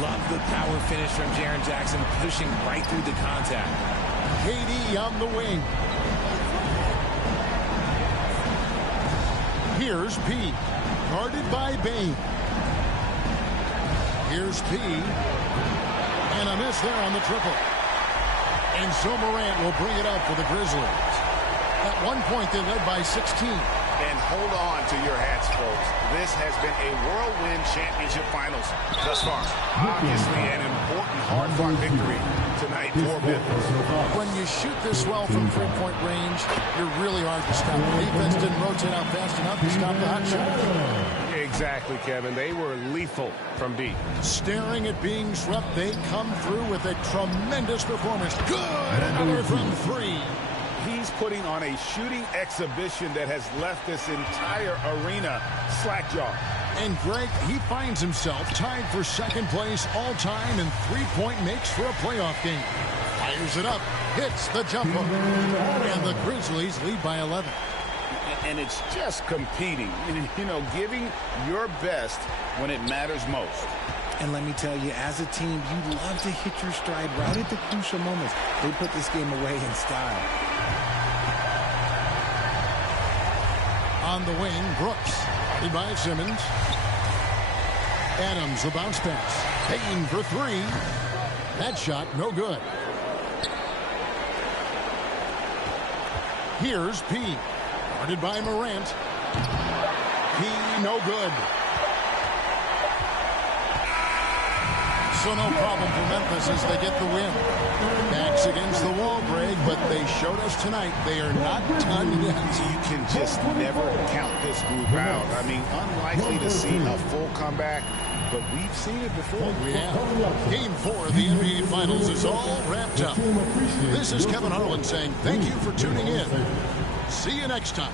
Love the power finish from Jaren Jackson, pushing right through the contact. KD on the wing. Here's P. Guarded by Bain. Here's P. And a miss there on the triple. And so Morant will bring it up for the Grizzlies. At one point, they led by 16. And hold on to your hats, folks. This has been a whirlwind championship finals thus far. Obviously, an important, hard-fought victory tonight for Memphis. When you shoot this well from three-point range, you're really hard to stop. The defense didn't rotate out fast enough to stop the hot shot. Exactly, Kevin. They were lethal from deep. Staring at being swept, they come through with a tremendous performance. Good! Another from 3. He's putting on a shooting exhibition that has left this entire arena slack-jawed. And Greg, he finds himself tied for second place all-time in three-point makes for a playoff game. Fires it up, hits the jump hook, and the Grizzlies lead by 11. And it's just competing, you know, giving your best when it matters most. And let me tell you, as a team, you love to hit your stride right at the crucial moments. They put this game away in style. On the wing, Brooks. Led by Simmons. Adams, a bounce pass. Payton for 3. That shot, no good. Here's P. Guarded by Morant. P, no good. So no problem for Memphis as they get the win. Backs against the wall, Greg, but they showed us tonight they are not done yet. You can just never count this group out. I mean, unlikely to see a full comeback, but we've seen it before. We have. Game 4 of the NBA Finals is all wrapped up. This is Kevin Harlan saying thank you for tuning in. See you next time.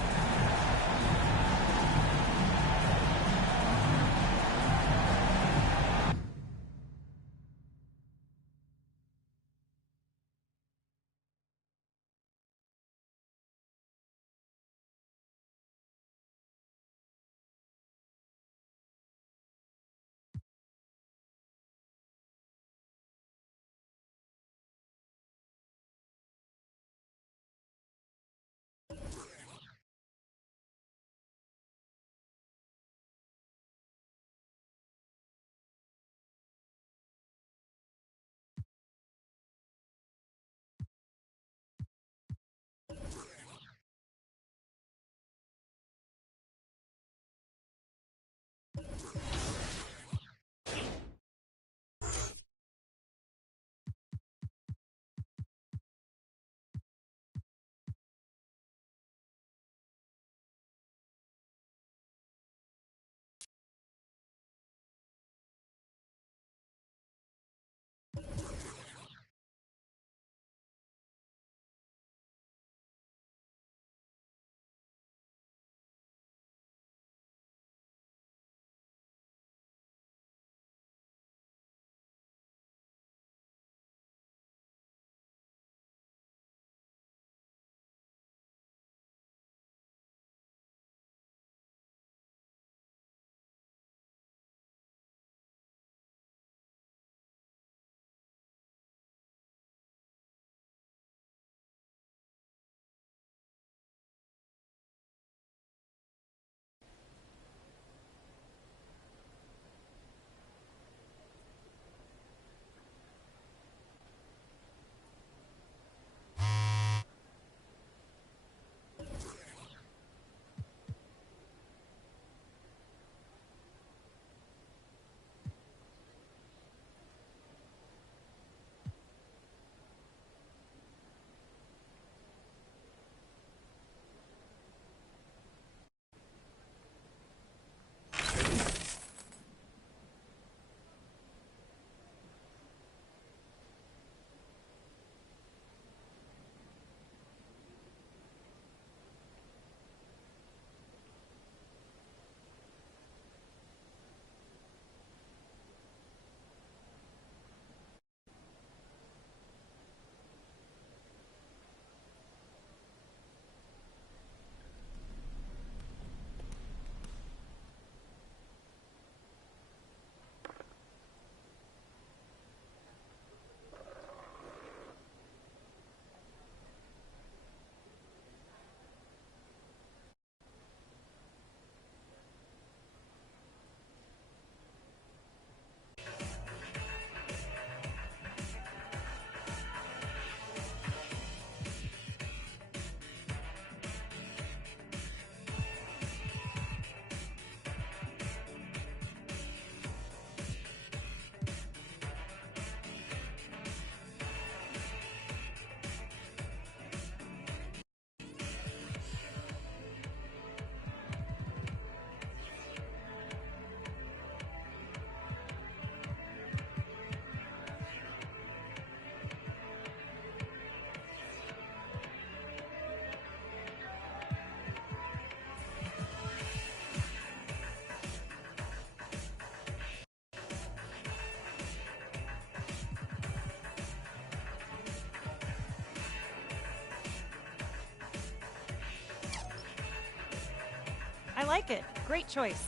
I like it. Great choice.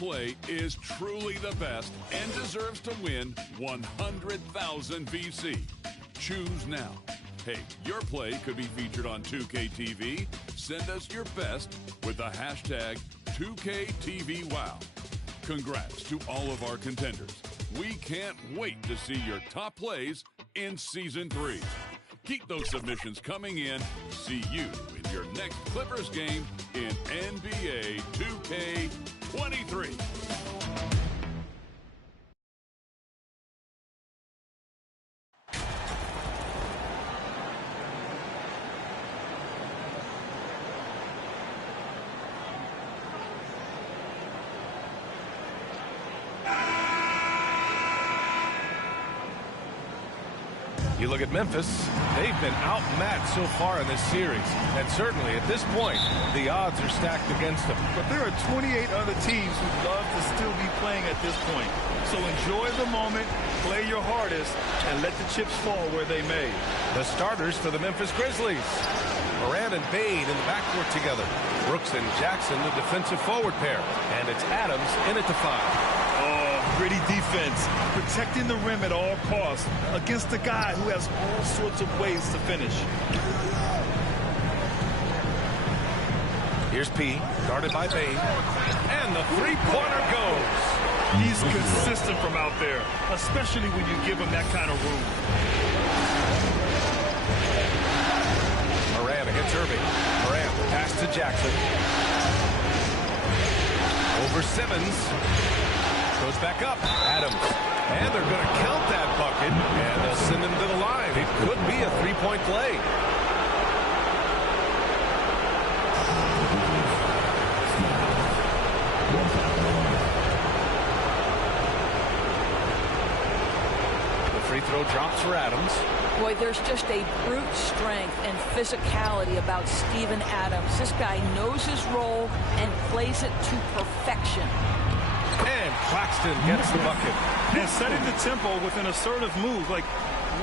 play is truly the best and deserves to win 100,000 VC. Choose now. Hey, your play could be featured on 2KTV. Send us your best with the hashtag 2KTVWow. Congrats to all of our contenders. We can't wait to see your top plays in Season 3. Keep those submissions coming in. See you in your next Clippers game in NBA 2K23. You look at Memphis, they've been outmatched so far in this series. And certainly at this point, the odds are stacked against them. But there are 28 other teams who'd love to still be playing at this point. So enjoy the moment, play your hardest, and let the chips fall where they may. The starters for the Memphis Grizzlies. Morant and Bane in the backcourt together. Brooks and Jackson, the defensive forward pair. And it's Adams in at the 5. Gritty defense, protecting the rim at all costs against a guy who has all sorts of ways to finish. Here's P, guarded by Bane, and the three-pointer goes. He's consistent from out there, especially when you give him that kind of room. Morant against Irving. Morant, pass to Jackson. Over Simmons. Goes back up. Adams. And they're going to count that bucket. And they'll send him to the line. It could be a three-point play. The free throw drops for Adams. Boy, there's just a brute strength and physicality about Steven Adams. This guy knows his role and plays it to perfection. And Claxton gets the bucket. And setting the tempo with an assertive move. Like,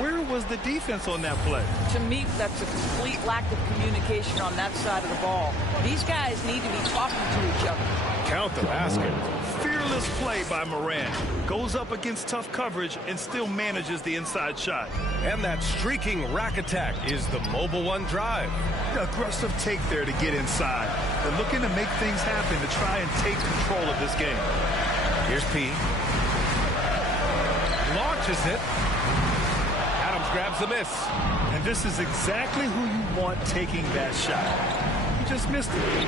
where was the defense on that play? To me, that's a complete lack of communication on that side of the ball. These guys need to be talking to each other. Count the basket. Fearless play by Morant. Goes up against tough coverage and still manages the inside shot. And that streaking rack attack is the mobile one drive. Aggressive take there to get inside. They're looking to make things happen to try and take control of this game. Here's P. Launches it. Adams grabs the miss. And this is exactly who you want taking that shot. He just missed it.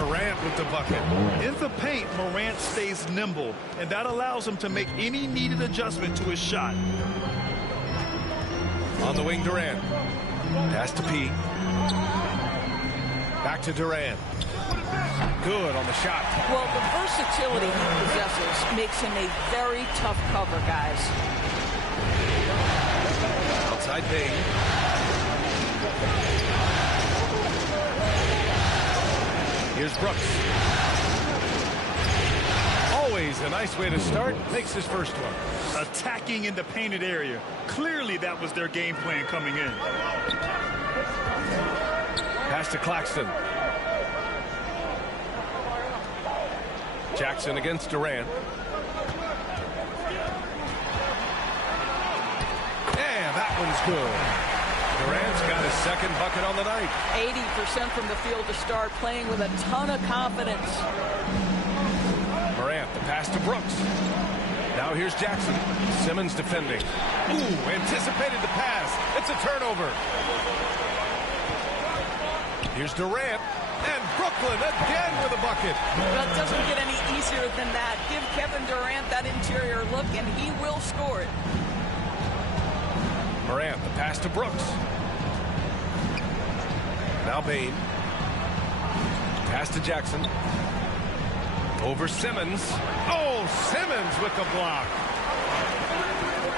Morant with the bucket. In the paint, Morant stays nimble, and that allows him to make any needed adjustment to his shot. On the wing, Durant. Pass to P. Back to Durant. Good on the shot. Well, the versatility he possesses makes him a very tough cover, guys. Outside Bane. Here's Brooks. Always a nice way to start. Makes his first one. Attacking in the painted area. Clearly that was their game plan coming in. Pass to Claxton. Jackson against Durant. And that one's good. Durant's got his second bucket on the night. 80% from the field to start, playing with a ton of confidence. Morant, the pass to Brooks. Now here's Jackson. Simmons defending. Ooh, anticipated the pass. It's a turnover. Here's Durant. And Brooklyn again with a bucket. Well, it doesn't get any easier than that. Give Kevin Durant that interior look, and he will score it. Morant, the pass to Brooks. Now Bane. Pass to Jackson. Over Simmons. Oh, Simmons with the block.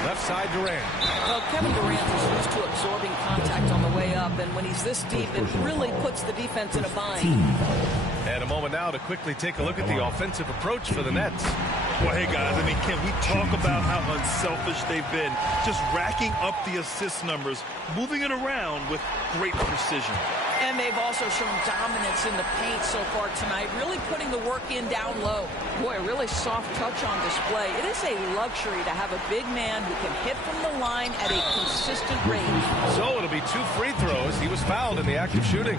Left side Durant. Well, Kevin Durant is used to absorbing contact on the way up, and when he's this deep, it really puts the defense in a bind. And a moment now to quickly take a look at the offensive approach for the Nets. Well, hey, guys, I mean, can we talk about how unselfish they've been? Just racking up the assist numbers, moving it around with great precision. And they've also shown dominance in the paint so far tonight, really putting the work in down low. Boy, a really soft touch on display. It is a luxury to have a big man who can hit from the line at a consistent rate. So it'll be 2 free throws. He was fouled in the act of shooting.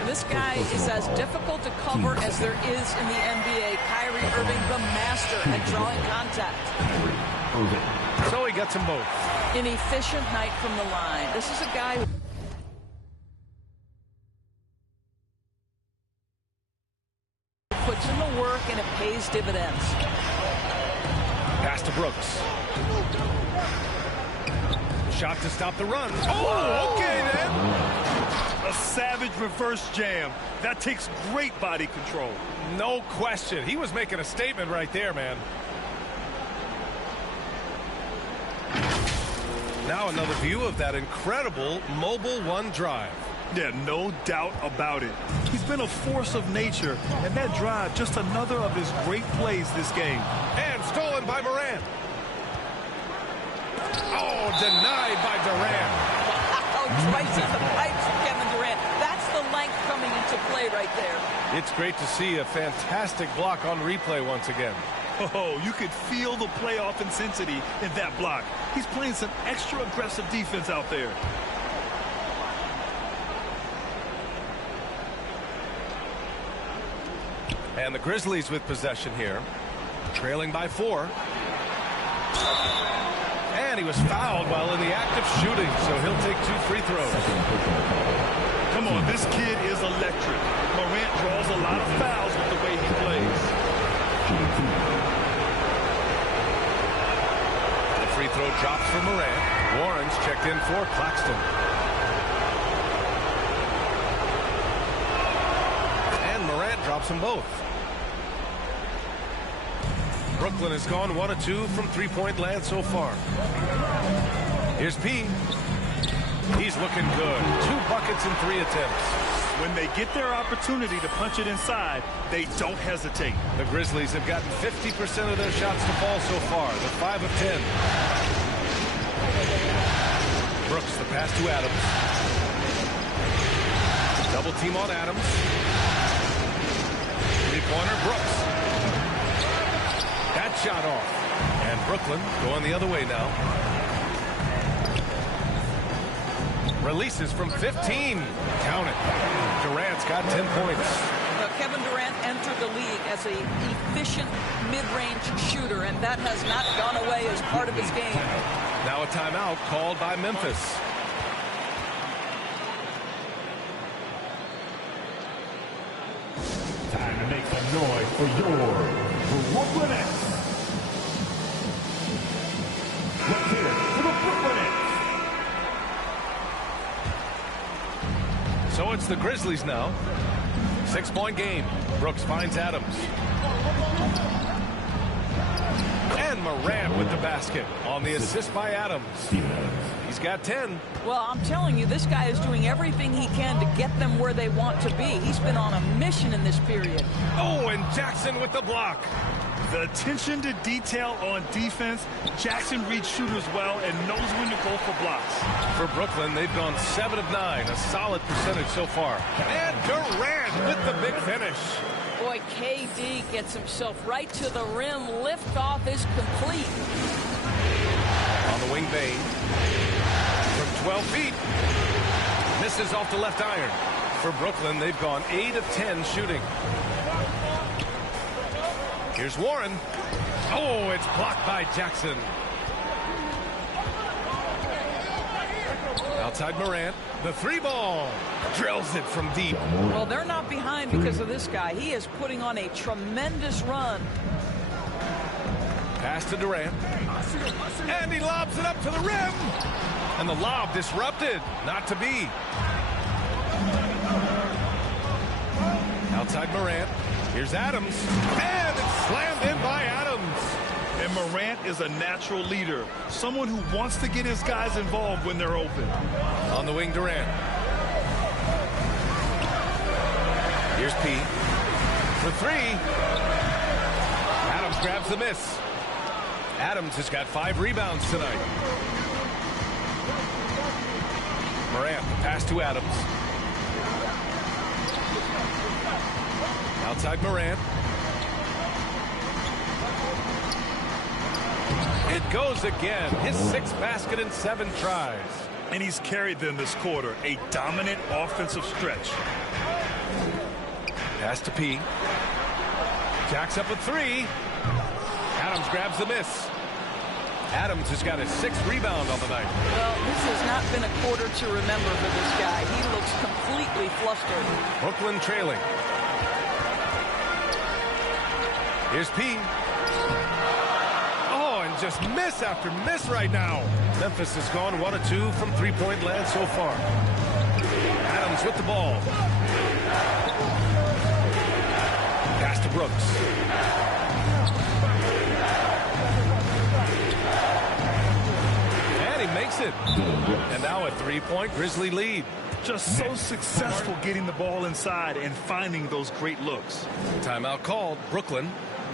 And this guy is as difficult to cover as there is in the NBA. Kyrie Irving, the master at drawing contact. So he gets them both. An efficient night from the line. This is a guy who puts in the work, and it pays dividends. Pass to Brooks. Shot to stop the run. Oh, okay then. A savage reverse jam. That takes great body control. No question. He was making a statement right there, man. Now another view of that incredible mobile one drive. Yeah, no doubt about it. He's been a force of nature, and that drive, just another of his great plays this game. And stolen by Morant. Oh, denied by Durant. Wow, twice in the pipes for Kevin Durant. That's the length coming into play right there. It's great to see a fantastic block on replay once again. Oh, you could feel the playoff intensity in that block. He's playing some extra aggressive defense out there. And the Grizzlies with possession here, trailing by 4. And he was fouled while in the act of shooting, so he'll take 2 free throws. Come on, this kid is electric. Morant draws a lot of fouls with the way he plays. The free throw drops for Morant. Warren's checked in for Claxton. And Morant drops them both. Brooklyn has gone 1 of 2 from three-point land so far. Here's P. He's looking good. 2 buckets in 3 attempts. When they get their opportunity to punch it inside, they don't hesitate. The Grizzlies have gotten 50% of their shots to fall so far. They're 5 of 10. Brooks, the pass to Adams. Double team on Adams. Three-pointer, Brooks. That shot off. And Brooklyn going the other way now. Releases from 15. Count it. Durant's got 10 points. Kevin Durant entered the league as an efficient mid-range shooter, and that has not gone away as part of his game. Now a timeout called by Memphis. Time to make some noise for your Brooklyn Nets. Let's hear it for the Brooklyn Nets. So it's the Grizzlies now. 6-point game. Brooks finds Adams. And Morant with the basket on the assist by Adams. He's got 10. Well, I'm telling you, this guy is doing everything he can to get them where they want to be. He's been on a mission in this period. Oh, and Jackson with the block. The attention to detail on defense. Jackson reads shooters well and knows when to go for blocks. For Brooklyn, they've gone 7 of 9, a solid percentage so far. And Durant with the big finish. Boy, KD gets himself right to the rim. Liftoff is complete. On the wing, Bane. From 12 feet. Misses off the left iron. For Brooklyn, they've gone 8 of 10 shooting. Here's Warren. Oh, it's blocked by Jackson. Outside Morant. The 3-ball. Drills it from deep. Well, they're not behind because of this guy. He is putting on a tremendous run. Pass to Durant. And he lobs it up to the rim. And the lob disrupted. Not to be. Outside Morant. Here's Adams. And it's slammed in by Adams. And Morant is a natural leader. Someone who wants to get his guys involved when they're open. On the wing, Durant. Here's P. For 3. Adams grabs the miss. Adams has got 5 rebounds tonight. Morant, the pass to Adams. Outside Morant. It goes again. His 6th basket in 7 tries. And he's carried them this quarter. A dominant offensive stretch. Pass to P. Jacks up a 3. Adams grabs the miss. Adams has got his 6th rebound on the night. Well, this has not been a quarter to remember for this guy. He looks completely flustered. Brooklyn trailing. Here's P. Oh, and just miss after miss right now. Memphis has gone 1 of 2 from 3-point land so far. Adams with the ball. Pass to Brooks. And he makes it. And now a 3-point Grizzly lead. Just so successful getting the ball inside and finding those great looks. Timeout called. Brooklyn.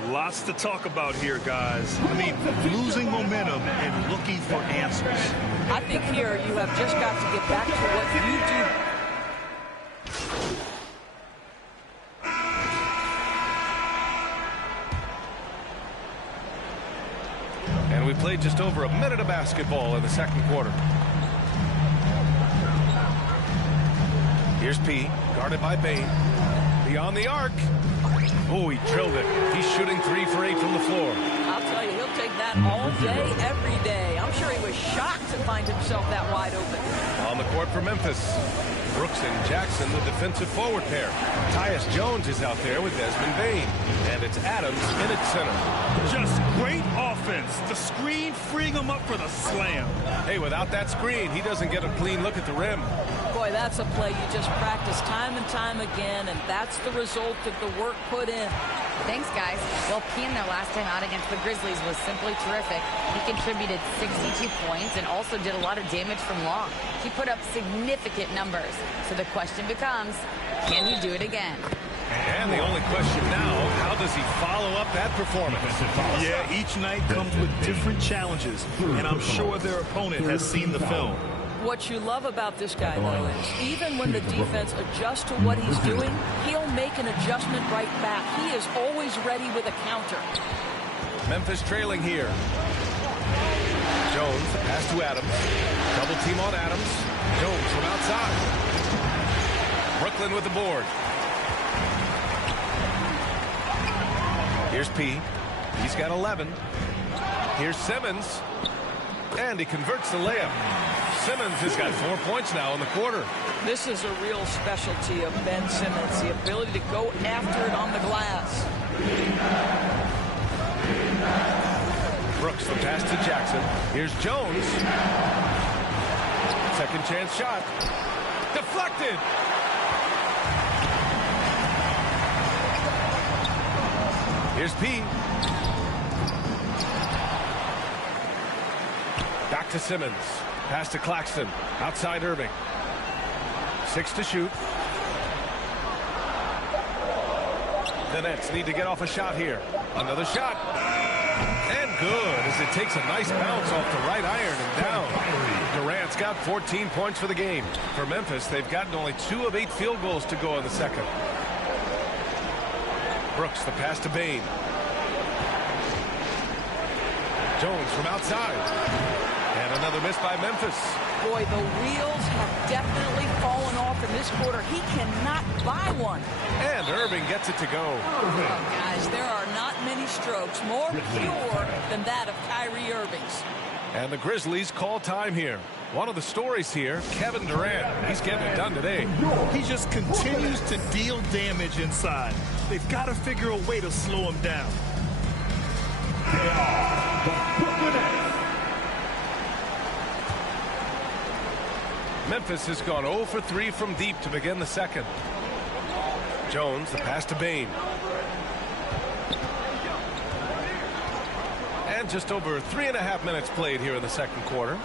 Lots to talk about here, guys. I mean, losing momentum and looking for answers. I think here you have just got to get back to what you do. And we played just over a minute of basketball in the second quarter. Here's P, guarded by Bain. Beyond the arc. Oh, he drilled it. He's shooting 3 for 8 from the floor. I'll tell you, he'll take that all day, every day. I'm sure he was shocked to find himself that wide open. On the court for Memphis. Brooks and Jackson, the defensive forward pair. Tyus Jones is out there with Desmond Bain. And it's Adams in at center. Just great offense. The screen freeing him up for the slam. Hey, without that screen, he doesn't get a clean look at the rim. Boy, that's a play you just practice time and time again, and that's the result of the work put in. Thanks, guys. Well, P in their last time out against the Grizzlies was simply terrific. He contributed 62 points and also did a lot of damage from long. He put up significant numbers. So the question becomes, can he do it again? And the only question now, how does he follow up that performance? Yeah, each night comes with different challenges, and I'm sure their opponent has seen the film. What you love about this guy, though, is even when the defense adjusts to what he's doing, he'll make an adjustment right back. He is always ready with a counter. Memphis trailing here. Jones, pass to Adams. Double team on Adams. Jones from outside. Brooklyn with the board. Here's P. He's got 11. Here's Simmons. And he converts the layup. Simmons has got 4 points now in the quarter. This is a real specialty of Ben Simmons, the ability to go after it on the glass. Brooks, the pass to Jackson. Here's Jones. Second chance shot. Deflected. Here's P. Back to Simmons. Pass to Claxton. Outside Irving. 6 to shoot. The Nets need to get off a shot here. Another shot. And good as it takes a nice bounce off the right iron and down. Durant's got 14 points for the game. For Memphis, they've gotten only 2 of 8 field goals to go in the second. Brooks, the pass to Bain. Jones from outside. And another miss by Memphis. Boy, the wheels have definitely fallen off in this quarter. He cannot buy one. And Irving gets it to go. Oh, guys, there are not many strokes more pure than that of Kyrie Irving's. And the Grizzlies call time here. One of the stories here, Kevin Durant. He's getting it done today. He just continues to deal damage inside. They've got to figure a way to slow him down. They are the Brooklyn Nets. Memphis has gone 0 for 3 from deep to begin the second. Jones, the pass to Bain. And just over 3.5 minutes played here in the second quarter.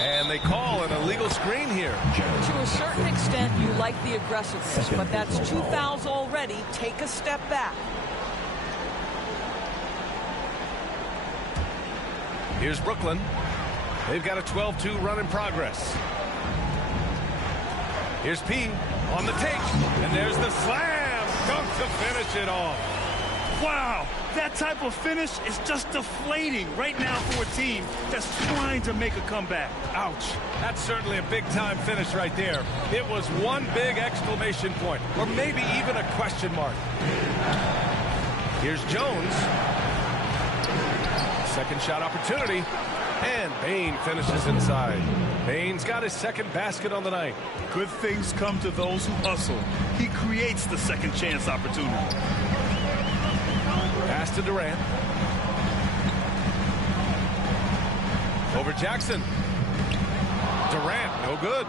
And they call an illegal screen here. To a certain extent, you like the aggressiveness, but that's 2 fouls already. Take a step back. Here's Brooklyn. They've got a 12-2 run in progress. Here's P on the take, and there's the slam. dunk to finish it off. Wow, that type of finish is just deflating right now for a team that's trying to make a comeback. Ouch. That's certainly a big-time finish right there. It was one big exclamation point, or maybe even a question mark. Here's Jones. Second shot opportunity. And Bain finishes inside. Bain's got his second basket on the night. Good things come to those who hustle. He creates the second chance opportunity. Pass to Durant. Over Jackson. Durant, no good.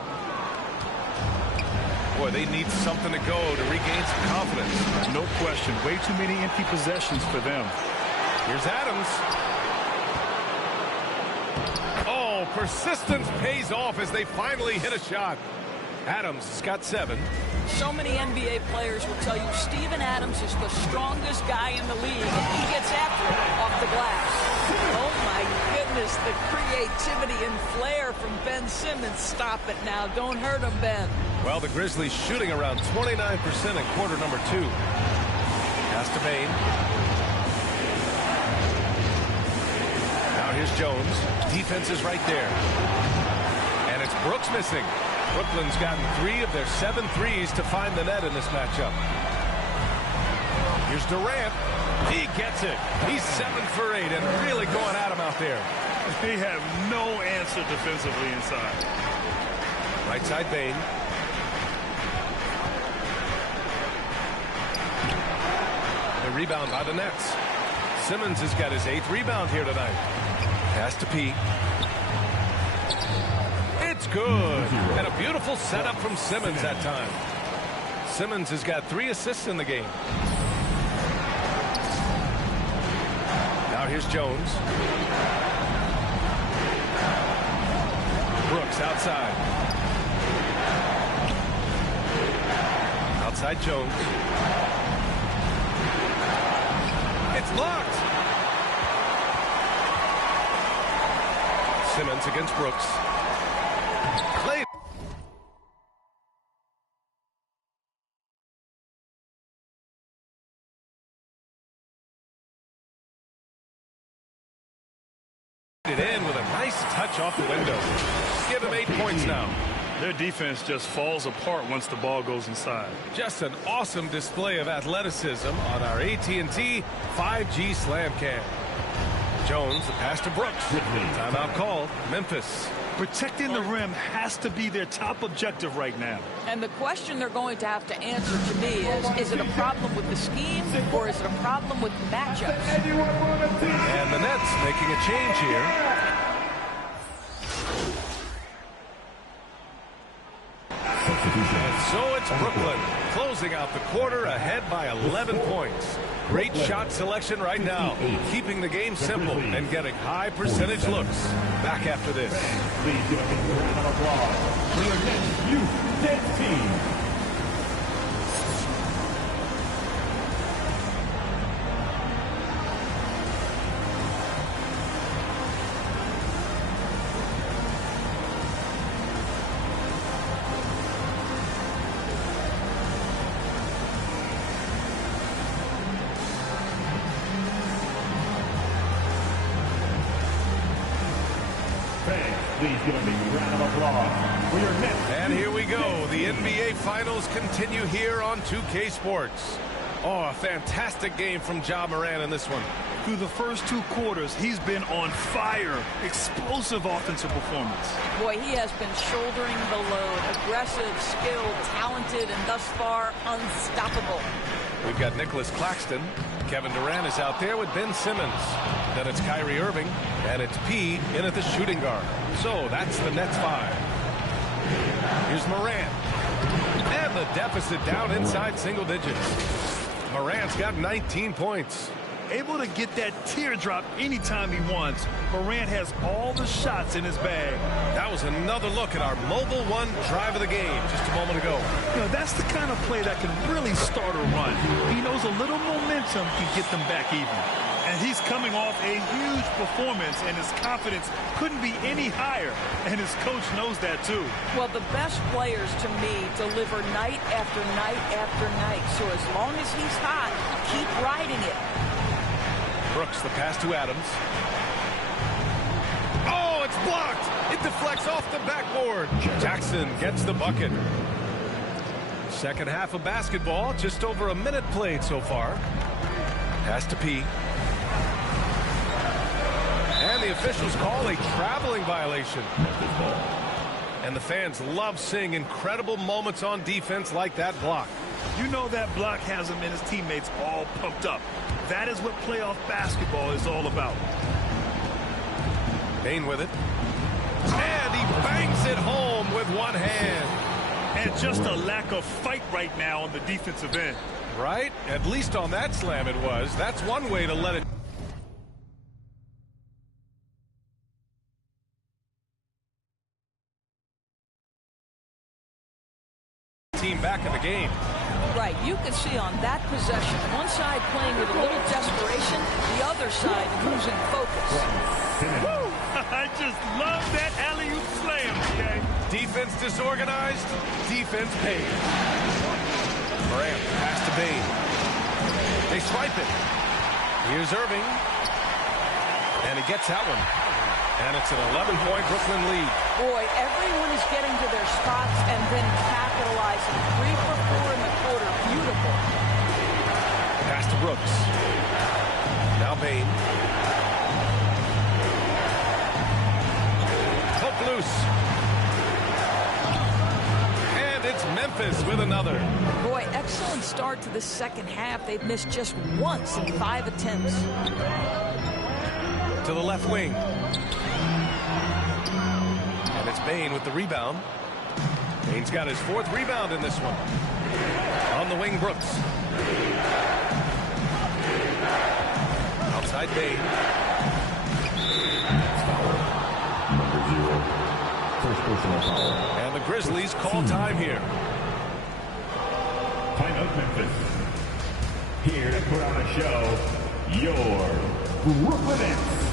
Boy, they need something to go to regain some confidence. No question. Way too many empty possessions for them. Here's Adams. Oh, persistence pays off as they finally hit a shot. Adams has got 7. So many NBA players will tell you Steven Adams is the strongest guy in the league. He gets after it off the glass. Oh, my goodness, the creativity and flair from Ben Simmons. Stop it now. Don't hurt him, Ben. Well, the Grizzlies shooting around 29% in quarter number 2. Pass to Bain. Now here's Jones. Defense is right there. And it's Brooks missing. Brooklyn's gotten 3 of their 7 threes to find the net in this matchup. Here's Durant. He gets it. He's 7 for 8 and really going at him out there. They have no answer defensively inside. Right side Bain. The rebound by the Nets. Simmons has got his 8th rebound here tonight. Pass to Pete. It's good. And a beautiful setup from Simmons that time. Simmons has got 3 assists in the game. Now here's Jones. Brooks outside. Outside Jones. It's blocked. Simmons against Brooks. Played. It in with a nice touch off the window. Give him 8 points now. Their defense just falls apart once the ball goes inside. Just an awesome display of athleticism on our AT&T 5G Slam Cam. Jones, the pass to Brooks. Timeout called. Memphis. Protecting the rim has to be their top objective right now. And the question they're going to have to answer to me is it a problem with the scheme or is it a problem with matchups? And the Nets making a change here. And so it's Brooklyn closing out the quarter ahead by 11 points. Great shot selection right now, keeping the game simple and getting high percentage looks. Back after this. Please give a round of applause for your next youth dance team. Please give a big round of applause for your next. And here we go. The NBA Finals continue here on 2K Sports. Oh, a fantastic game from Ja Morant in this one. Through the first 2 quarters, he's been on fire. Explosive offensive performance. Boy, he has been shouldering the load. Aggressive, skilled, talented, and thus far unstoppable. We've got Nicholas Claxton. Kevin Durant is out there with Ben Simmons. Then it's Kyrie Irving, and it's P in at the shooting guard. So that's the Nets 5. Here's Morant. And the deficit down inside single digits. Morant's got 19 points. able to get that teardrop anytime he wants. Morant has all the shots in his bag. That was another look at our mobile one drive of the game just a moment ago. You know, that's the kind of play that can really start a run. He knows a little momentum can get them back even. And he's coming off a huge performance, and his confidence couldn't be any higher. And his coach knows that, too. Well, the best players, to me, deliver night after night after night. So as long as he's hot, keep riding it. Brooks, the pass to Adams. Oh, it's blocked. It deflects off the backboard. Jackson gets the bucket. Second half of basketball, just over a minute played so far. Pass to P. And the officials call a traveling violation. And the fans love seeing incredible moments on defense like that block. You know that block has him and his teammates all pumped up. That is what playoff basketball is all about. Bain with it. And he bangs it home with one hand. And just a lack of fight right now on the defensive end. Right? At least on that slam it was. That's one way to let it. Team back in the game. Right, you can see on that possession, one side playing with a little desperation, the other side losing focus. Woo! I just love that alley-oop slam, okay? Defense disorganized, defense paid. Morant, pass to Bain. They swipe it. Here's Irving. And he gets that one. And it's an 11-point Brooklyn lead. Boy, everyone is getting to their spots and then capitalizing. 3 for 4 in the quarter. Beautiful. Pass to Brooks. Now Bain. Hook loose. And it's Memphis with another. Boy, excellent start to the second half. They've missed just once in 5 attempts. To the left wing. And it's Bain with the rebound. Bain's got his 4th rebound in this one. On the wing, Brooks. Outside Bain. Number 0. First personal foul. And the Grizzlies call time here. Timeout Memphis. Here to put on a show, your Brooklyn Nets.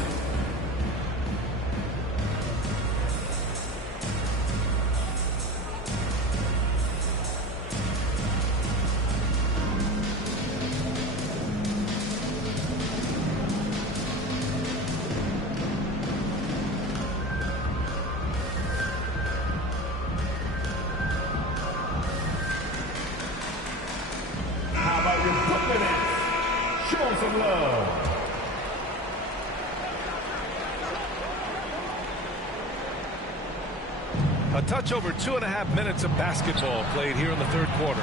A touch over 2.5 minutes of basketball played here in the third quarter.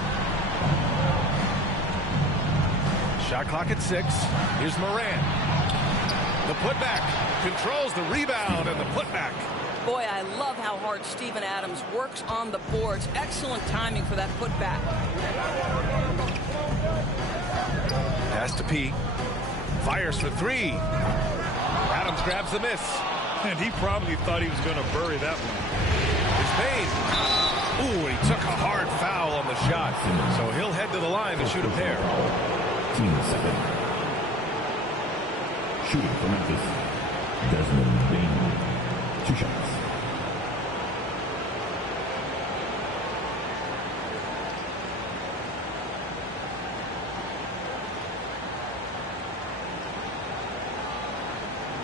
Shot clock at 6. Here's Morant. The putback. Controls the rebound and the putback. Boy, I love how hard Steven Adams works on the boards. Excellent timing for that putback. Pass to P. Fires for 3. Adams grabs the miss. And he probably thought he was going to bury that one. It's Bain. Ooh, he took a hard foul on the shot. So he'll head to the line to shoot a pair. Team 7. Shooting for Memphis. Desmond Bain. 2 shots.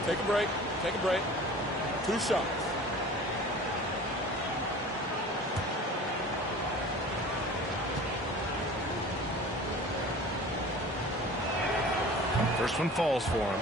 Take a break. Take a break. 2 shots. First one falls for him.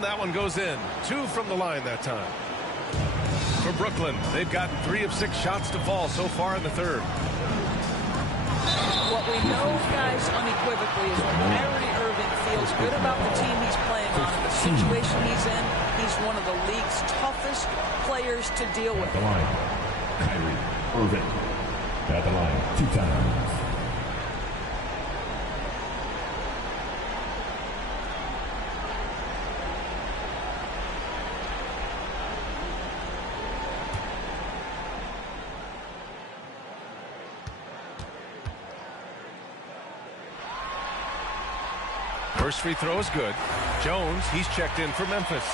And that one goes in. 2 from the line that time. For Brooklyn, they've gotten 3 of 6 shots to fall so far in the third. What we know, guys, unequivocally, is when Kyrie Irving feels good about the team he's playing on and the situation he's in, he's one of the league's toughest players to deal with. At the line, Kyrie Irving. At the line, 2 times. First free throw is good. Jones, he's checked in for Memphis.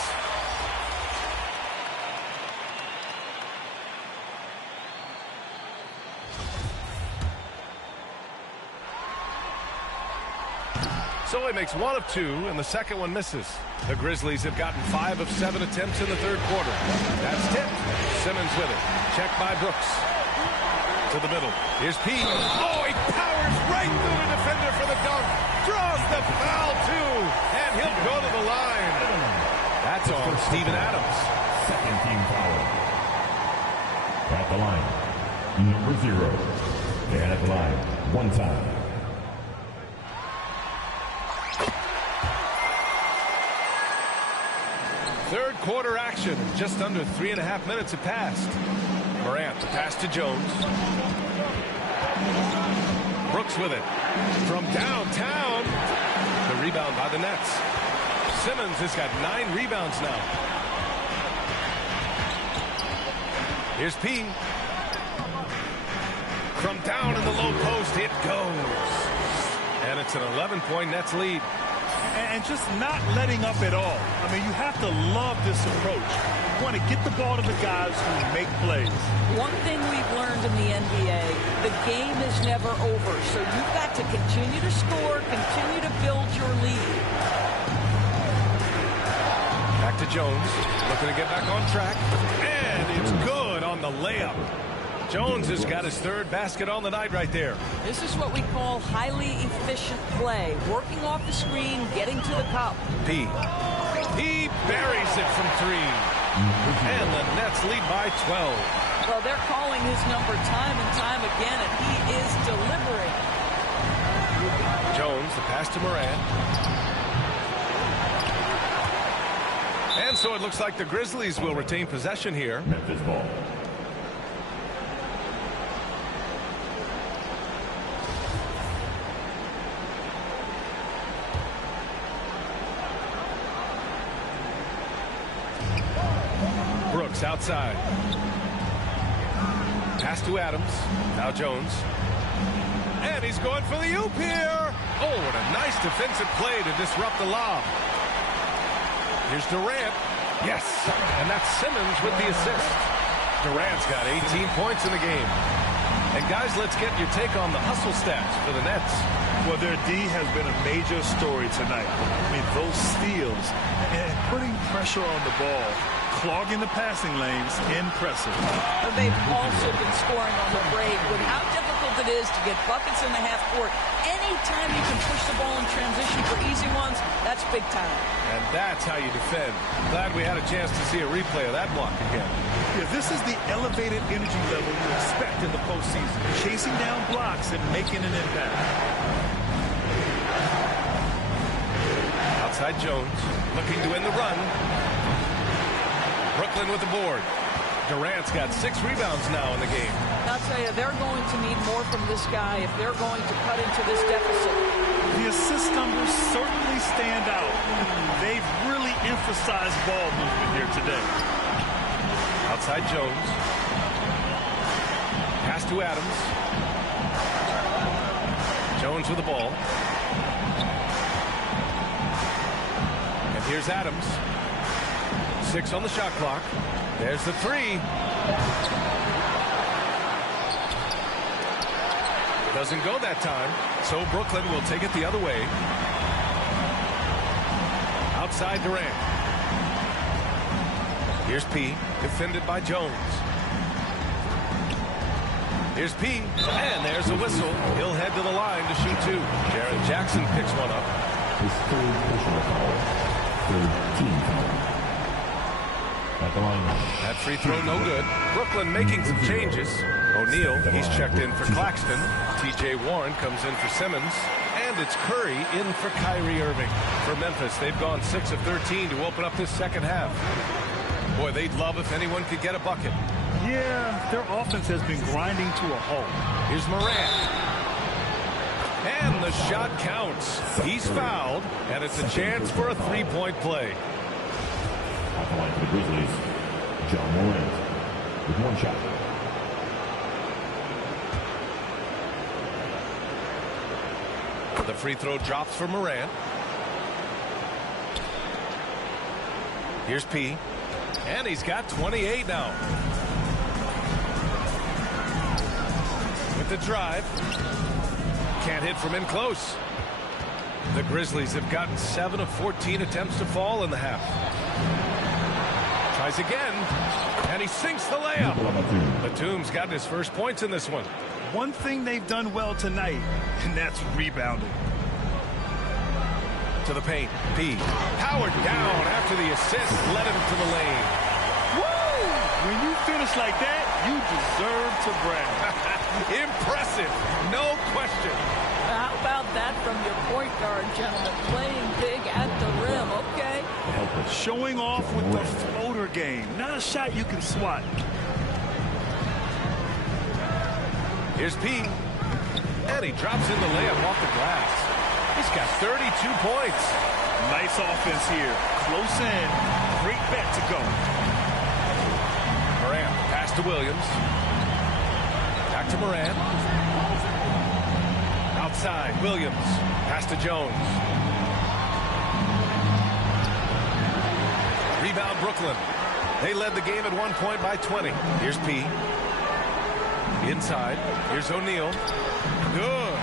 So he makes 1 of 2, and the second one misses. The Grizzlies have gotten 5 of 7 attempts in the third quarter. That's tipped. Simmons with it. Checked by Brooks. To the middle. Here's P. Oh, he powers right through the defender for the dunk. Draws the foul, too. And he'll go to the line. That's on Steven Adams. Second team foul. At the line, number 0. And at the line, 1 time. Third quarter action. Just under 3.5 minutes have passed. Morant, the pass to Jones. Brooks with it. From downtown. The rebound by the Nets. Simmons has got 9 rebounds now. Here's P. From down in the low post, it goes. And it's an 11-point Nets lead. And just not letting up at all. I mean, you have to love this approach. You want to get the ball to the guys who make plays. One thing we've learned in the NBA, the game is never over. So you've got to continue to score, continue to build your lead. Back to Jones, looking to get back on track. And it's good on the layup. Jones has got his 3rd basket on the night right there. This is what we call highly efficient play. Working off the screen, getting to the cup. P. He buries it from 3. And the Nets lead by 12. Well, they're calling his number time and time again, and he is delivering. Jones, the pass to Morant. And so it looks like the Grizzlies will retain possession here. Memphis ball. Brooks outside. Pass to Adams. Now Jones. And he's going for the oop here. Oh, what a nice defensive play to disrupt the lob. Here's Durant. Yes. And that's Simmons with the assist. Durant's got 18 points in the game. And guys, let's get your take on the hustle stats for the Nets. Well, their D has been a major story tonight. I mean, those steals and putting pressure on the ball, clogging the passing lanes, impressive. They've also been scoring on the break. With how difficult it is to get buckets in the half court, anytime you can push the ball in transition for easy ones, that's big time. And that's how you defend. Glad we had a chance to see a replay of that block again. Yeah, this is the elevated energy level you expect in the postseason. Chasing down blocks and making an impact. Outside Jones, looking to win the run. Brooklyn with the board. Durant's got 6 rebounds now in the game. I'll tell you, they're going to need more from this guy if they're going to cut into this deficit. The assist numbers certainly stand out. They've really emphasized ball movement here today. Outside Jones. Pass to Adams. Jones with the ball. And here's Adams. 6 on the shot clock. There's the 3. Doesn't go that time, so Brooklyn will take it the other way. Outside Durant. Here's P, defended by Jones. Here's P, and there's a whistle. He'll head to the line to shoot 2. Jaren Jackson picks one up. His 3rd personal foul. 13 foul. At the line. That free throw no good. Brooklyn making some changes. O'Neal, he's checked in for Claxton. T.J. Warren comes in for Simmons. And it's Curry in for Kyrie Irving. For Memphis, they've gone 6 of 13 to open up this second half. Boy, they'd love if anyone could get a bucket. Yeah, their offense has been grinding to a halt. Here's Morant. And the shot counts. He's fouled, and it's a chance for a three-point play. At the line for the Grizzlies, John Morant with one shot. The free throw drops for Morant. Here's P. And he's got 28 now. With the drive. Can't hit from in close. The Grizzlies have gotten 7 of 14 attempts to fall in the half. Tries again. And he sinks the layup. Batum's gotten his first points in this one. One thing they've done well tonight, and that's rebounding. To the paint. P. Powered down after the assist. Led him to the lane. Woo! When you finish like that, you deserve to brag. Impressive. No question. How about that from your point guard, gentlemen? Playing big at the rim, okay? Showing off with the floater game. Not a shot you can swat. Here's P. And he drops in the layup off the glass. He's got 32 points. Nice offense here. Close in. Great bet to go. Morant, pass to Williams. Back to Morant. Outside, Williams. Pass to Jones. Rebound, Brooklyn. They led the game at 1 point by 20. Here's P. Inside. Here's O'Neal. Good.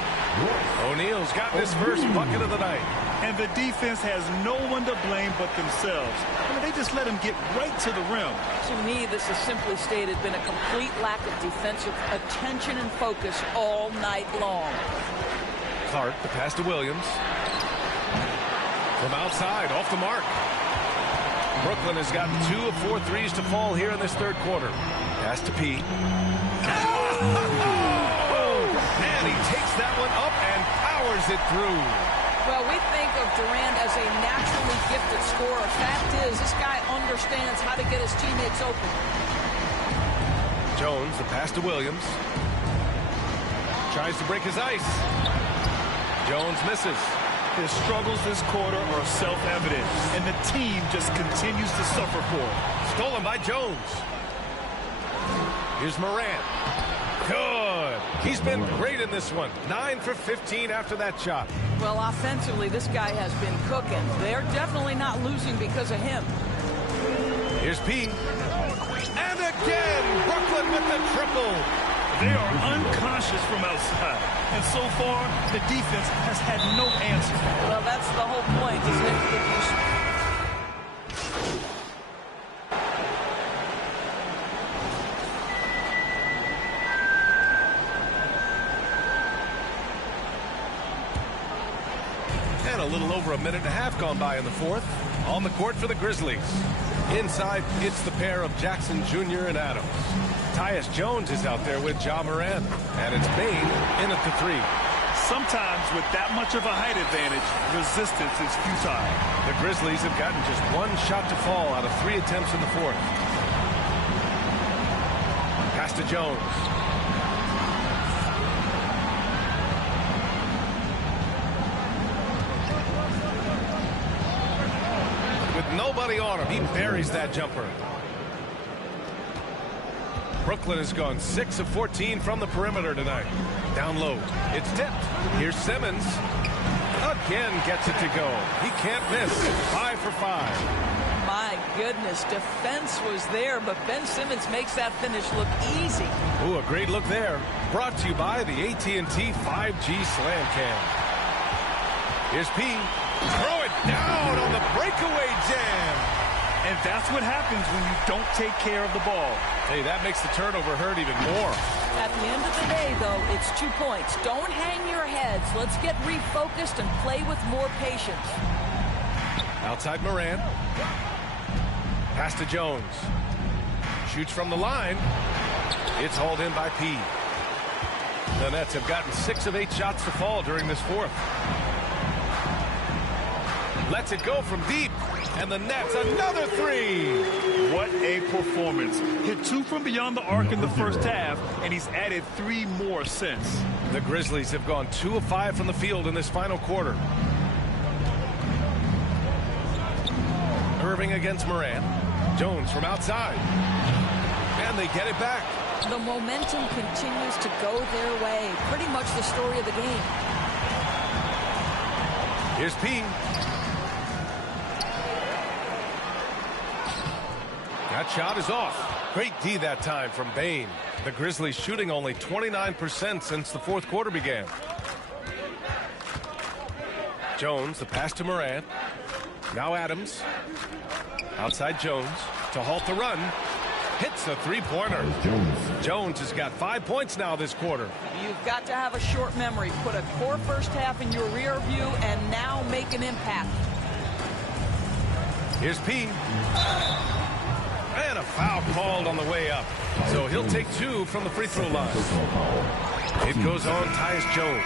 O'Neal's got his first bucket of the night. And the defense has no one to blame but themselves. I mean, they just let him get right to the rim. To me, this has simply stated been a complete lack of defensive attention and focus all night long. Clark, the pass to Williams. From outside, off the mark. Brooklyn has gotten 2 of 4 threes to fall here in this third quarter. Pass to P. And he takes that one up and powers it through. Well, we think of Durant as a naturally gifted scorer. Fact is, this guy understands how to get his teammates open. Jones, the pass to Williams. Tries to break his ice. Jones misses. His struggles this quarter are self-evident, and the team just continues to suffer for it. Stolen by Jones. Here's Morant. Good. He's been great in this one. 9 for 15 after that shot. Well, offensively, this guy has been cooking. They're definitely not losing because of him. Here's P. And again, Brooklyn with the triple. They are unconscious from outside. And so far, the defense has had no answer. Well, that's the whole point, isn't it? And a little over a minute and a half gone by in the fourth. On the court for the Grizzlies. Inside, it's the pair of Jackson Jr. and Adams. Tyus Jones is out there with Ja Morant. And it's Bane in at the 3. Sometimes with that much of a height advantage, resistance is futile. The Grizzlies have gotten just 1 shot to fall out of 3 attempts in the fourth. Pass to Jones. With nobody on him, he buries that jumper. Brooklyn has gone 6 of 14 from the perimeter tonight. Down low. It's tipped. Here's Simmons. Again gets it to go. He can't miss. 5 for 5. My goodness, defense was there, but Ben Simmons makes that finish look easy. Ooh, a great look there. Brought to you by the AT&T 5G Slam Cam. Here's P. Throw it down on the breakaway jam. And that's what happens when you don't take care of the ball. Hey, that makes the turnover hurt even more. At the end of the day, though, it's 2 points. Don't hang your heads. Let's get refocused and play with more patience. Outside Moran. Pass to Jones. Shoots from the line. It's hauled in by P. The Nets have gotten 6 of 8 shots to fall during this fourth. Lets it go from deep. And the Nets, another 3. What a performance. Hit 2 from beyond the arc in the first half, and he's added 3 more since. The Grizzlies have gone 2 of 5 from the field in this final quarter. Irving against Moran. Jones from outside. And they get it back. The momentum continues to go their way. Pretty much the story of the game. Here's P. That shot is off. Great D that time from Bain. The Grizzlies shooting only 29% since the fourth quarter began. Jones, the pass to Morant. Now Adams. Outside Jones to halt the run. Hits a three-pointer. Jones has got 5 points now this quarter. You've got to have a short memory. Put a core first half in your rear view and now make an impact. Here's P. And a foul called on the way up. So he'll take 2 from the free throw line. It goes on Tyus Jones.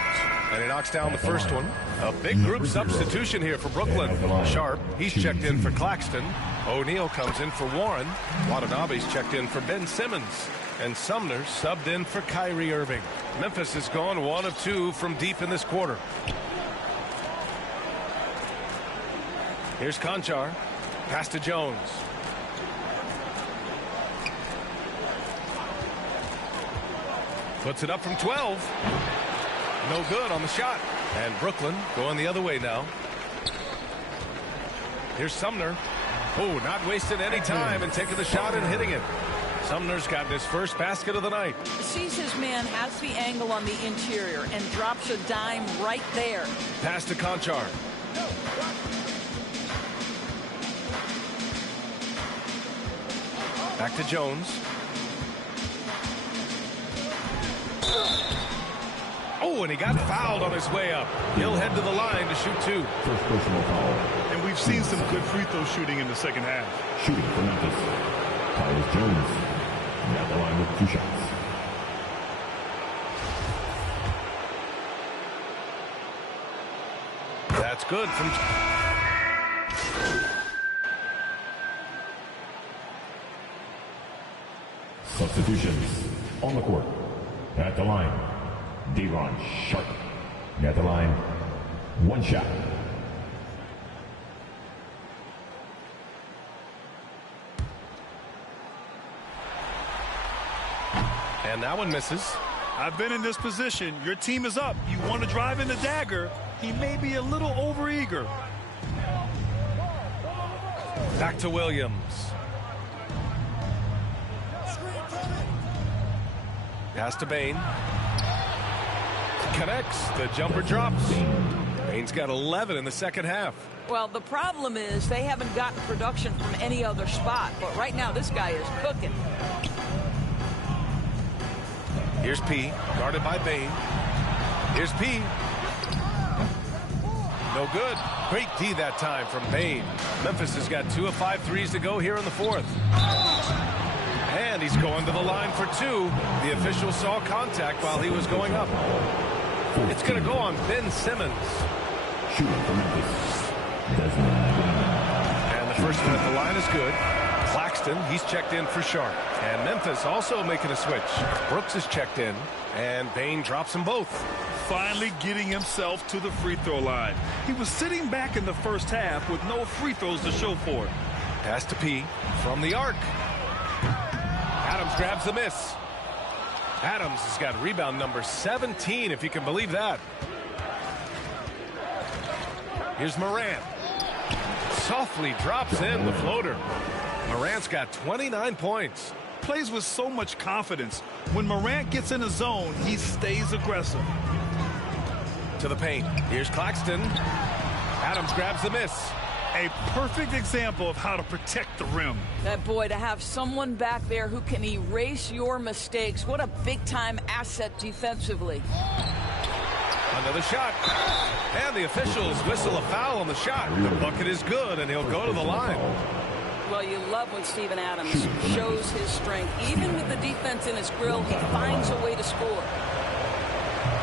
And he knocks down the first one. A big group substitution here for Brooklyn. Sharp, he's checked in for Claxton. O'Neal comes in for Warren. Watanabe's checked in for Ben Simmons. And Sumner subbed in for Kyrie Irving. Memphis has gone 1 of 2 from deep in this quarter. Here's Conchar. Pass to Jones. Puts it up from 12. No good on the shot. And Brooklyn going the other way now. Here's Sumner. Oh, not wasting any time and taking the shot and hitting it. Sumner's gotten his first basket of the night. Sees his man, has the angle on the interior, and drops a dime right there. Pass to Conchar. Back to Jones. Oh, and he got fouled on his way up. He'll head to the line to shoot 2. First personal foul. And we've seen some good free throw shooting in the second half. Shooting for Memphis. Tyus Jones. At the line with 2 shots. That's good from... Substitutions on the court. At the line, De'Ron Sharp. At the line, 1 shot. And that one misses. I've been in this position. Your team is up. You want to drive in the dagger. He may be a little overeager. Back to Williams. Pass to Bain. Connects. The jumper drops. Bain's got 11 in the second half. Well, the problem is they haven't gotten production from any other spot. But right now, this guy is cooking. Here's P. Guarded by Bain. Here's P. No good. Great D that time from Bain. Memphis has got 2 of 5 threes to go here in the fourth. And he's going to the line for 2. The official saw contact while he was going up. It's going to go on Ben Simmons. Shooting for Memphis. And the first one at the line is good. Claxton, he's checked in for Sharp. And Memphis also making a switch. Brooks is checked in. And Bain drops them both. Finally getting himself to the free throw line. He was sitting back in the first half with no free throws to show for it. Pass to P from the arc. Adams grabs the miss. Adams has got rebound number 17, if you can believe that. Here's Morant. Softly drops in the floater. Morant's got 29 points. Plays with so much confidence. When Morant gets in a zone, he stays aggressive. To the paint. Here's Claxton. Adams grabs the miss. A perfect example of how to protect the rim. That boy, to have someone back there who can erase your mistakes. What a big-time asset defensively. Another shot. And the officials whistle a foul on the shot. The bucket is good, and he'll go to the line. Well, you love when Steven Adams shows his strength. Even with the defense in his grill, he finds a way to score.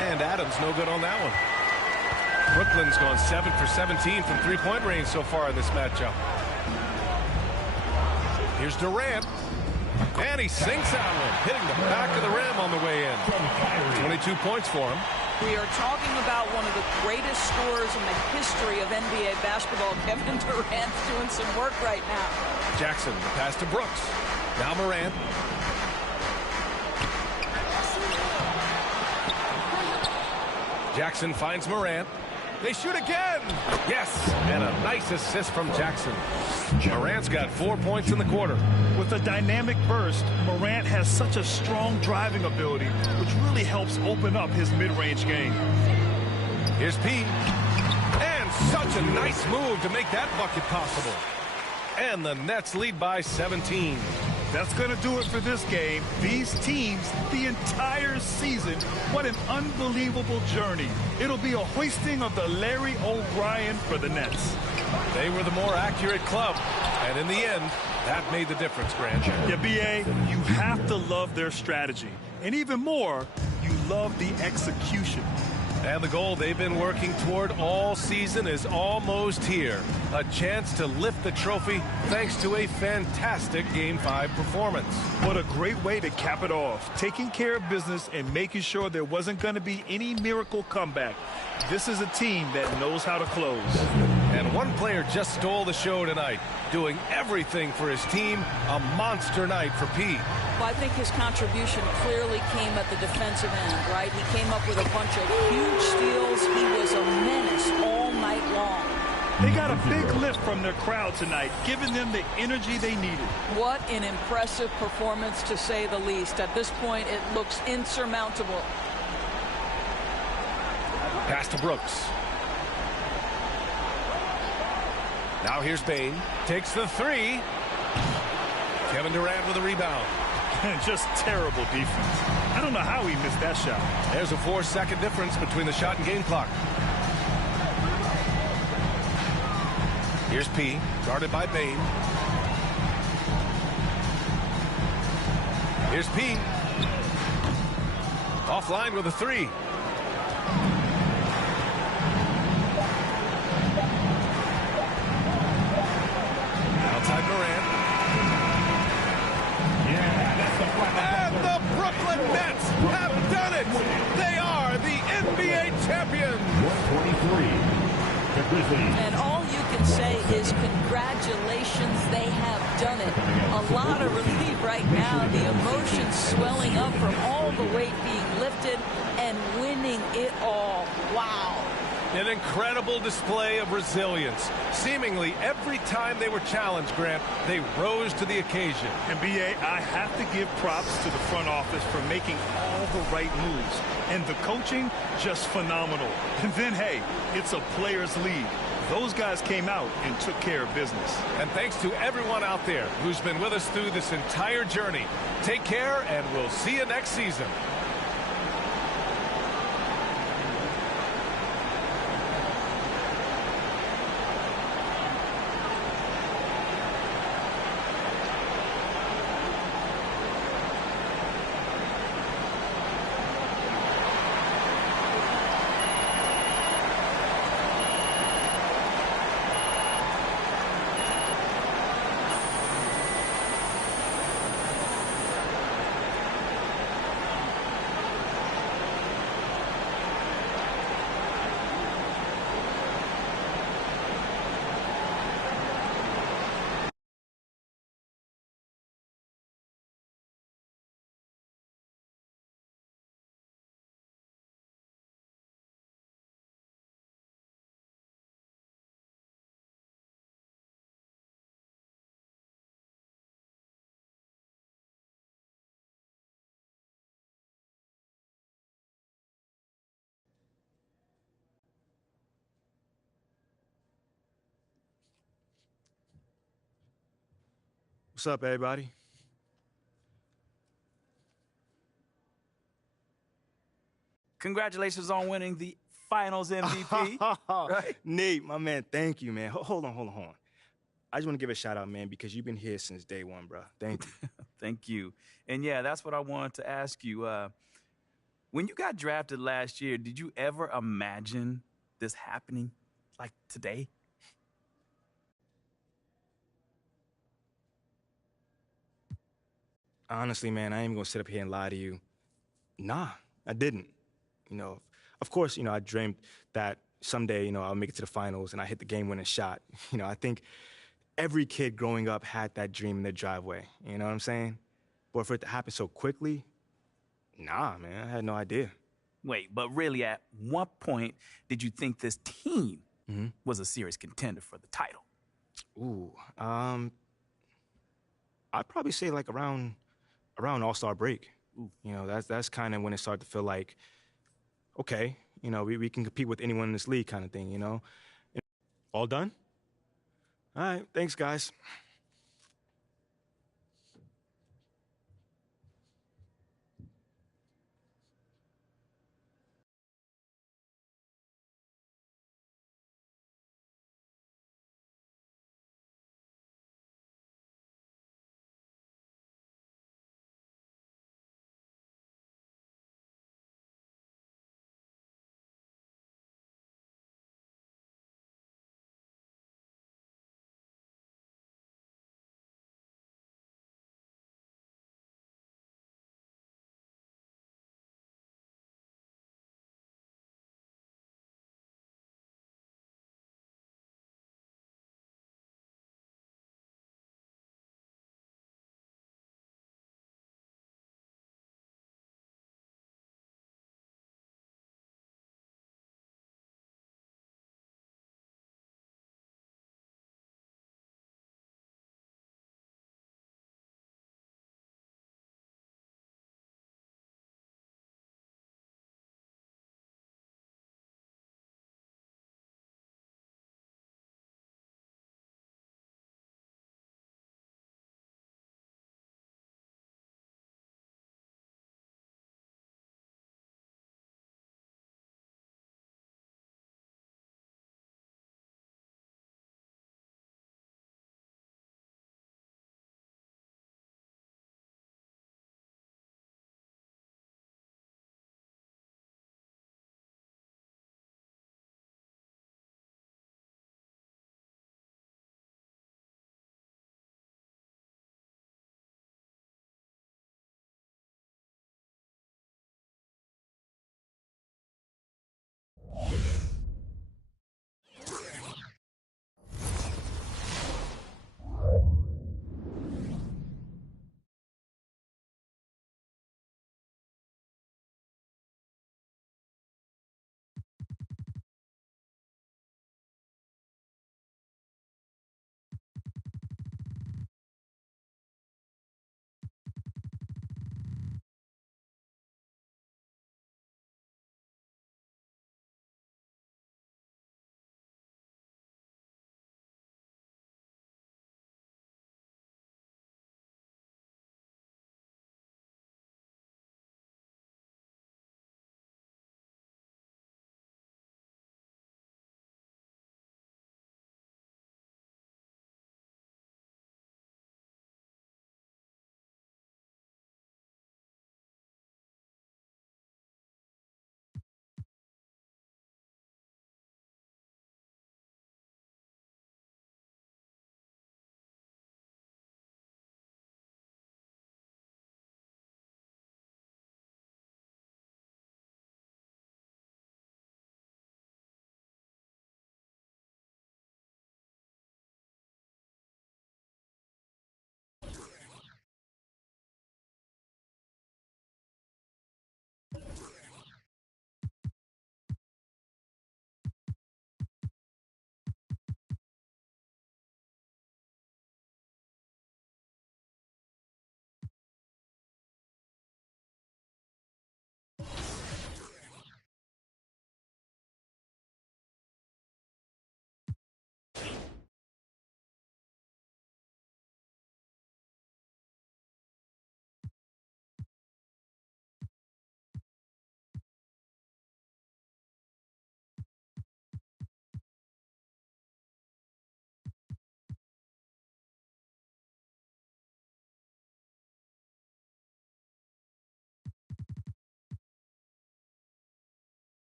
And Adams no good on that one. Brooklyn's gone 7 for 17 from three-point range so far in this matchup. Here's Durant. And he sinks that one, hitting the back of the rim on the way in. 22 points for him. We are talking about one of the greatest scorers in the history of NBA basketball. Kevin Durant's doing some work right now. Jackson, the pass to Brooks. Now Morant. Jackson finds Morant. They shoot again. Yes, and a nice assist from Jackson. Morant's got 4 points in the quarter. With a dynamic burst, Morant has such a strong driving ability, which really helps open up his mid-range game. Here's P. And such a nice move to make that bucket possible. And the Nets lead by 17. That's going to do it for this game. These teams, the entire season, what an unbelievable journey. It'll be a hoisting of the Larry O'Brien for the Nets. They were the more accurate club, and in the end, that made the difference, Grant. Yeah, B.A., you have to love their strategy. And even more, you love the execution. And the goal they've been working toward all season is almost here. A chance to lift the trophy thanks to a fantastic Game 5 performance. What a great way to cap it off. Taking care of business and making sure there wasn't going to be any miracle comeback. This is a team that knows how to close. And one player just stole the show tonight, doing everything for his team. A monster night for P. Well, I think his contribution clearly came at the defensive end, right? He came up with a bunch of huge steals. He was a menace all night long. They got a big lift from their crowd tonight, giving them the energy they needed. What an impressive performance, to say the least. At this point, it looks insurmountable. Pass to Brooks. Now here's Bain. Takes the three. Kevin Durant with a rebound. Just terrible defense. I don't know how he missed that shot. There's a 4-second difference between the shot and game clock. Here's P, guarded by Bain. Here's P. Offline with a three. Outside Morant. And the Brooklyn Nets have done it. They are the NBA champions. 123. And all you can say is congratulations, they have done it. A lot of relief right now. The emotions swelling up from all the weight being lifted and winning it all. Wow. An incredible display of resilience. Seemingly every time they were challenged, Grant, they rose to the occasion. And B.A., I have to give props to the front office for making all the right moves. And the coaching, just phenomenal. And then, hey, it's a players' league. Those guys came out and took care of business. And thanks to everyone out there who's been with us through this entire journey. Take care, and we'll see you next season. What's up, everybody? Congratulations on winning the Finals MVP. Right? Nate, my man, thank you, man. Hold on. I just want to give a shout out, man, because you've been here since day one, bro. Thank you. Thank you. And yeah, that's what I wanted to ask you. When you got drafted last year, did you ever imagine this happening like today? Honestly, man, I ain't gonna sit up here and lie to you. Nah, I didn't. Of course, I dreamed that someday, I'll make it to the finals and I hit the game-winning shot. I think every kid growing up had that dream in their driveway. You know what I'm saying? But for it to happen so quickly, nah, man, I had no idea. Wait, but really, at what point did you think this team was a serious contender for the title? Ooh, I'd probably say like around All-Star break. Ooh. That's kind of when it started to feel like, okay, we can compete with anyone in this league kind of thing, All done? All right, thanks, guys.